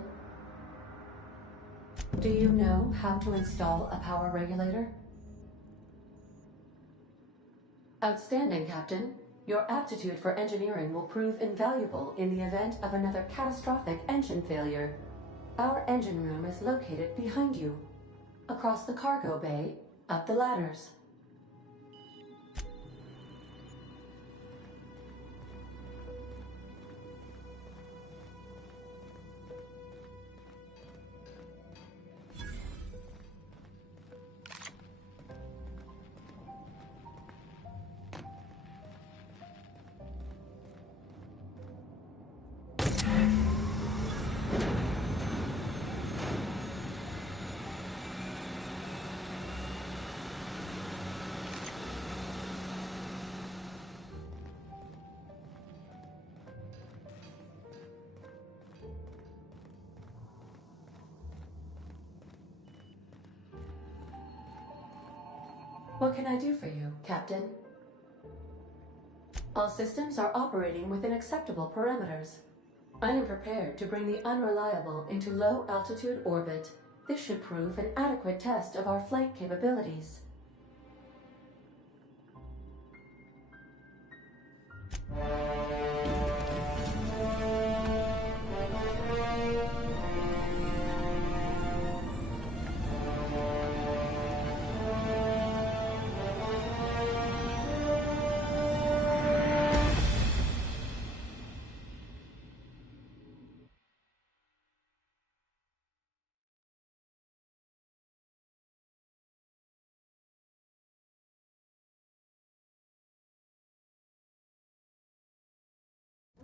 Do you know how to install a power regulator? Outstanding, Captain. Your aptitude for engineering will prove invaluable in the event of another catastrophic engine failure. Our engine room is located behind you, across the cargo bay, up the ladders. What can I do for you, Captain? All systems are operating within acceptable parameters. I am prepared to bring the Unreliable into low-altitude orbit. This should prove an adequate test of our flight capabilities.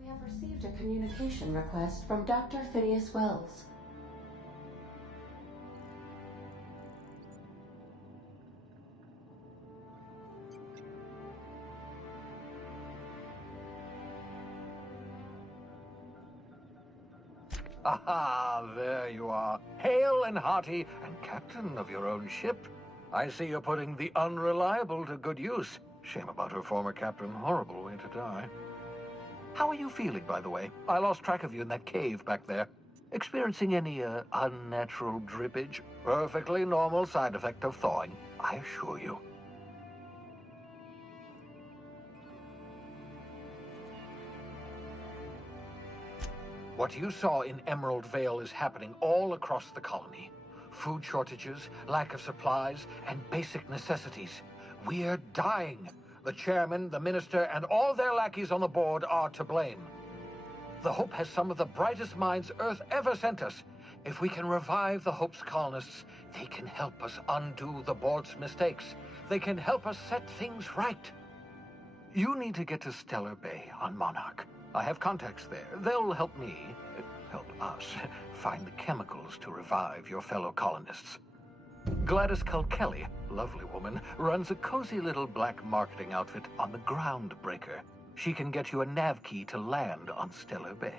We have received a communication request from Dr. Phineas Wells. Aha, there you are. Hale and hearty, and captain of your own ship. I see you're putting the Unreliable to good use. Shame about her former captain. Horrible way to die. How are you feeling, by the way? I lost track of you in that cave back there. Experiencing any, unnatural drippage? Perfectly normal side effect of thawing, I assure you. What you saw in Emerald Vale is happening all across the colony. Food shortages, lack of supplies, and basic necessities. We're dying. The chairman, the minister, and all their lackeys on the board are to blame. The Hope has some of the brightest minds Earth ever sent us. If we can revive the Hope's colonists, they can help us undo the board's mistakes. They can help us set things right. You need to get to Stellar Bay on Monarch. I have contacts there. They'll help help us, find the chemicals to revive your fellow colonists. Gladys Culkelly, lovely woman, runs a cozy little black marketing outfit on the Groundbreaker. She can get you a nav key to land on Stellar Bay.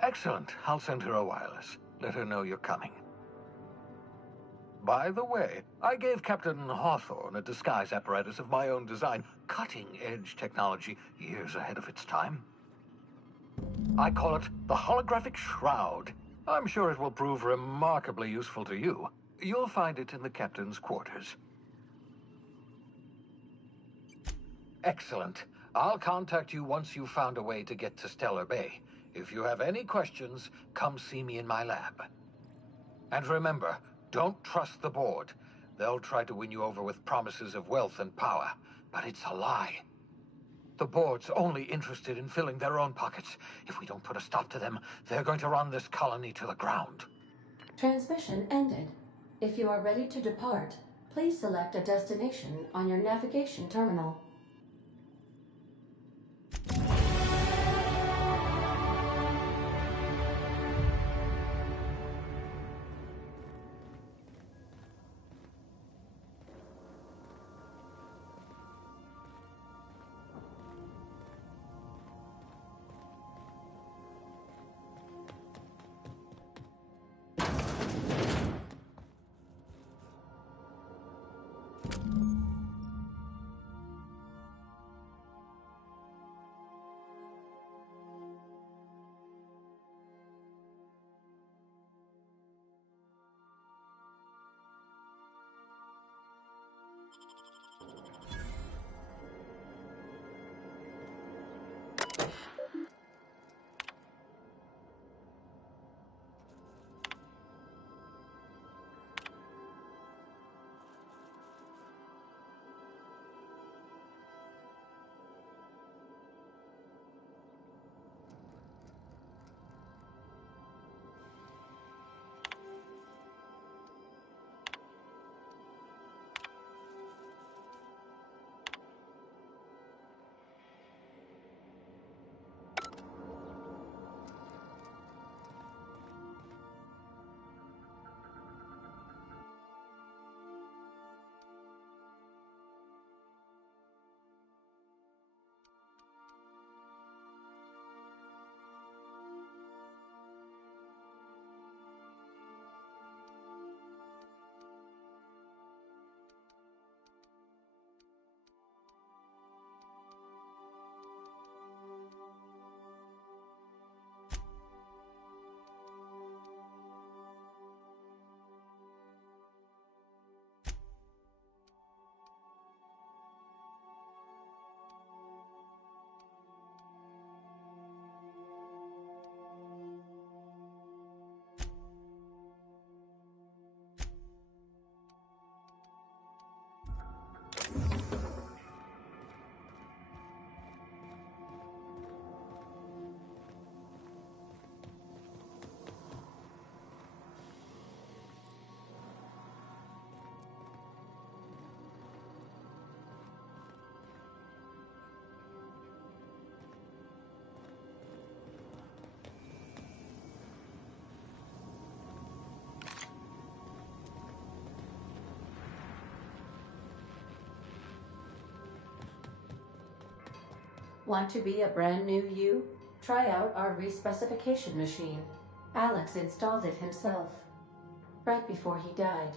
Excellent. I'll send her a wireless. Let her know you're coming. By the way, I gave Captain Hawthorne a disguise apparatus of my own design. Cutting-edge technology, years ahead of its time. I call it the Holographic Shroud. I'm sure it will prove remarkably useful to you. You'll find it in the captain's quarters. Excellent. I'll contact you once you've found a way to get to Stellar Bay. If you have any questions, come see me in my lab. And remember, don't trust the board. They'll try to win you over with promises of wealth and power, but it's a lie. The board's only interested in filling their own pockets. If we don't put a stop to them, they're going to run this colony to the ground. Transmission ended. If you are ready to depart, please select a destination on your navigation terminal. Want to be a brand new you? Try out our respecification machine. Alex installed it himself, right before he died.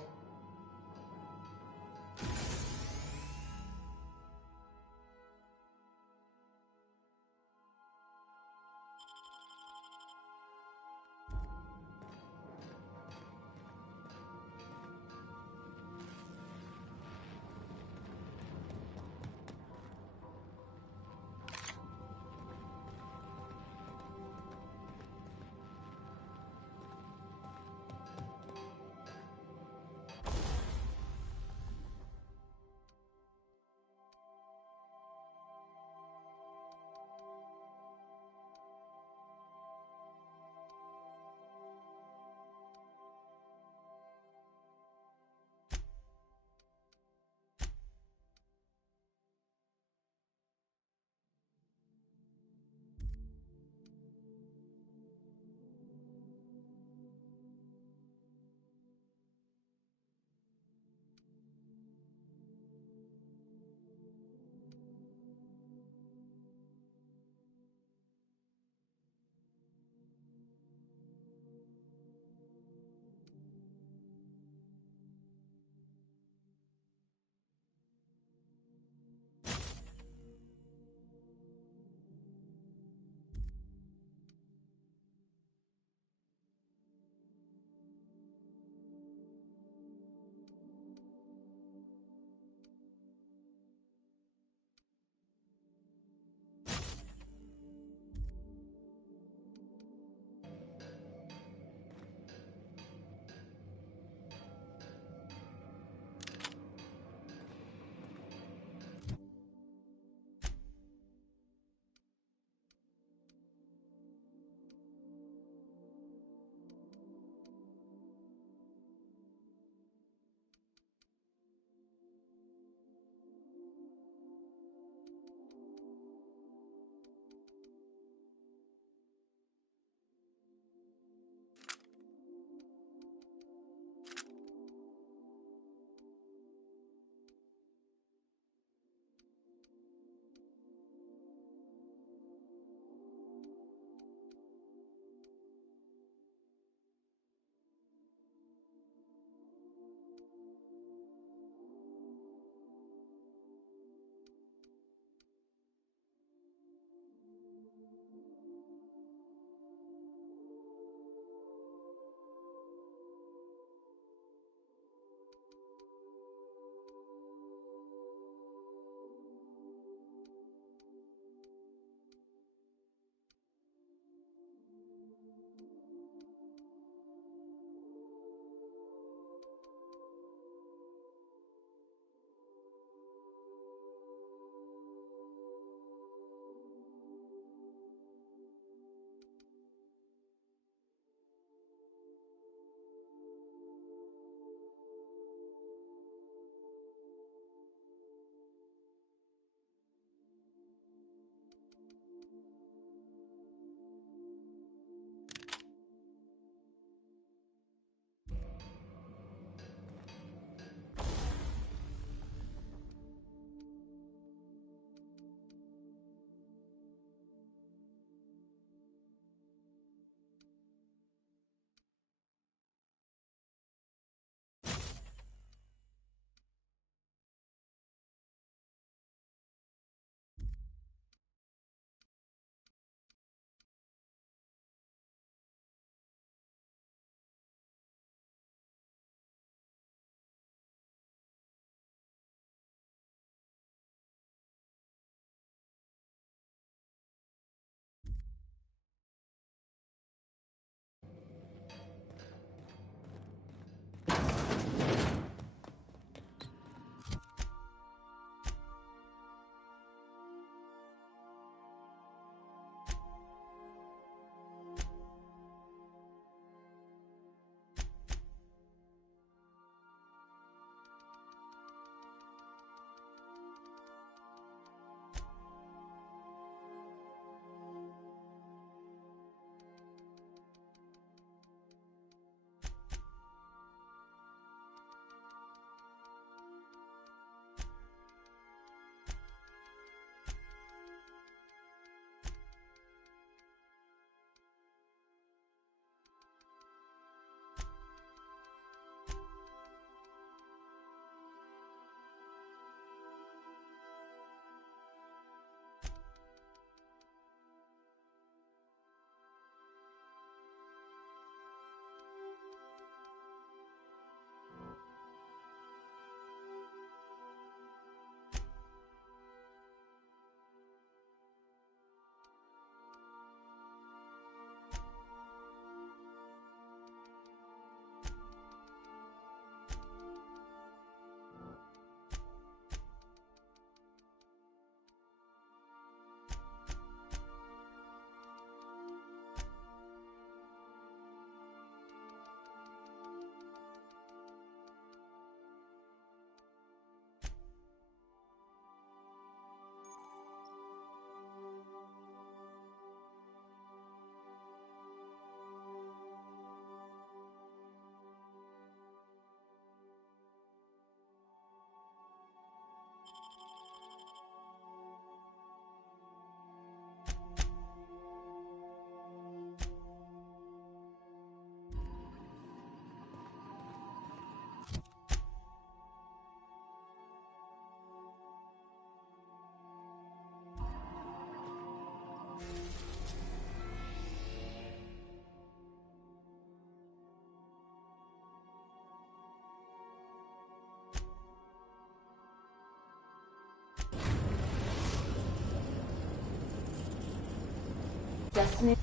Destiny.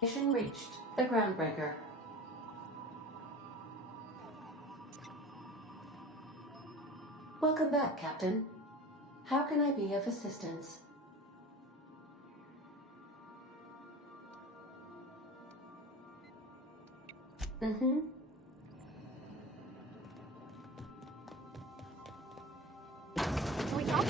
Mission reached. The Groundbreaker. Welcome back, Captain. How can I be of assistance? Mm-hmm. Can we talk?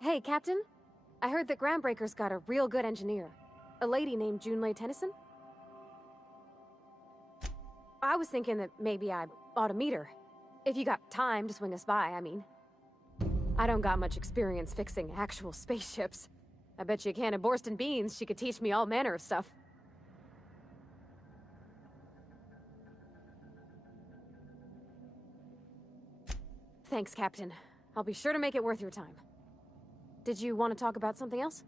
Hey, Captain. I heard that Groundbreaker's got a real good engineer. A lady named Junlei Tennyson. I was thinking that maybe I ought to meet her. If you got time to swing us by, I mean. I don't got much experience fixing actual spaceships. I bet you a can of Borston beans she could teach me all manner of stuff. Thanks, Captain. I'll be sure to make it worth your time. Did you want to talk about something else?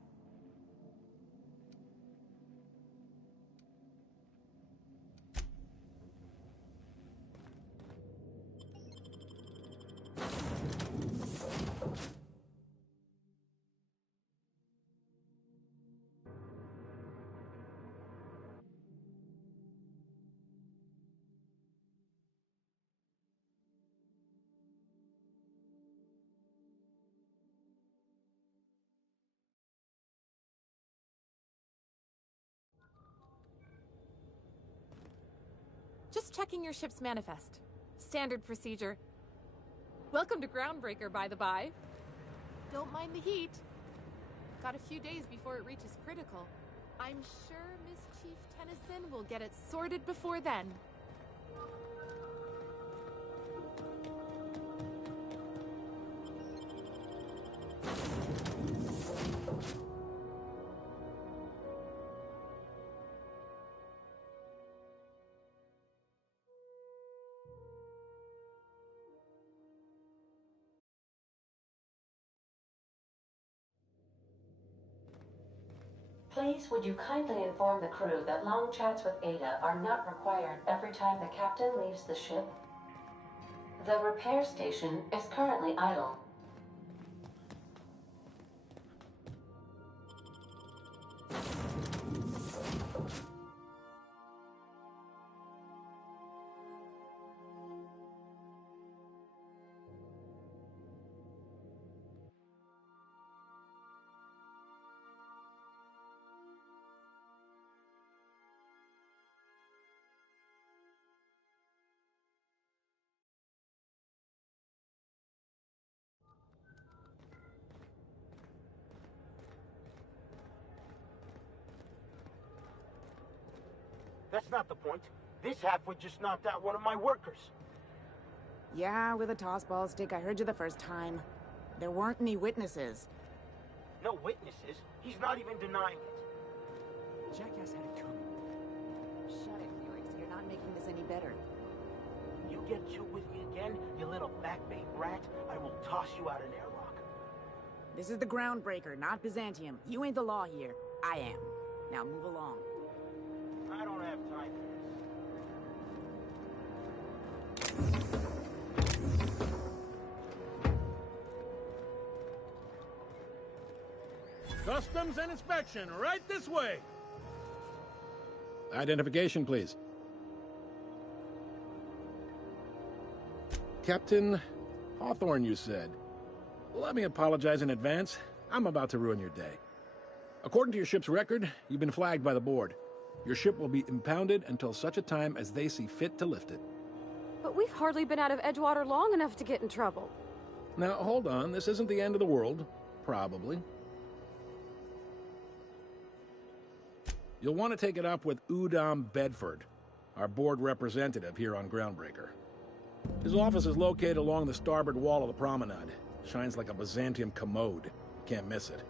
Just checking your ship's manifest. Standard procedure. Welcome to Groundbreaker, by the by. Don't mind the heat. Got a few days before it reaches critical. I'm sure Miss Chief Tennyson will get it sorted before then. Please, would you kindly inform the crew that long chats with Ada are not required every time the captain leaves the ship? The repair station is currently idle. That's not the point. This halfwit just knocked out one of my workers. Yeah, with a toss-ball stick. I heard you the first time. There weren't any witnesses. No witnesses? He's not even denying it. Jackass had it coming. Shut it, Felix. You're not making this any better. You get chewed with me again, you little backbait brat, I will toss you out an airlock. This is the Groundbreaker, not Byzantium. You ain't the law here. I am. Now move along. I don't have time for this. Customs and inspection, right this way. Identification, please. Captain Hawthorne, you said. Let me apologize in advance. I'm about to ruin your day. According to your ship's record, you've been flagged by the board. Your ship will be impounded until such a time as they see fit to lift it. But we've hardly been out of Edgewater long enough to get in trouble. Now, hold on. This isn't the end of the world. Probably. You'll want to take it up with Udom Bedford, our board representative here on Groundbreaker. His office is located along the starboard wall of the promenade. Shines like a Byzantium commode. Can't miss it.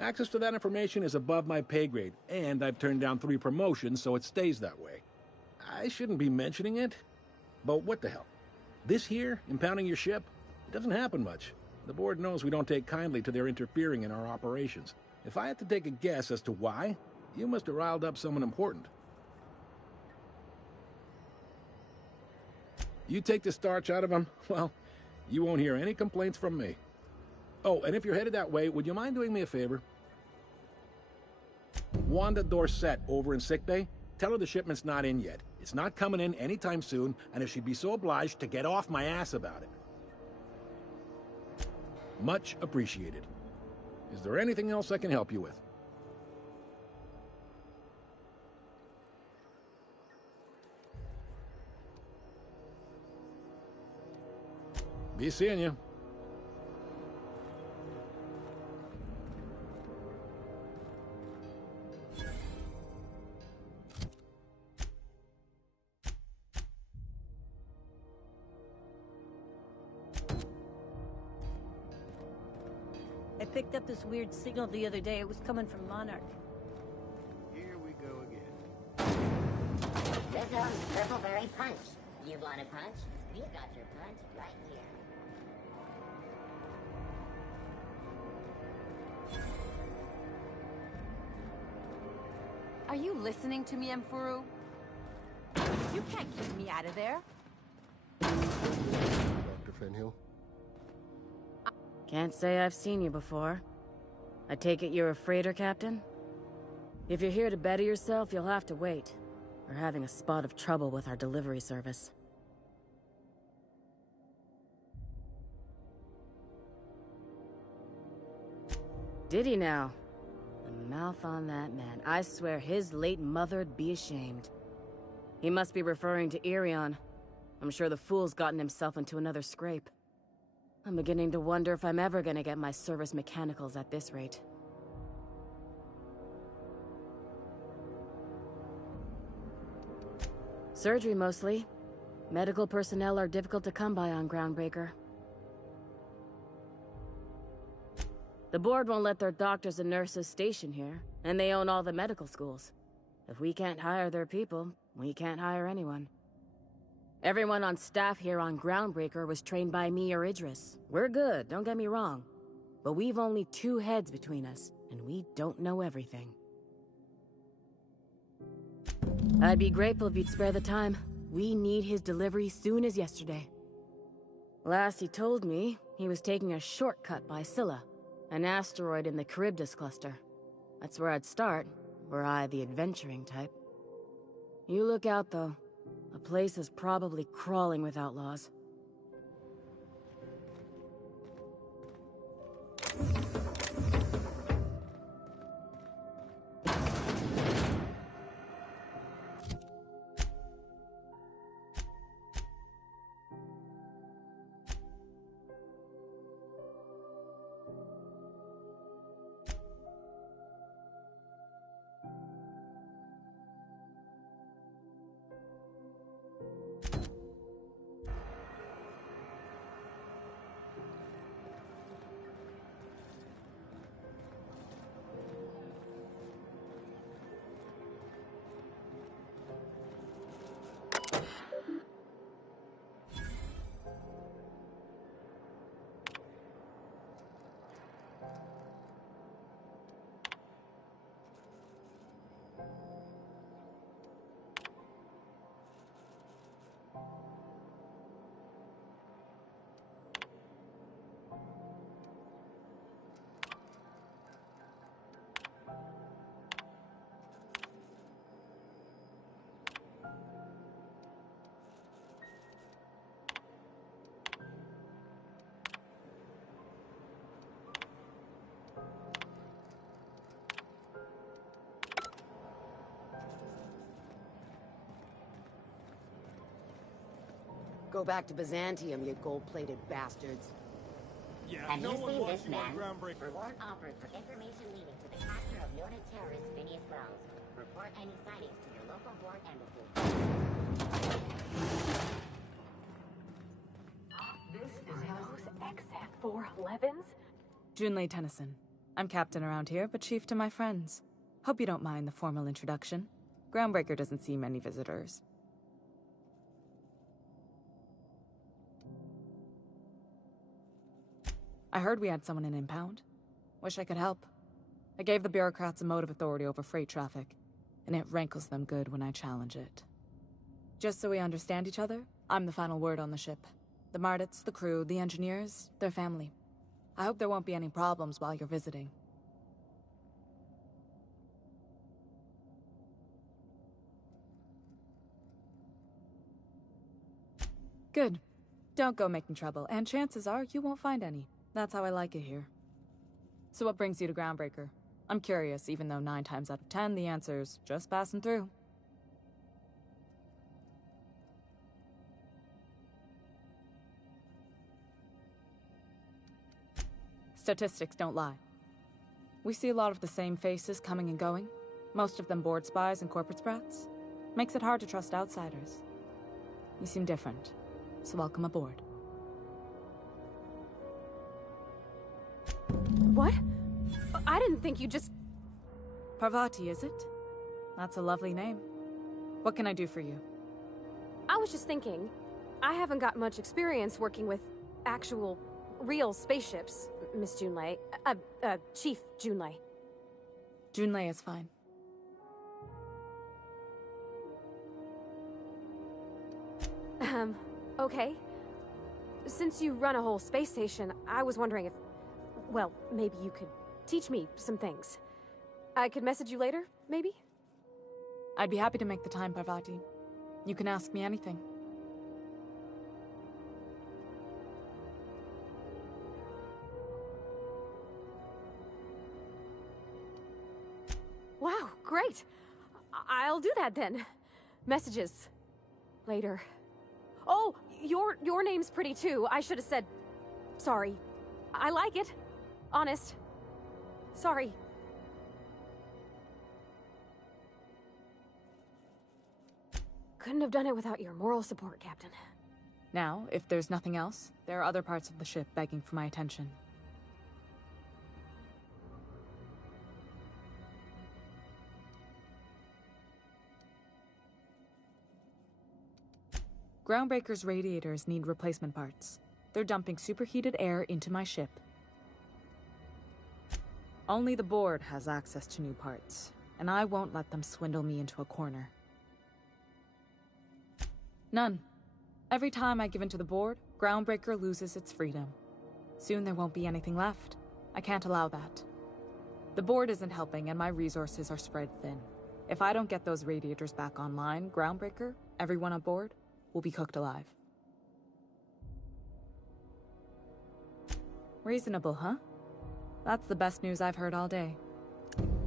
Access to that information is above my pay grade, and I've turned down 3 promotions, so it stays that way. I shouldn't be mentioning it, but what the hell? This here, impounding your ship, it doesn't happen much. The board knows we don't take kindly to their interfering in our operations. If I had to take a guess as to why, you must have riled up someone important. You take the starch out of them, well, you won't hear any complaints from me. Oh, and if you're headed that way, would you mind doing me a favor? Wanda Dorset over in sickbay, tell her the shipment's not in yet. It's not coming in anytime soon, and if she'd be so obliged to get off my ass about it. Much appreciated. Is there anything else I can help you with? Be seeing you. I picked up this weird signal the other day. It was coming from Monarch. Here we go again. This one's Purpleberry Punch. You want a punch? We've got your punch right here. Are you listening to me, Emfuru? You can't keep me out of there. Dr. Fenhill? Can't say I've seen you before. I take it you're a freighter, Captain? If you're here to better yourself, you'll have to wait. We're having a spot of trouble with our delivery service. Did he now? The mouth on that man. I swear his late mother'd be ashamed. He must be referring to Irion. I'm sure the fool's gotten himself into another scrape. I'm beginning to wonder if I'm ever gonna get my service mechanicals at this rate. Surgery, mostly. Medical personnel are difficult to come by on Groundbreaker. The board won't let their doctors and nurses station here, and they own all the medical schools. If we can't hire their people, we can't hire anyone. Everyone on staff here on Groundbreaker was trained by me or Idris. We're good, don't get me wrong. But we've only 2 heads between us, and we don't know everything. I'd be grateful if you'd spare the time. We need his delivery soon as yesterday. Last he told me, he was taking a shortcut by Scylla, an asteroid in the Charybdis cluster. That's where I'd start, were I the adventuring type. You look out, though. The place is probably crawling with outlaws. Go back to Byzantium, you gold-plated bastards. Have you seen this man? Reward offered for information leading to the capture of noted terrorist Phineas Browns. Report any sightings to your local board embassy. This is those XF411s? Junlei Tennyson. I'm captain around here, but chief to my friends. Hope you don't mind the formal introduction. Groundbreaker doesn't see many visitors. I heard we had someone in impound. Wish I could help. I gave the bureaucrats a motive authority over freight traffic, and it rankles them good when I challenge it. Just so we understand each other, I'm the final word on the ship. The Mardits, the crew, the engineers, their family. I hope there won't be any problems while you're visiting. Good. Don't go making trouble, and chances are you won't find any. That's how I like it here. So what brings you to Groundbreaker? I'm curious, even though 9 times out of 10 the answer's just passing through. Statistics don't lie. We see a lot of the same faces coming and going, most of them board spies and corporate sprats. Makes it hard to trust outsiders. You seem different, so welcome aboard. What? I didn't think you just... Parvati, is it? That's a lovely name. What can I do for you? I was just thinking, I haven't got much experience working with actual, real spaceships, Miss Junlei. Chief Junlei. Junlei is fine. Okay. Since you run a whole space station, I was wondering if... Well, maybe you could teach me some things. I could message you later, maybe? I'd be happy to make the time, Parvati. You can ask me anything. Wow, great! I'll do that then. Messages. Later. Oh, your name's pretty too. I should have said... Sorry. I like it. Honest. Sorry. Couldn't have done it without your moral support, Captain. Now, if there's nothing else, there are other parts of the ship begging for my attention. Groundbreaker's radiators need replacement parts. They're dumping superheated air into my ship. Only the board has access to new parts, and I won't let them swindle me into a corner. None. Every time I give in to the board, Groundbreaker loses its freedom. Soon there won't be anything left. I can't allow that. The board isn't helping, and my resources are spread thin. If I don't get those radiators back online, Groundbreaker, everyone on board, will be cooked alive. Reasonable, huh? That's the best news I've heard all day.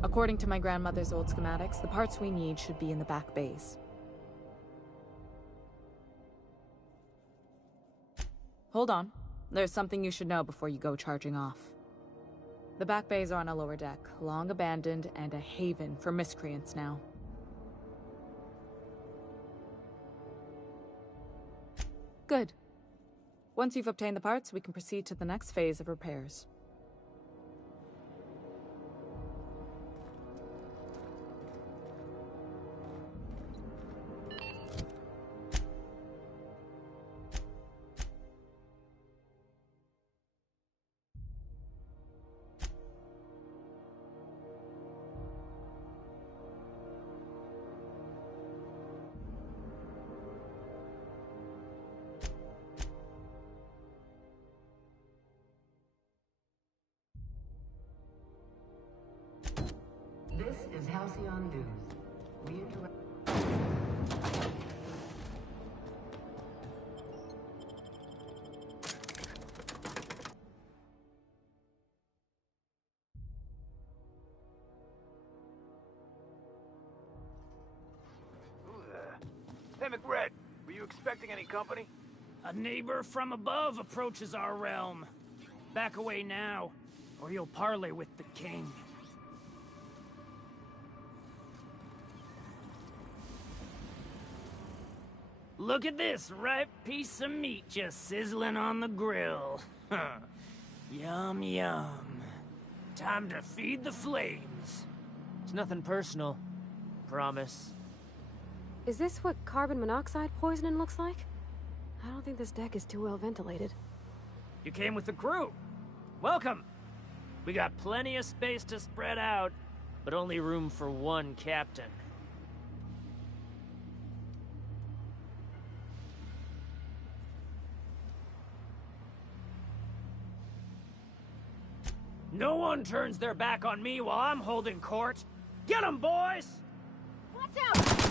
According to my grandmother's old schematics, the parts we need should be in the back bays. Hold on. There's something you should know before you go charging off. The back bays are on a lower deck, long abandoned and a haven for miscreants now. Good. Once you've obtained the parts, we can proceed to the next phase of repairs. This is Halcyon News. We interact. Hey, McRed, were you expecting any company? A neighbor from above approaches our realm. Back away now, or you'll parley with the king. Look at this ripe piece of meat just sizzling on the grill. Yum, yum. Time to feed the flames. It's nothing personal. Promise. Is this what carbon monoxide poisoning looks like? I don't think this deck is too well ventilated. You came with the crew. Welcome. We got plenty of space to spread out, but only room for one captain. No one turns their back on me while I'm holding court. Get 'em, boys! Watch out!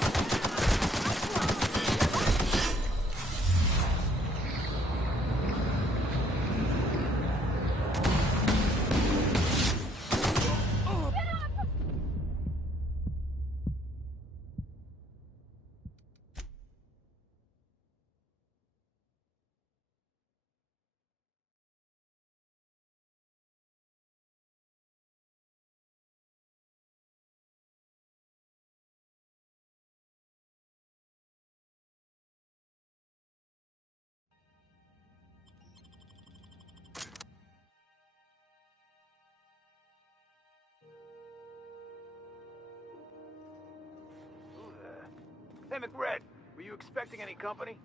Hey, McRed, were you expecting any company?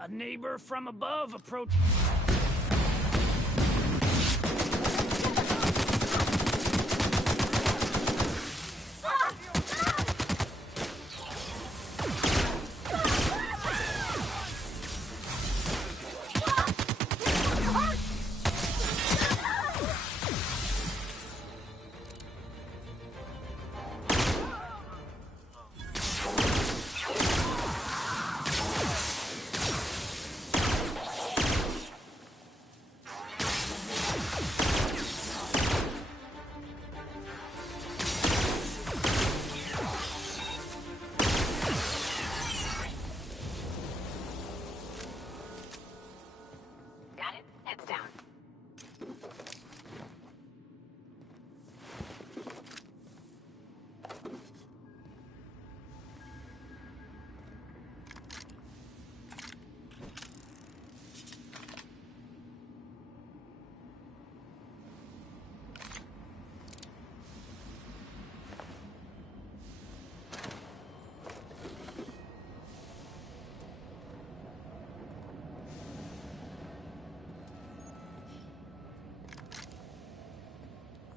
A neighbor from above approached...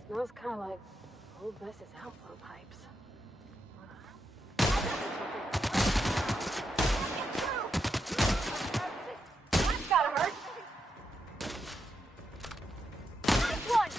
Smells kind of like old Bess's outflow pipes. That's gotta hurt. Nice one.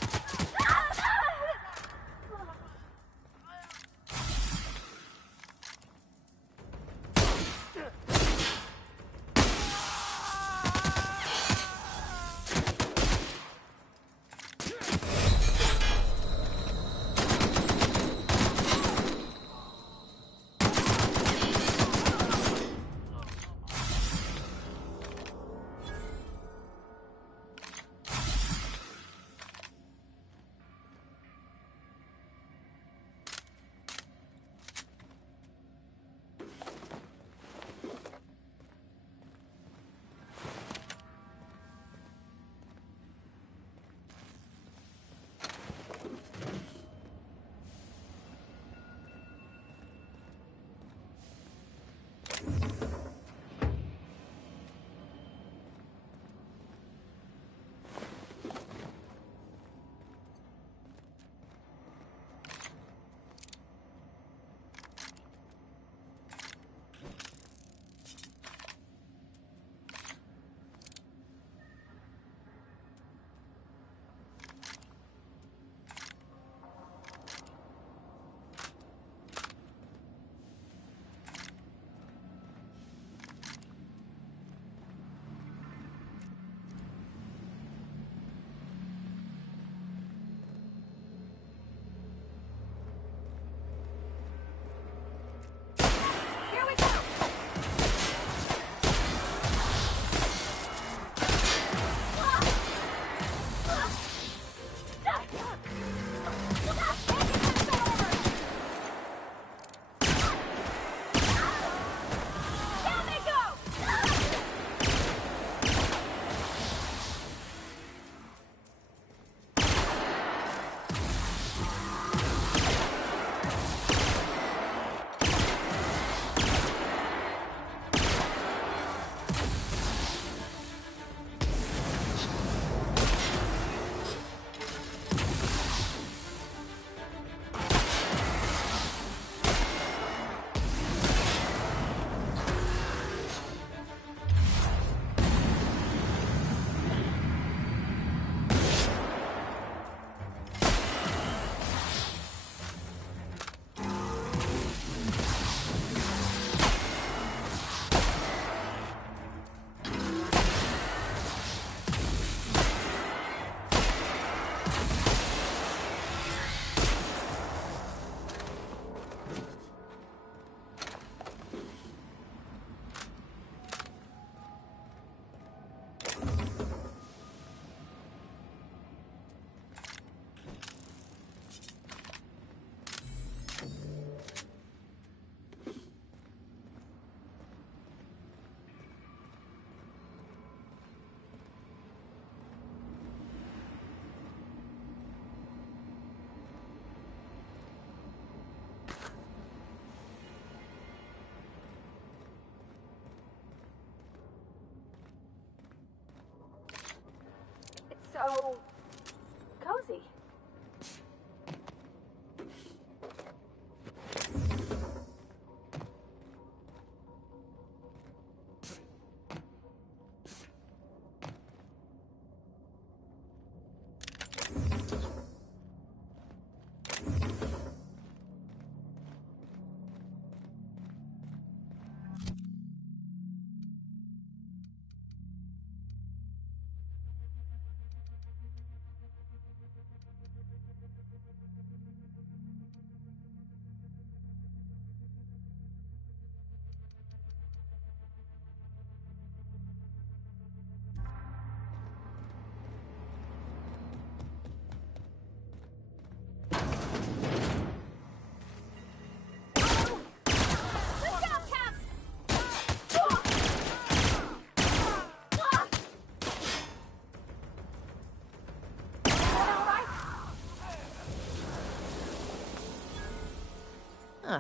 so cozy.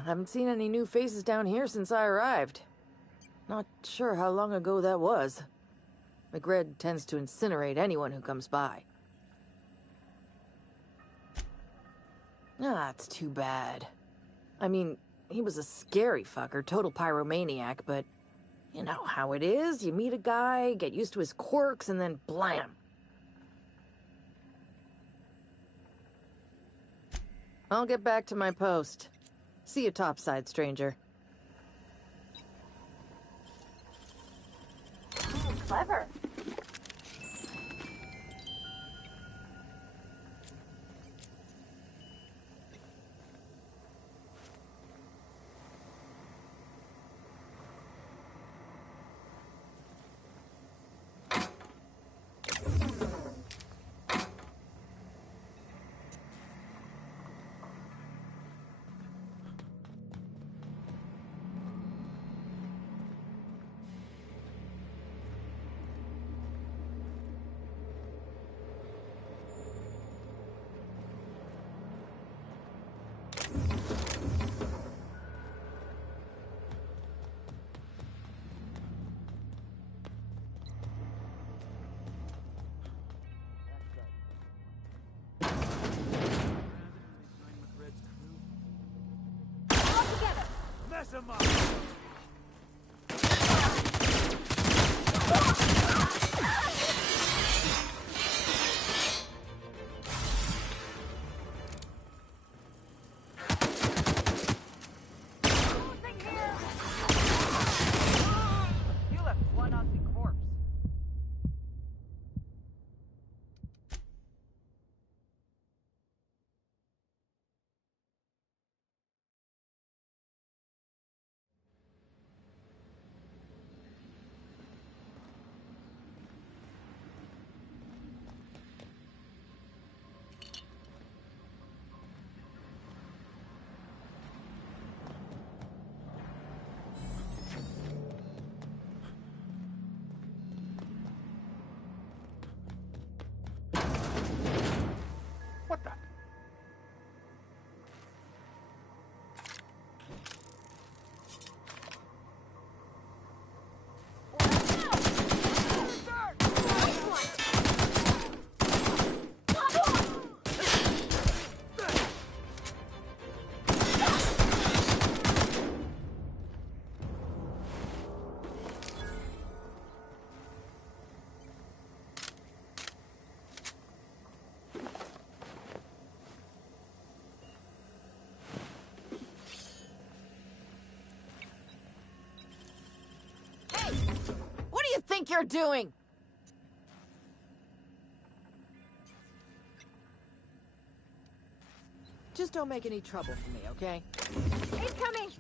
Haven't seen any new faces down here since I arrived. Not sure how long ago that was. McRed tends to incinerate anyone who comes by. It's too bad. I mean, he was a scary fucker, total pyromaniac, but you know how it is. You meet a guy, get used to his quirks, and then blam. I'll get back to my post. See you topside, stranger. Clever. Mess him up! You left one ugly corpse. What the? What do you think you're doing? Just don't make any trouble for me, okay? Incoming!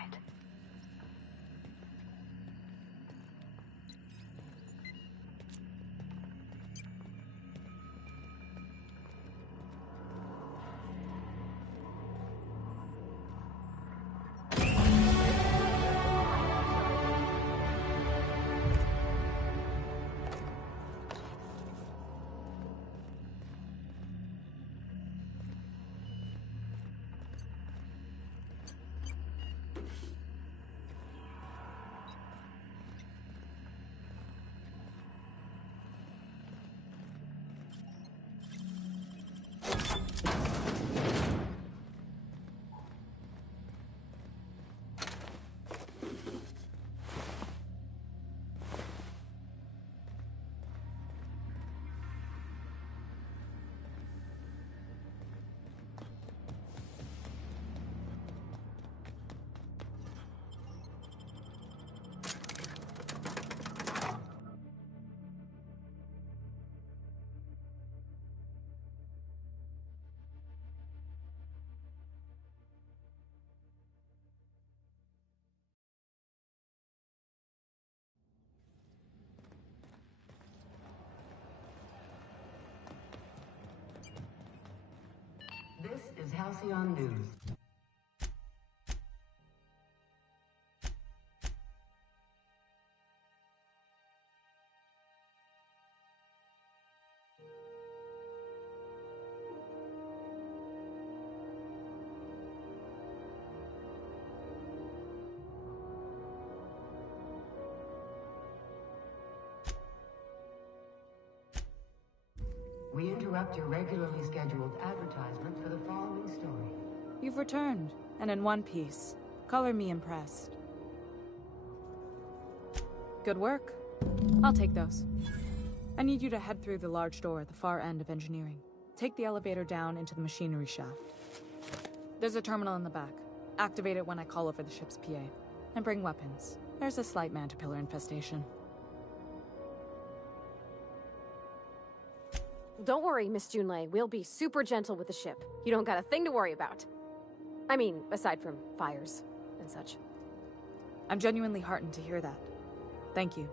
inside. This is Halcyon News. We interrupt your regularly scheduled advertisement for the following story. You've returned, and in one piece. Color me impressed. Good work. I'll take those. I need you to head through the large door at the far end of engineering. Take the elevator down into the machinery shaft. There's a terminal in the back. Activate it when I call over the ship's PA. And bring weapons. There's a slight mantipillar infestation. Don't worry, Miss Junlei. We'll be super gentle with the ship. You don't got a thing to worry about. I mean, aside from fires and such. I'm genuinely heartened to hear that. Thank you.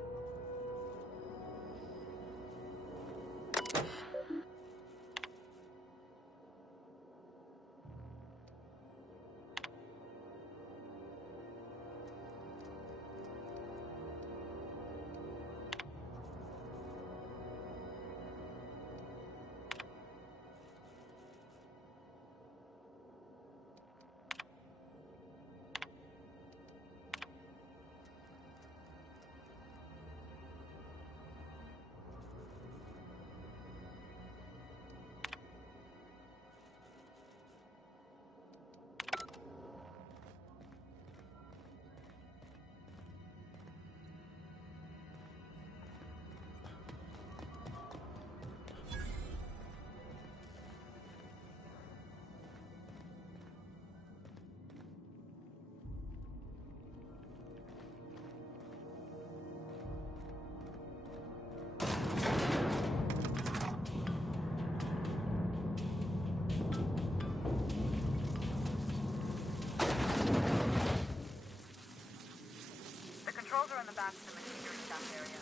Controls are in the back of the machinery shop area.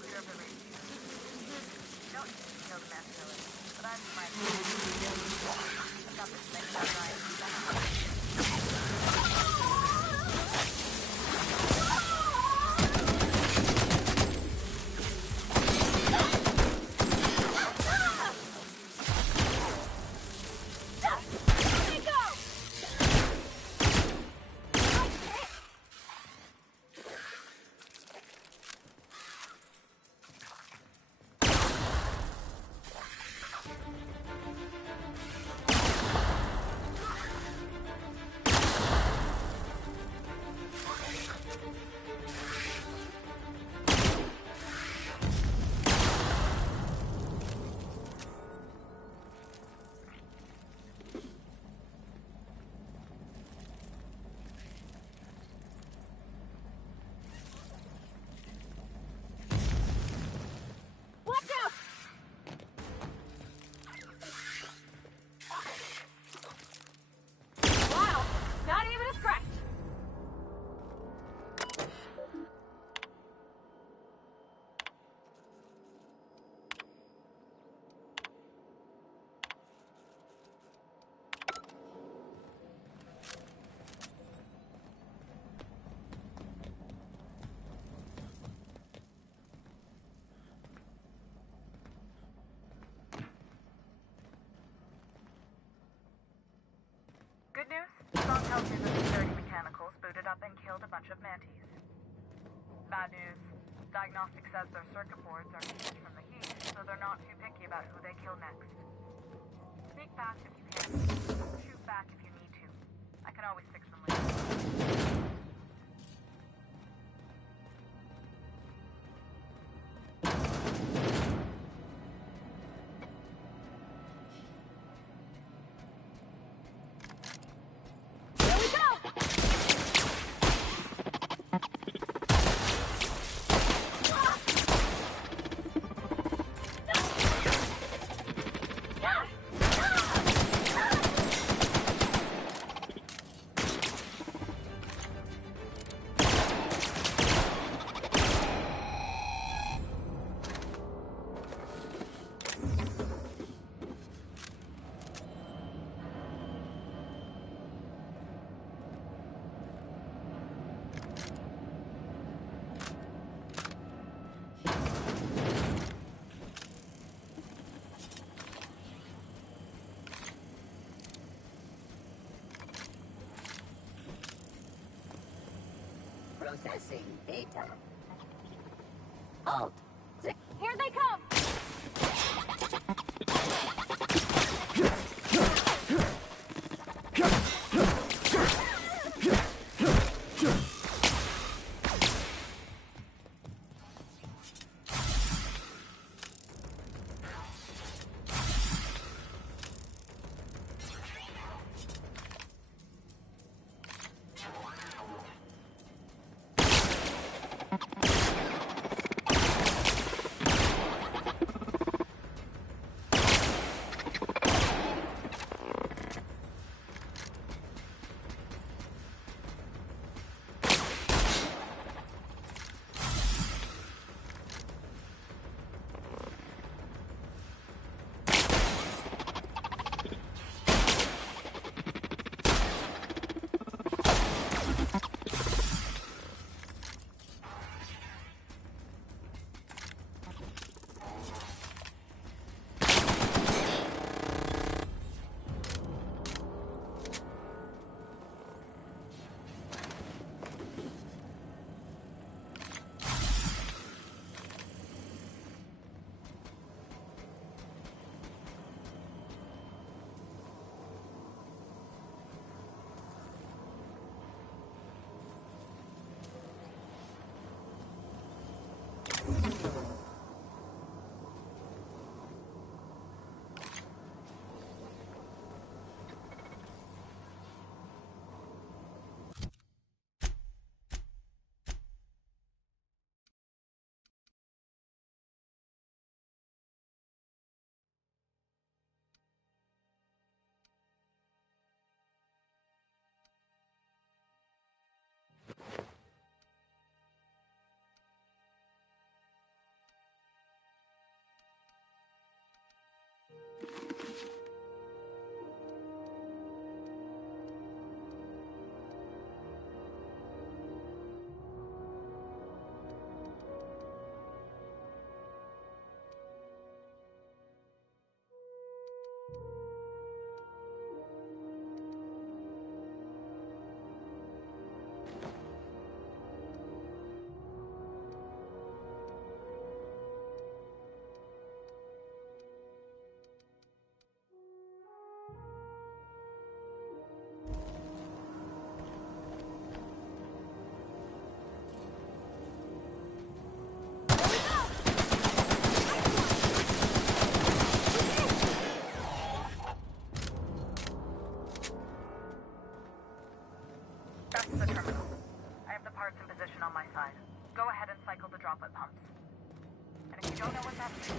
Clear of the radio. You don't need to kill the mass village, but I'm right. I've got this thing right. killed a bunch of mantis. Bad news. Diagnostic says their circuit boards are heated from the heat, so they're not too picky about who they kill next. Sneak past if you can. Shoot back if you need to. I can always fix them later. Processing data. Alt. Here they come!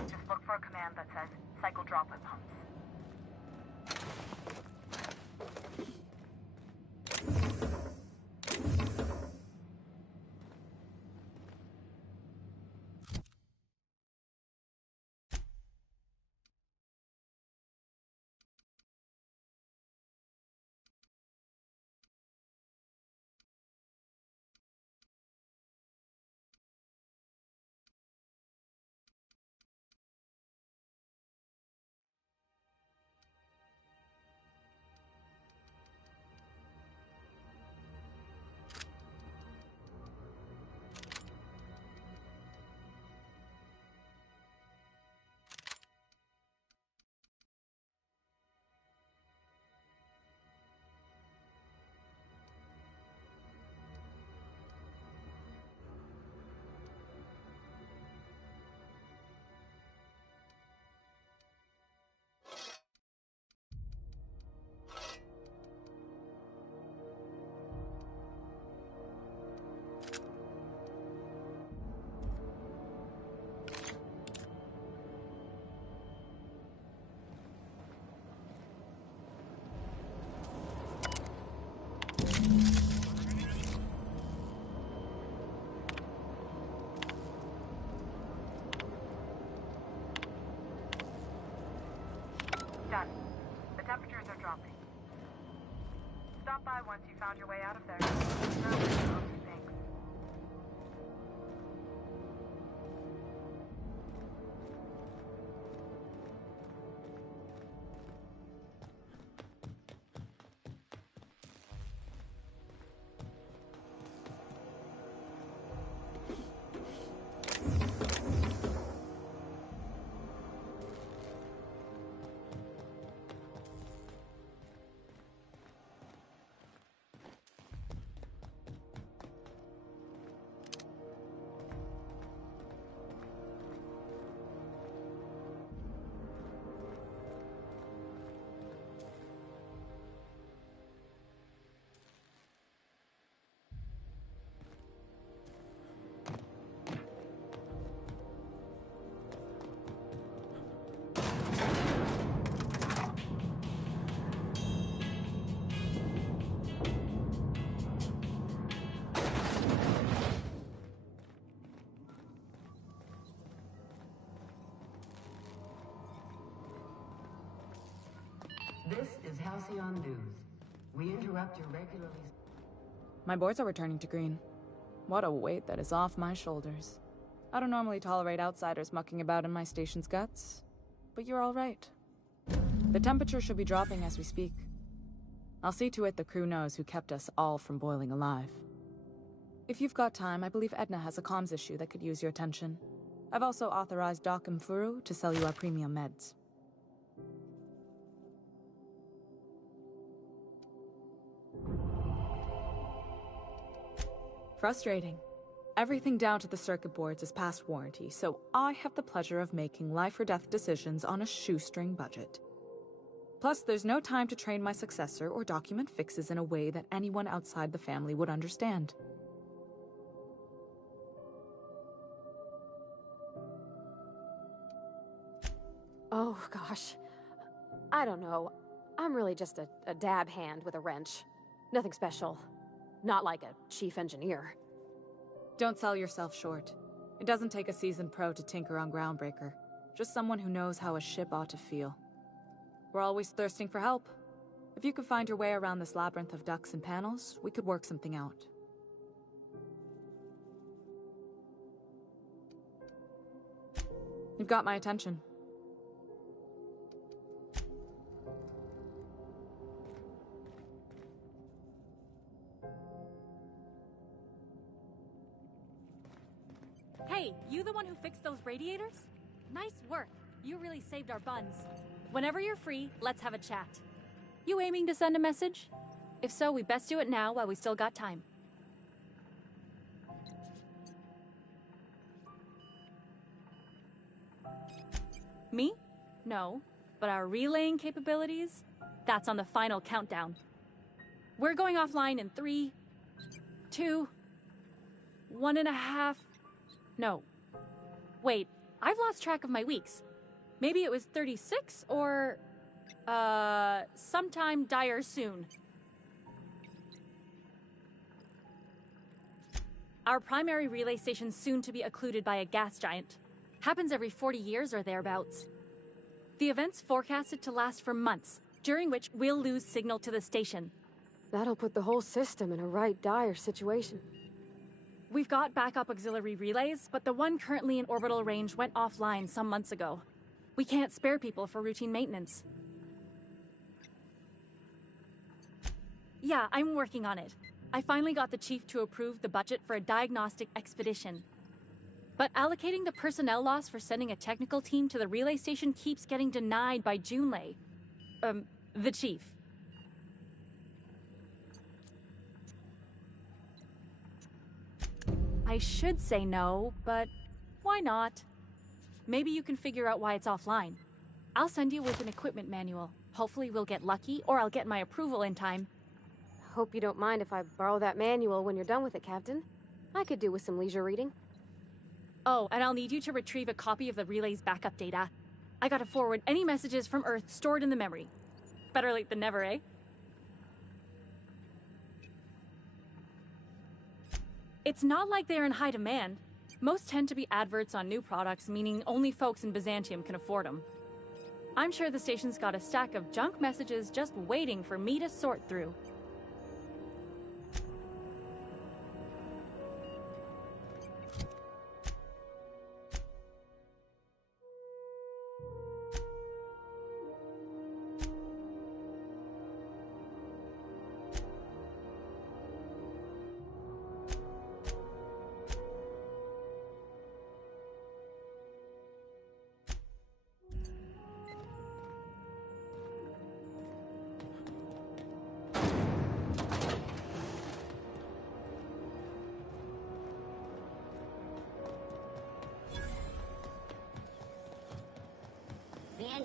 Just look for a command that says cycle droplet pumps. once you found your way out of there. Thanks. This is Halcyon News. We interrupt your regularly... My boards are returning to green. What a weight that is off my shoulders. I don't normally tolerate outsiders mucking about in my station's guts, but you're all right. The temperature should be dropping as we speak. I'll see to it the crew knows who kept us all from boiling alive. If you've got time, I believe Edna has a comms issue that could use your attention. I've also authorized Doc Mfuru to sell you our premium meds. Frustrating. Everything down to the circuit boards is past warranty, so I have the pleasure of making life or death decisions on a shoestring budget. Plus, there's no time to train my successor or document fixes in a way that anyone outside the family would understand. Oh, gosh. I don't know. I'm really just a dab hand with a wrench. Nothing special. Not like a chief engineer. Don't sell yourself short. It doesn't take a seasoned pro to tinker on Groundbreaker. Just someone who knows how a ship ought to feel. We're always thirsting for help. If you could find your way around this labyrinth of ducts and panels, we could work something out. You've got my attention. Hey, you the one who fixed those radiators? Nice work. You really saved our buns. Whenever you're free, let's have a chat. You aiming to send a message? If so, we best do it now while we still got time. Me? No. But our relaying capabilities? That's on the final countdown. We're going offline in 3, 2, 1.5... No. Wait, I've lost track of my weeks. Maybe it was 36 or... sometime dire soon. Our primary relay station's soon to be occluded by a gas giant. Happens every 40 years or thereabouts. The event's forecasted to last for months, during which we'll lose signal to the station. That'll put the whole system in a right dire situation. We've got backup auxiliary relays, but the one currently in orbital range went offline some months ago. We can't spare people for routine maintenance. Yeah, I'm working on it. I finally got the chief to approve the budget for a diagnostic expedition. But allocating the personnel loss for sending a technical team to the relay station keeps getting denied by Junlei. The chief. I should say no, but why not? Maybe you can figure out why it's offline. I'll send you with an equipment manual. Hopefully we'll get lucky, or I'll get my approval in time. Hope you don't mind if I borrow that manual when you're done with it, Captain. I could do with some leisure reading. Oh, and I'll need you to retrieve a copy of the relay's backup data. I gotta forward any messages from Earth stored in the memory. Better late than never, eh? It's not like they're in high demand. Most tend to be adverts on new products, meaning only folks in Byzantium can afford them. I'm sure the station's got a stack of junk messages just waiting for me to sort through.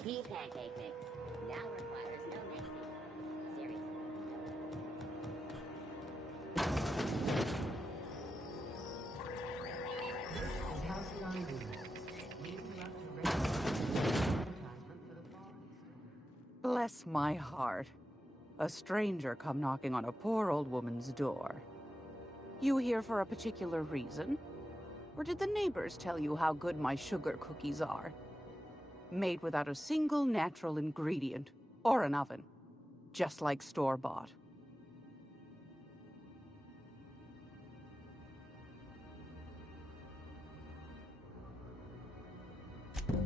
P pancake mix. Now requires no mixing. Seriously. Bless my heart. A stranger come knocking on a poor old woman's door. You here for a particular reason? Or did the neighbors tell you how good my sugar cookies are? Made without a single natural ingredient, or an oven. Just like store-bought.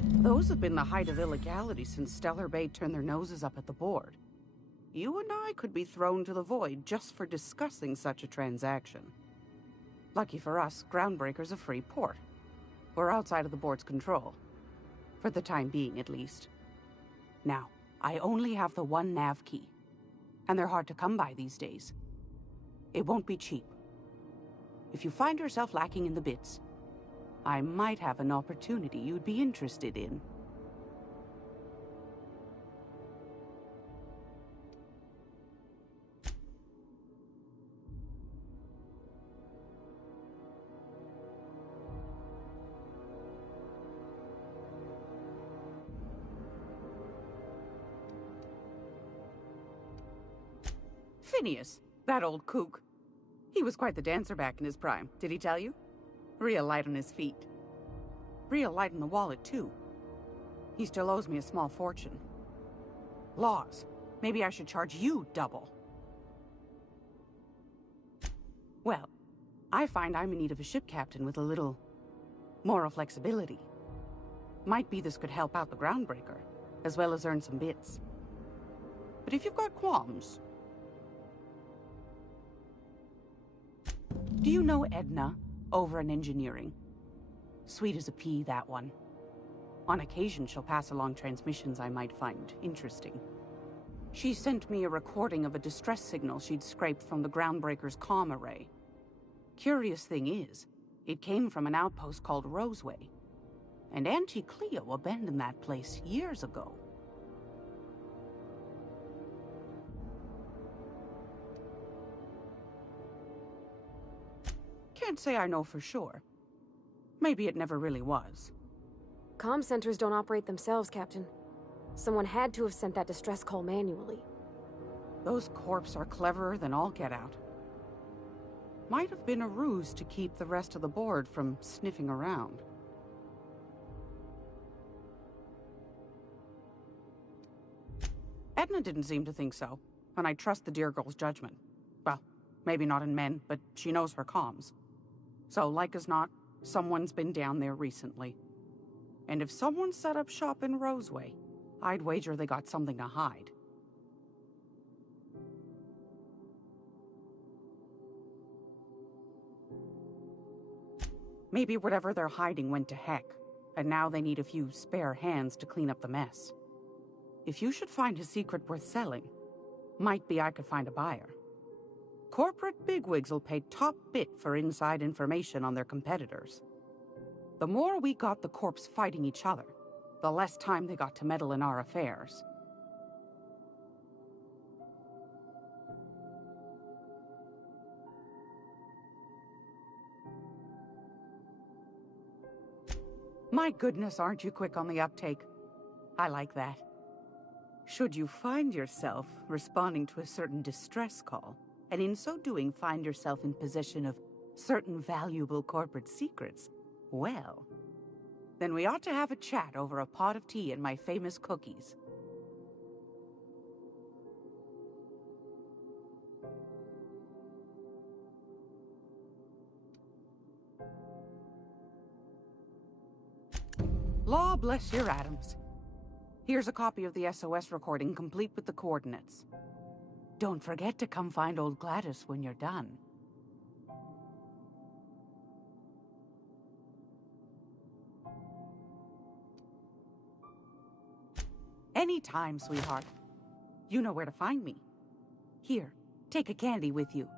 Those have been the height of illegality since Stellar Bay turned their noses up at the board. You and I could be thrown to the void just for discussing such a transaction. Lucky for us, Groundbreaker's a free port. We're outside of the board's control. For the time being, at least. Now, I only have the one nav key. And they're hard to come by these days. It won't be cheap. If you find yourself lacking in the bits, I might have an opportunity you'd be interested in. Phineas, that old kook. He was quite the dancer back in his prime, did he tell you? Real light on his feet. Real light in the wallet, too. He still owes me a small fortune. Laws. Maybe I should charge you double. Well, I find I'm in need of a ship captain with a little moral flexibility. Might be this could help out the Groundbreaker, as well as earn some bits. But if you've got qualms... Do you know Edna, over in engineering? Sweet as a pea, that one. On occasion, she'll pass along transmissions I might find interesting. She sent me a recording of a distress signal she'd scraped from the Groundbreaker's comm array. Curious thing is, it came from an outpost called Roseway. And Auntie Cleo abandoned that place years ago. Can't say I know for sure. Maybe it never really was. Comm centers don't operate themselves, Captain. Someone had to have sent that distress call manually. Those corps are cleverer than all get out. Might have been a ruse to keep the rest of the board from sniffing around. Edna didn't seem to think so, and I trust the dear girl's judgment. Well, maybe not in men, but she knows her comms. So, like as not, someone's been down there recently. And if someone set up shop in Roseway, I'd wager they got something to hide. Maybe whatever they're hiding went to heck, and now they need a few spare hands to clean up the mess. If you should find a secret worth selling, might be I could find a buyer. Corporate bigwigs will pay top bit for inside information on their competitors. The more we got the corps fighting each other, the less time they got to meddle in our affairs. My goodness, aren't you quick on the uptake? I like that. Should you find yourself responding to a certain distress call, and in so doing find yourself in possession of certain valuable corporate secrets, well, then we ought to have a chat over a pot of tea and my famous cookies. Law bless your atoms. Here's a copy of the SOS recording, complete with the coordinates. Don't forget to come find old Gladys when you're done. Anytime, sweetheart. You know where to find me. Here, take a candy with you.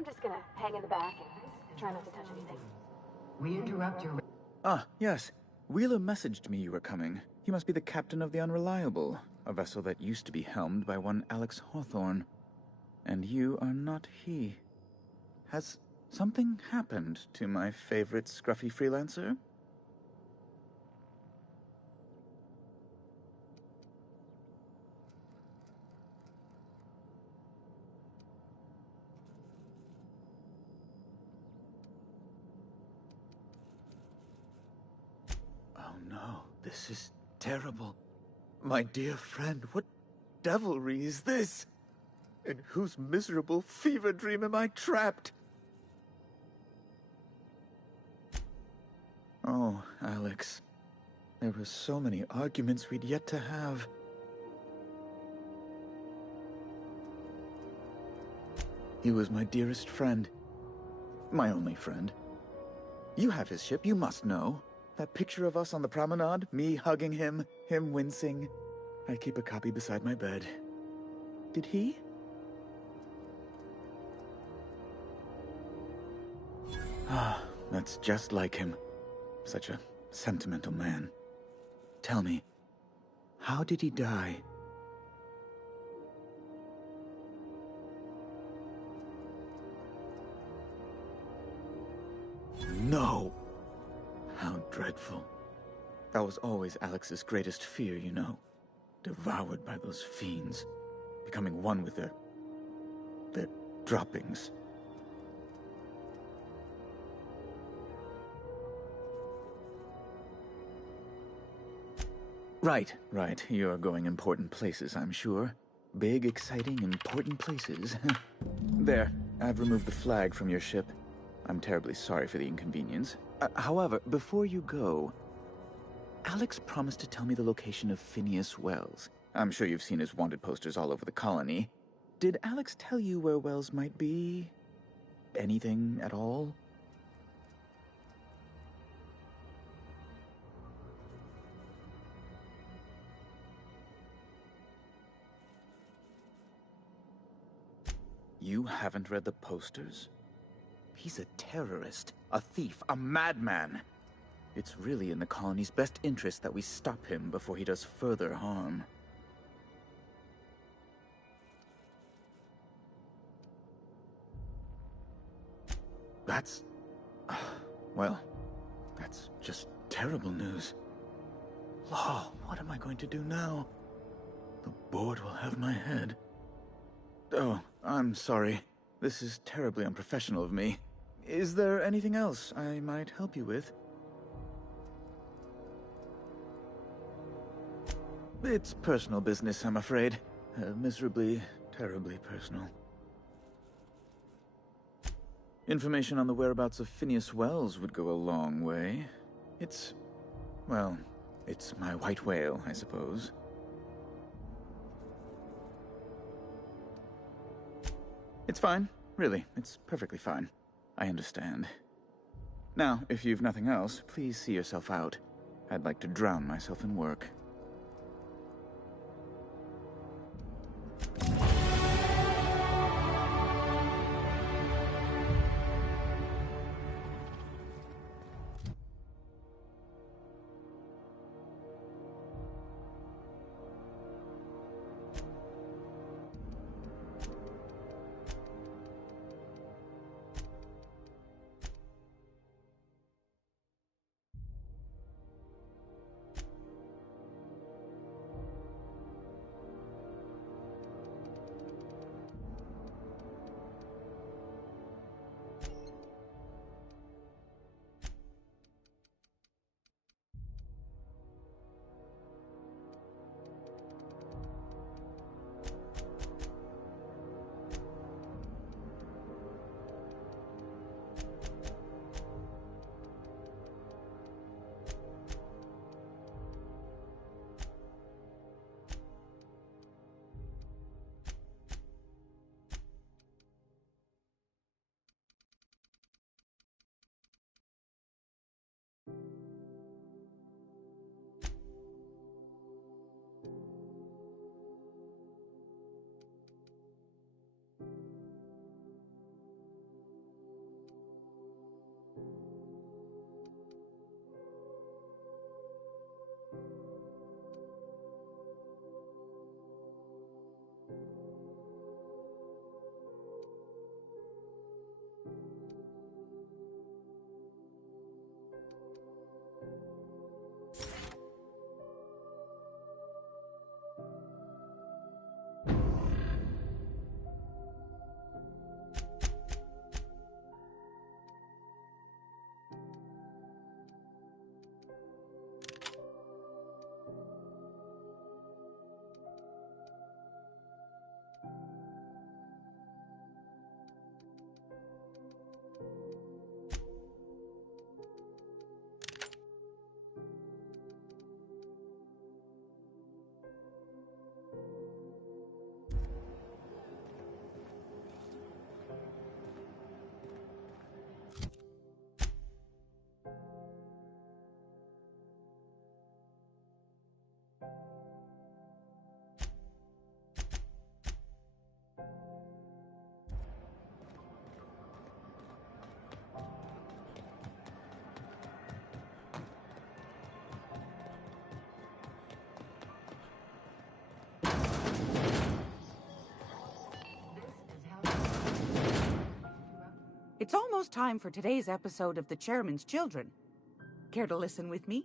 I'm just gonna hang in the back and try not to touch anything. We interrupt your... Ah, yes. Wheeler messaged me you were coming. He must be the captain of the Unreliable, a vessel that used to be helmed by one Alex Hawthorne. And you are not he. Has something happened to my favorite scruffy freelancer? Oh no, this is terrible. My dear friend, what devilry is this? In whose miserable fever dream am I trapped? Oh, Alex. There were so many arguments we'd yet to have. He was my dearest friend. My only friend. You have his ship, you must know. That picture of us on the promenade, me hugging him, him wincing. I keep a copy beside my bed. Did he? Ah, that's just like him. Such a sentimental man. Tell me, how did he die? No! How dreadful. That was always Alex's greatest fear, you know. Devoured by those fiends. Becoming one with their droppings. Right. You're going important places, I'm sure. Big, exciting, important places. There, I've removed the flag from your ship. I'm terribly sorry for the inconvenience. However, before you go, Alex promised to tell me the location of Phineas Wells. I'm sure you've seen his wanted posters all over the colony. Did Alex tell you where Wells might be? Anything at all? You haven't read the posters? He's a terrorist, a thief, a madman. It's really in the colony's best interest that we stop him before he does further harm. That's... well, that's just terrible news. Law, what am I going to do now? The board will have my head. Oh, I'm sorry. This is terribly unprofessional of me. Is there anything else I might help you with? It's personal business, I'm afraid. Miserably, terribly personal. Information on the whereabouts of Phineas Wells would go a long way. It's... well, it's my white whale, I suppose. It's fine. Really, it's perfectly fine. I understand. Now, if you've nothing else, please see yourself out. I'd like to drown myself in work. It's almost time for today's episode of The Chairman's Children. Care to listen with me?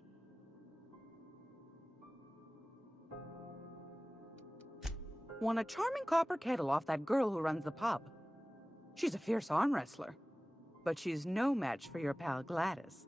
Won a charming copper kettle off that girl who runs the pub. She's a fierce arm wrestler, but she's no match for your pal Gladys.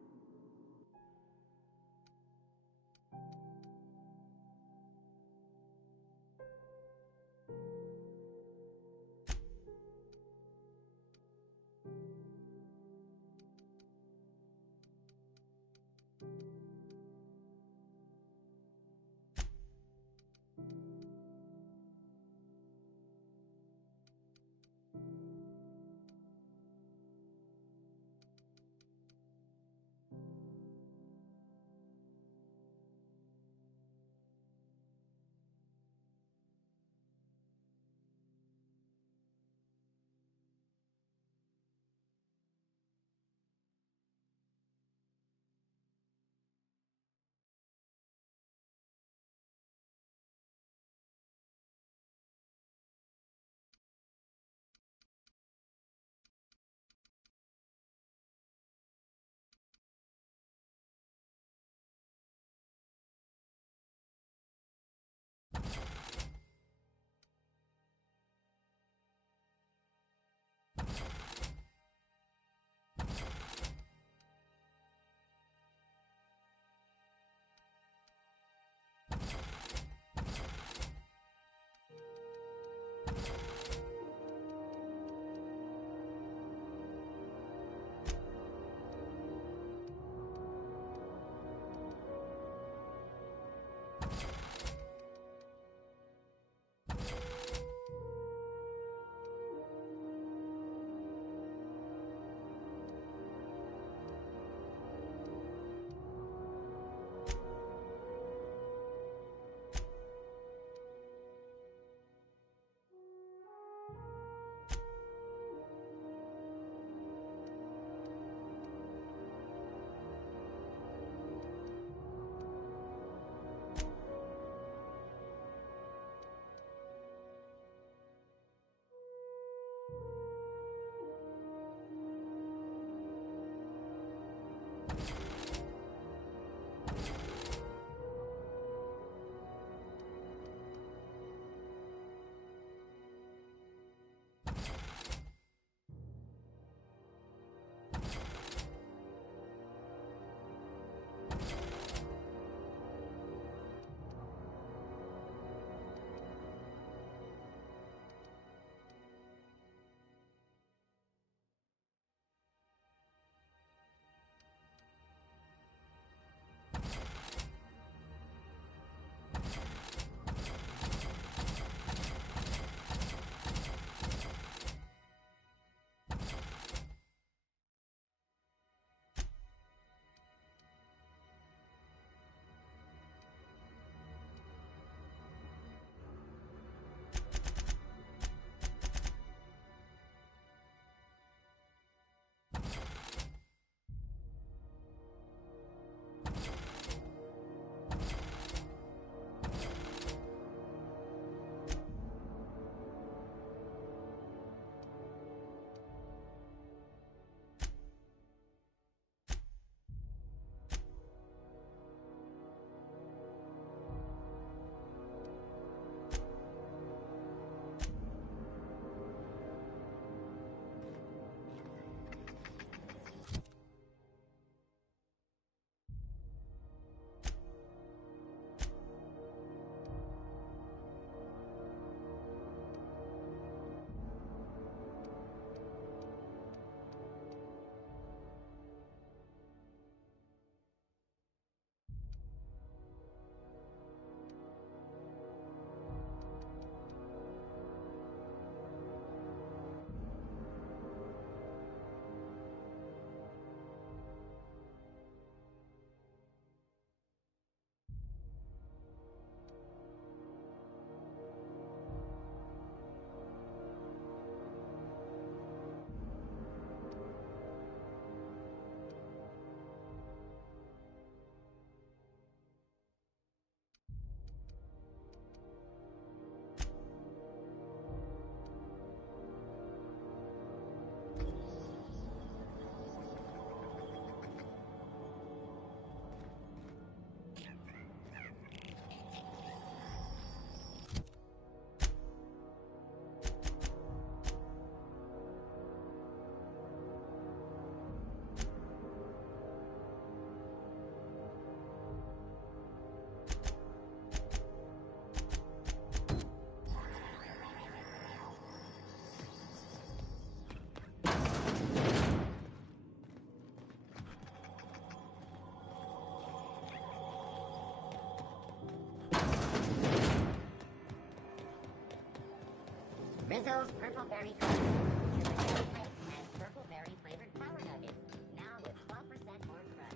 Rizzo's Purple Berry Cookies. And Purple Berry flavored power nuggets. Now with 12% more crunch.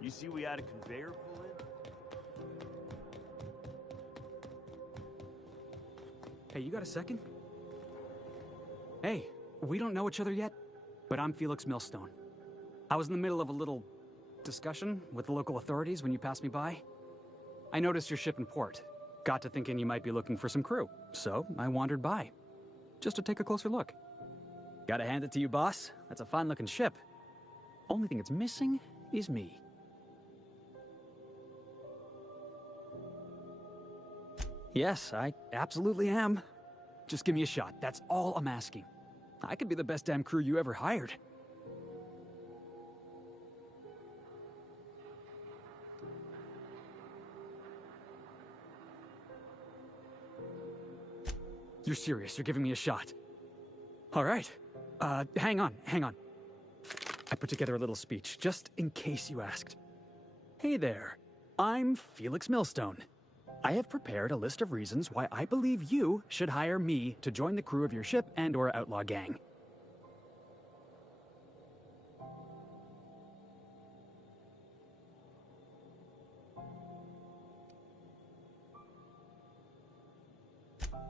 You see we had a conveyor pull in? Hey, you got a second? Hey, we don't know each other yet, but I'm Felix Millstone. I was in the middle of a little discussion with the local authorities when you passed me by. I noticed your ship in port. Got to thinking you might be looking for some crew, so I wandered by, just to take a closer look. Gotta hand it to you, boss. That's a fine-looking ship. Only thing it's missing is me. Yes, I absolutely am. Just give me a shot. That's all I'm asking. I could be the best damn crew you ever hired. You're serious? You're giving me a shot? All right. Hang on. I put together a little speech, just in case you asked. Hey there. I'm Felix Millstone. I have prepared a list of reasons why I believe you should hire me to join the crew of your ship and/or outlaw gang.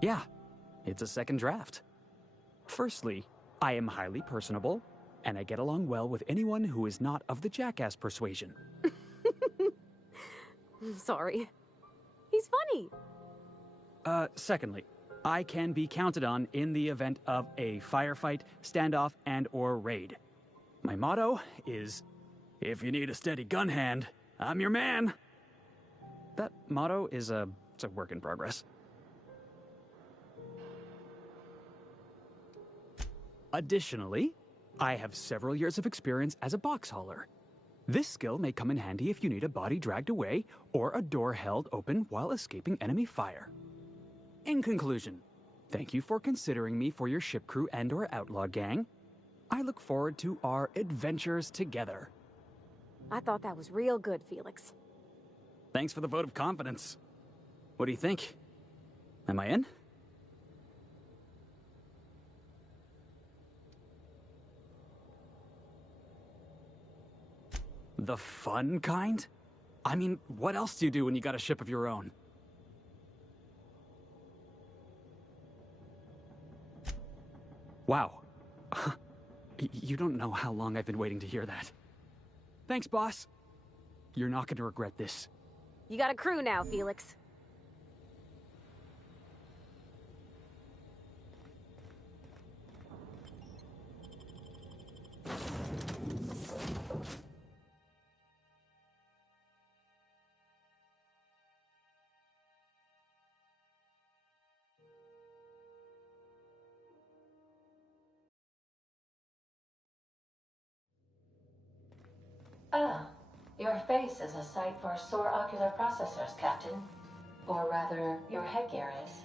Yeah, it's a second draft. Firstly, I am highly personable, and I get along well with anyone who is not of the jackass persuasion. I'm sorry. He's funny. Secondly, I can be counted on in the event of a firefight, standoff, and/or raid. My motto is, if you need a steady gun hand, I'm your man. That motto is it's a work in progress. Additionally, I have several years of experience as a box hauler. This skill may come in handy if you need a body dragged away or a door held open while escaping enemy fire. In conclusion, thank you for considering me for your ship crew and/or outlaw gang. I look forward to our adventures together. I thought that was real good, Felix. Thanks for the vote of confidence. What do you think? Am I in? The fun kind? I mean, what else do you do when you got a ship of your own? Wow. You don't know how long I've been waiting to hear that. Thanks, boss. You're not going to regret this. You got a crew now, Felix. Ah, your face is a sight for sore ocular processors, Captain. Or rather, your headgear is.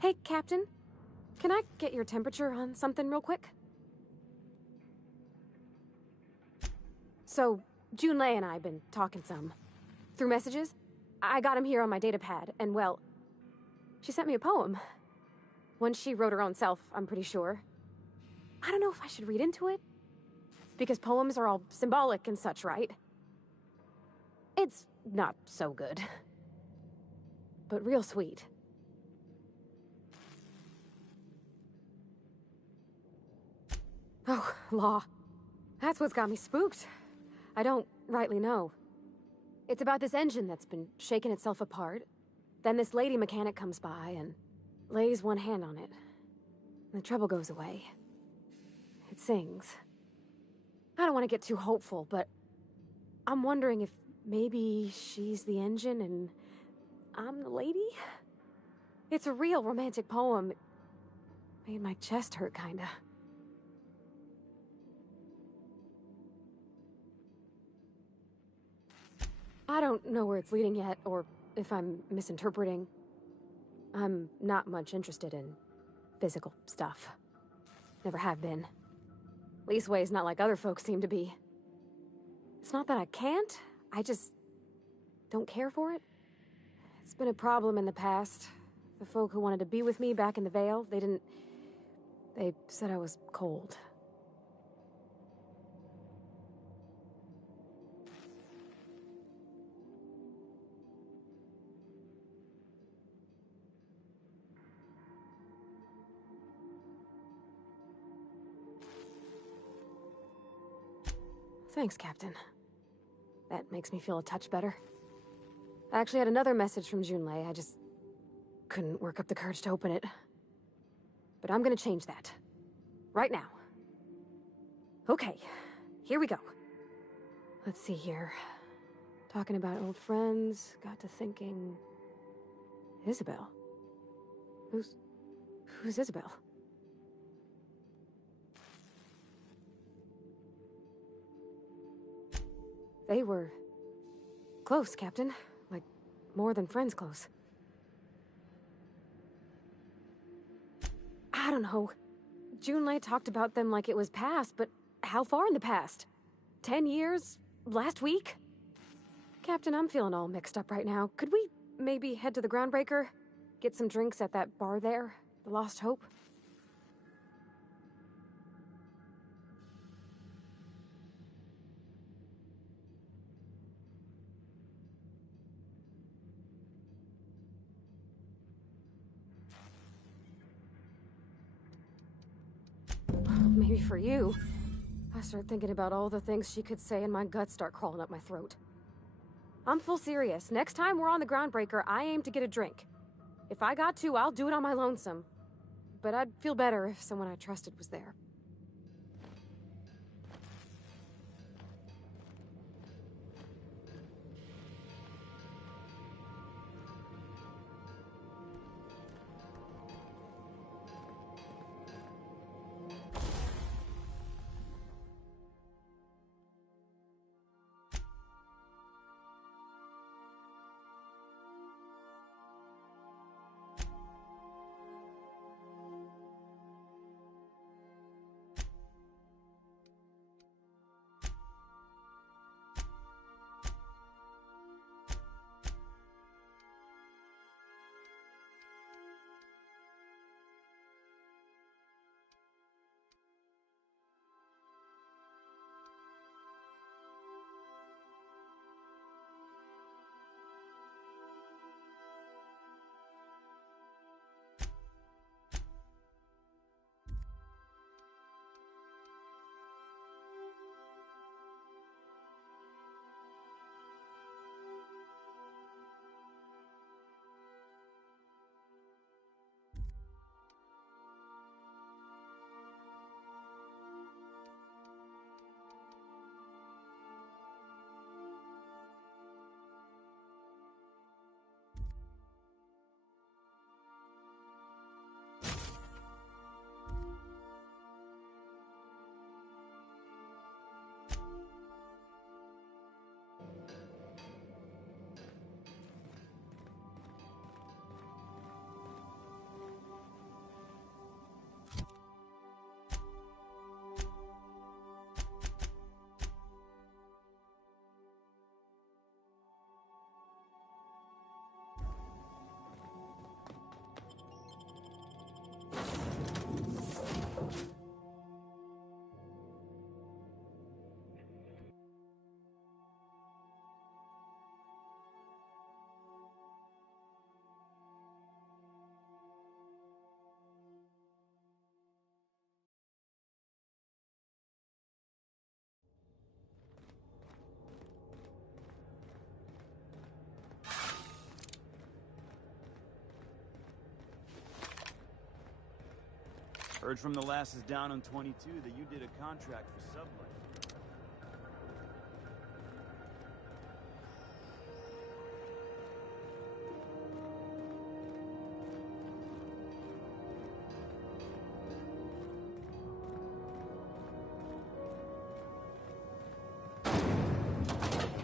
Hey, Captain. Can I get your temperature on something real quick? So, Junlei and I have been talking some. Through messages. I got him here on my data pad, and well, she sent me a poem. One she wrote her own self, I'm pretty sure. I don't know if I should read into it. Because poems are all symbolic and such, right? It's not so good. But real sweet. Oh, law. That's what's got me spooked. I don't rightly know. It's about this engine that's been shaking itself apart. Then this lady mechanic comes by and lays one hand on it. The trouble goes away. It sings. I don't want to get too hopeful, but I'm wondering if maybe she's the engine and I'm the lady? It's a real romantic poem. It made my chest hurt, kinda. I don't know where it's leading yet, or if I'm misinterpreting. I'm not much interested in physical stuff. Never have been. Leastways not like other folks seem to be. It's not that I can't, I just don't care for it. It's been a problem in the past. The folk who wanted to be with me back in the Vale, they said I was cold. Thanks, Captain. That makes me feel a touch better. I actually had another message from Junlei. I just couldn't work up the courage to open it. But I'm gonna change that. Right now. Okay, here we go. Let's see here. Talking about old friends, got to thinking... Isabel? Who's Isabel? They were close, Captain. Like, more than friends close. I don't know. Junlei talked about them like it was past, but how far in the past? 10 years? Last week? Captain, I'm feeling all mixed up right now. Could we maybe head to the Groundbreaker? Get some drinks at that bar there? The Lost Hope? Maybe for you. I start thinking about all the things she could say and my guts start crawling up my throat. I'm full serious. Next time we're on the Groundbreaker, I aim to get a drink. If I got to, I'll do it on my lonesome. But I'd feel better if someone I trusted was there. Heard from the lasses down on 22 that you did a contract for Subway.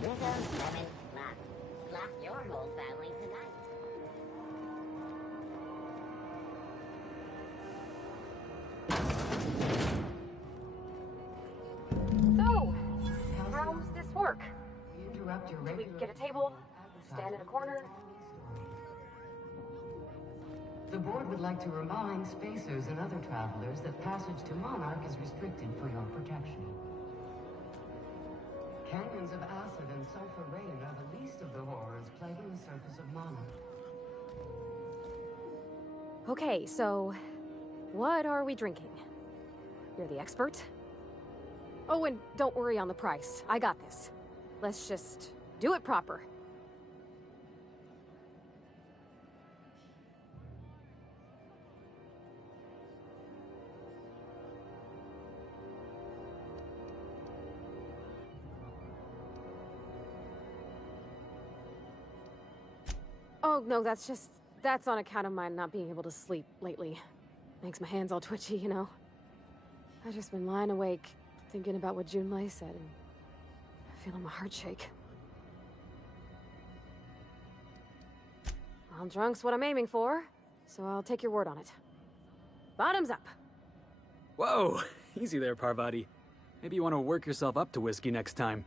Rizzo, Lemon, Slap. Slap your whole family tonight. So, how's this work? Interrupt your Do we regular... get a table? Stand in a corner? The board would like to remind spacers and other travelers that passage to Monarch is restricted for your protection. Canyons of acid and sulfur rain are the least of the horrors plaguing the surface of Monarch. Okay, so what are we drinking? You're the expert? Oh, and don't worry on the price. I got this. Let's just do it proper. Oh, no, that's on account of my not being able to sleep lately. Makes my hands all twitchy, you know? I've just been lying awake, thinking about what Junlei said, and feeling my heart shake. Well, drunk's what I'm aiming for, so I'll take your word on it. Bottoms up. Whoa! Easy there, Parvati. Maybe you want to work yourself up to whiskey next time.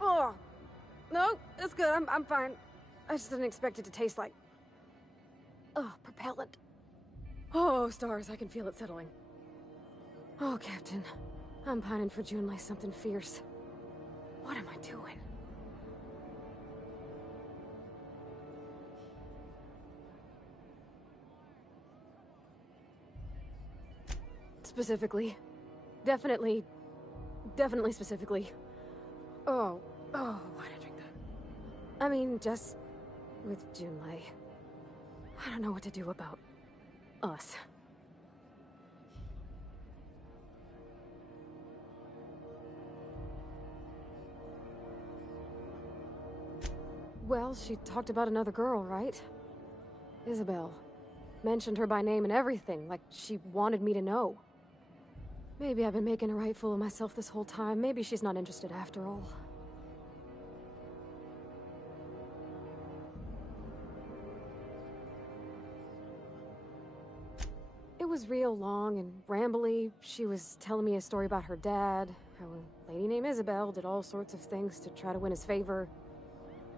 Oh, no, it's good. I'm fine. I just didn't expect it to taste like... Oh, propellant. Oh, stars, I can feel it settling. Oh, Captain. I'm pining for Junlei something fierce. What am I doing? Specifically. Definitely specifically. Oh, why'd I drink that? I mean, just with Junlei. I don't know what to do about us. Well, she talked about another girl, right? Isabel. Mentioned her by name and everything, like she wanted me to know. Maybe I've been making a right fool of myself this whole time. Maybe she's not interested after all. It was real long and rambly. She was telling me a story about her dad, how a lady named Isabel did all sorts of things to try to win his favor.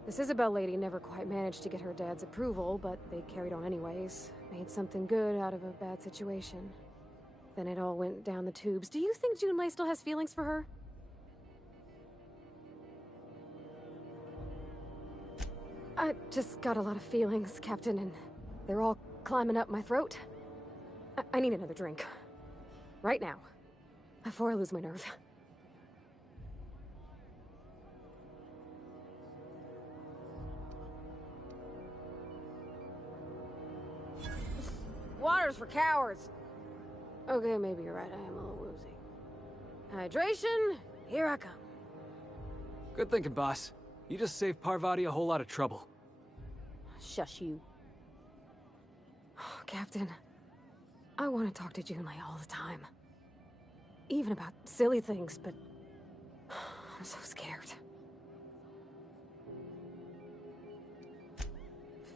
This Isabel lady never quite managed to get her dad's approval, but they carried on anyways. Made something good out of a bad situation. Then it all went down the tubes. Do you think Junlei still has feelings for her? I just got a lot of feelings, Captain, and they're all climbing up my throat. I need another drink. Right now. Before I lose my nerve. Water's for cowards. Okay, maybe you're right. I am a little woozy. Hydration, here I come. Good thinking, boss. You just saved Parvati a whole lot of trouble. Shush you. Captain, I want to talk to Junlei all the time. Even about silly things, but I'm so scared.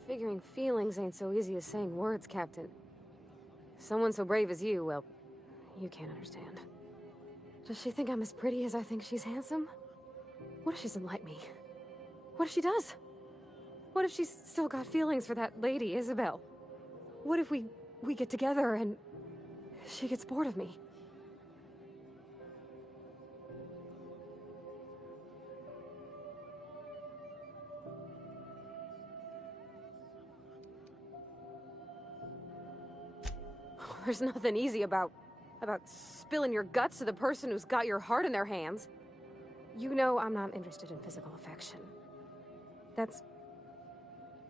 Figuring feelings ain't so easy as saying words, Captain. Someone so brave as you, well, you can't understand. Does she think I'm as pretty as I think she's handsome? What if she doesn't like me? What if she does? What if she's still got feelings for that lady, Isabel? What if we get together and she gets bored of me? There's nothing easy about spilling your guts to the person who's got your heart in their hands. You know I'm not interested in physical affection.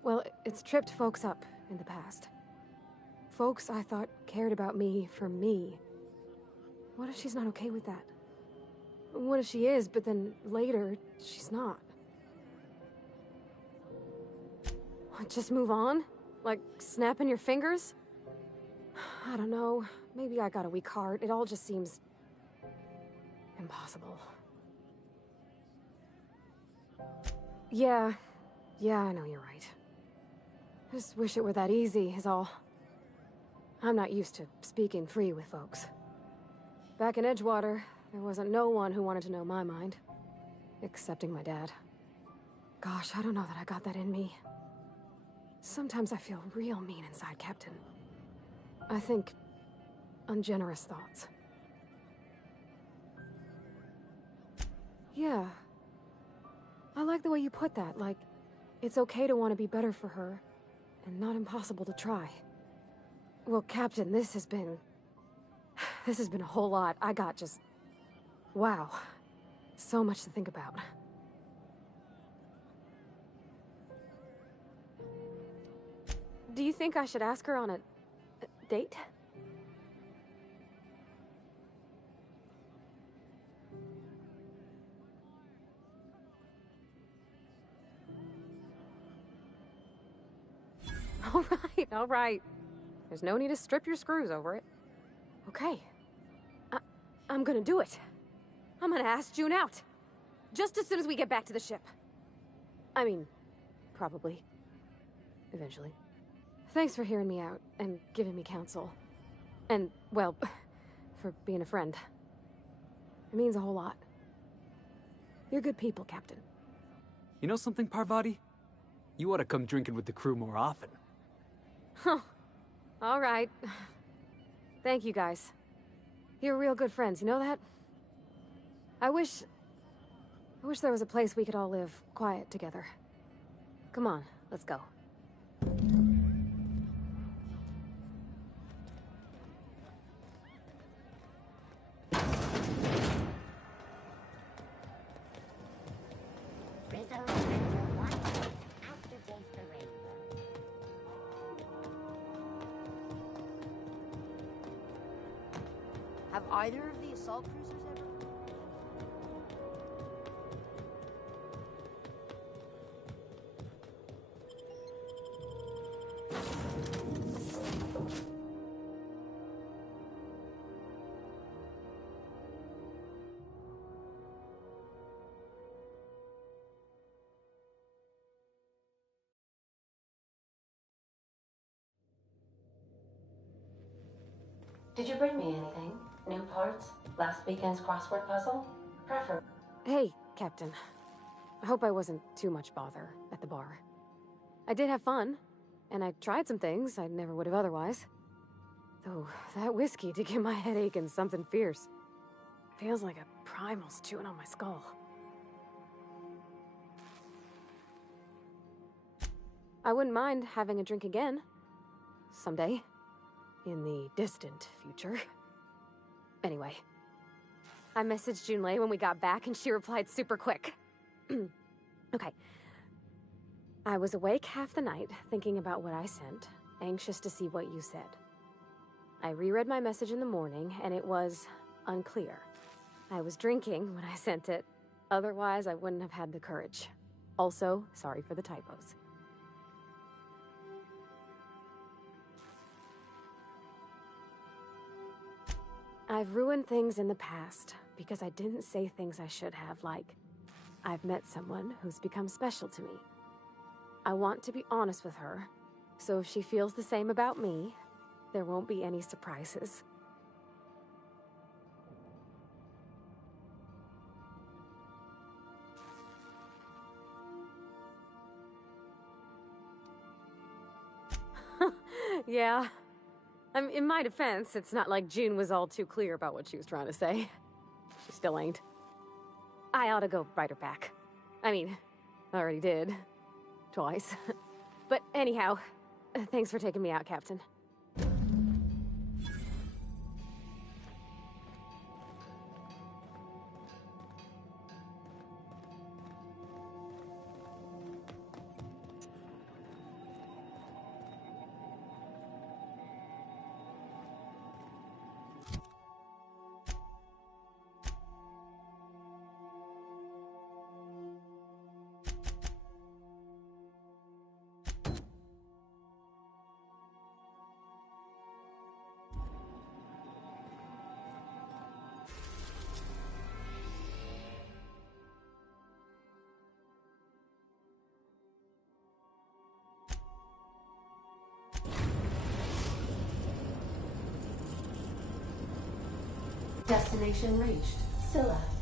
Well, it's tripped folks up in the past. folks I thought cared about me for me. What if she's not okay with that? What if she is, but then later, she's not? What, just move on? Like, snapping your fingers? I don't know. Maybe I got a weak heart. It all just seems... impossible. Yeah, I know you're right. Just wish it were that easy, is all. I'm not used to speaking free with folks. Back in Edgewater, there wasn't no one who wanted to know my mind. Excepting my dad. Gosh, I don't know that I got that in me. Sometimes I feel real mean inside, Captain. I think ungenerous thoughts. Yeah. I like the way you put that, like, it's okay to want to be better for her, and not impossible to try. Well, Captain, this has been a whole lot. I got just... wow. So much to think about. Do you think I should ask her on a date? All right. There's no need to strip your screws over it. Okay. I'm gonna do it. I'm gonna ask June out. Just as soon as we get back to the ship. I mean, probably. Eventually. Thanks for hearing me out and giving me counsel. And, well, for being a friend. It means a whole lot. You're good people, Captain. You know something, Parvati? You ought to come drinking with the crew more often. Huh. All right. Thank you, guys. You're real good friends, you know that? I wish there was a place we could all live quiet together. Come on, let's go. Rizzo, Ranger 1, after Jace the Rainbow. Have either of the assault cruisers ever... Did you bring me anything? New parts? Last weekend's crossword puzzle? Prefer. Hey, Captain. I hope I wasn't too much bother at the bar. I did have fun, and I tried some things I never would have otherwise. Though, that whiskey did give my head aching something fierce. Feels like a primal's chewing on my skull. I wouldn't mind having a drink again. Someday. In the distant future. Anyway. I messaged Junlei when we got back and she replied super quick. Okay. I was awake half the night, thinking about what I sent, anxious to see what you said. I reread my message in the morning, and it was unclear. I was drinking when I sent it. Otherwise, I wouldn't have had the courage. Also, sorry for the typos. I've ruined things in the past because I didn't say things I should have, like, I've met someone who's become special to me. I want to be honest with her, so if she feels the same about me, there won't be any surprises. Yeah. In my defense, it's not like June was all too clear about what she was trying to say. She still ain't. I ought to go write her back. I mean, I already did. Twice. But anyhow, thanks for taking me out, Captain. Destination reached. Scylla.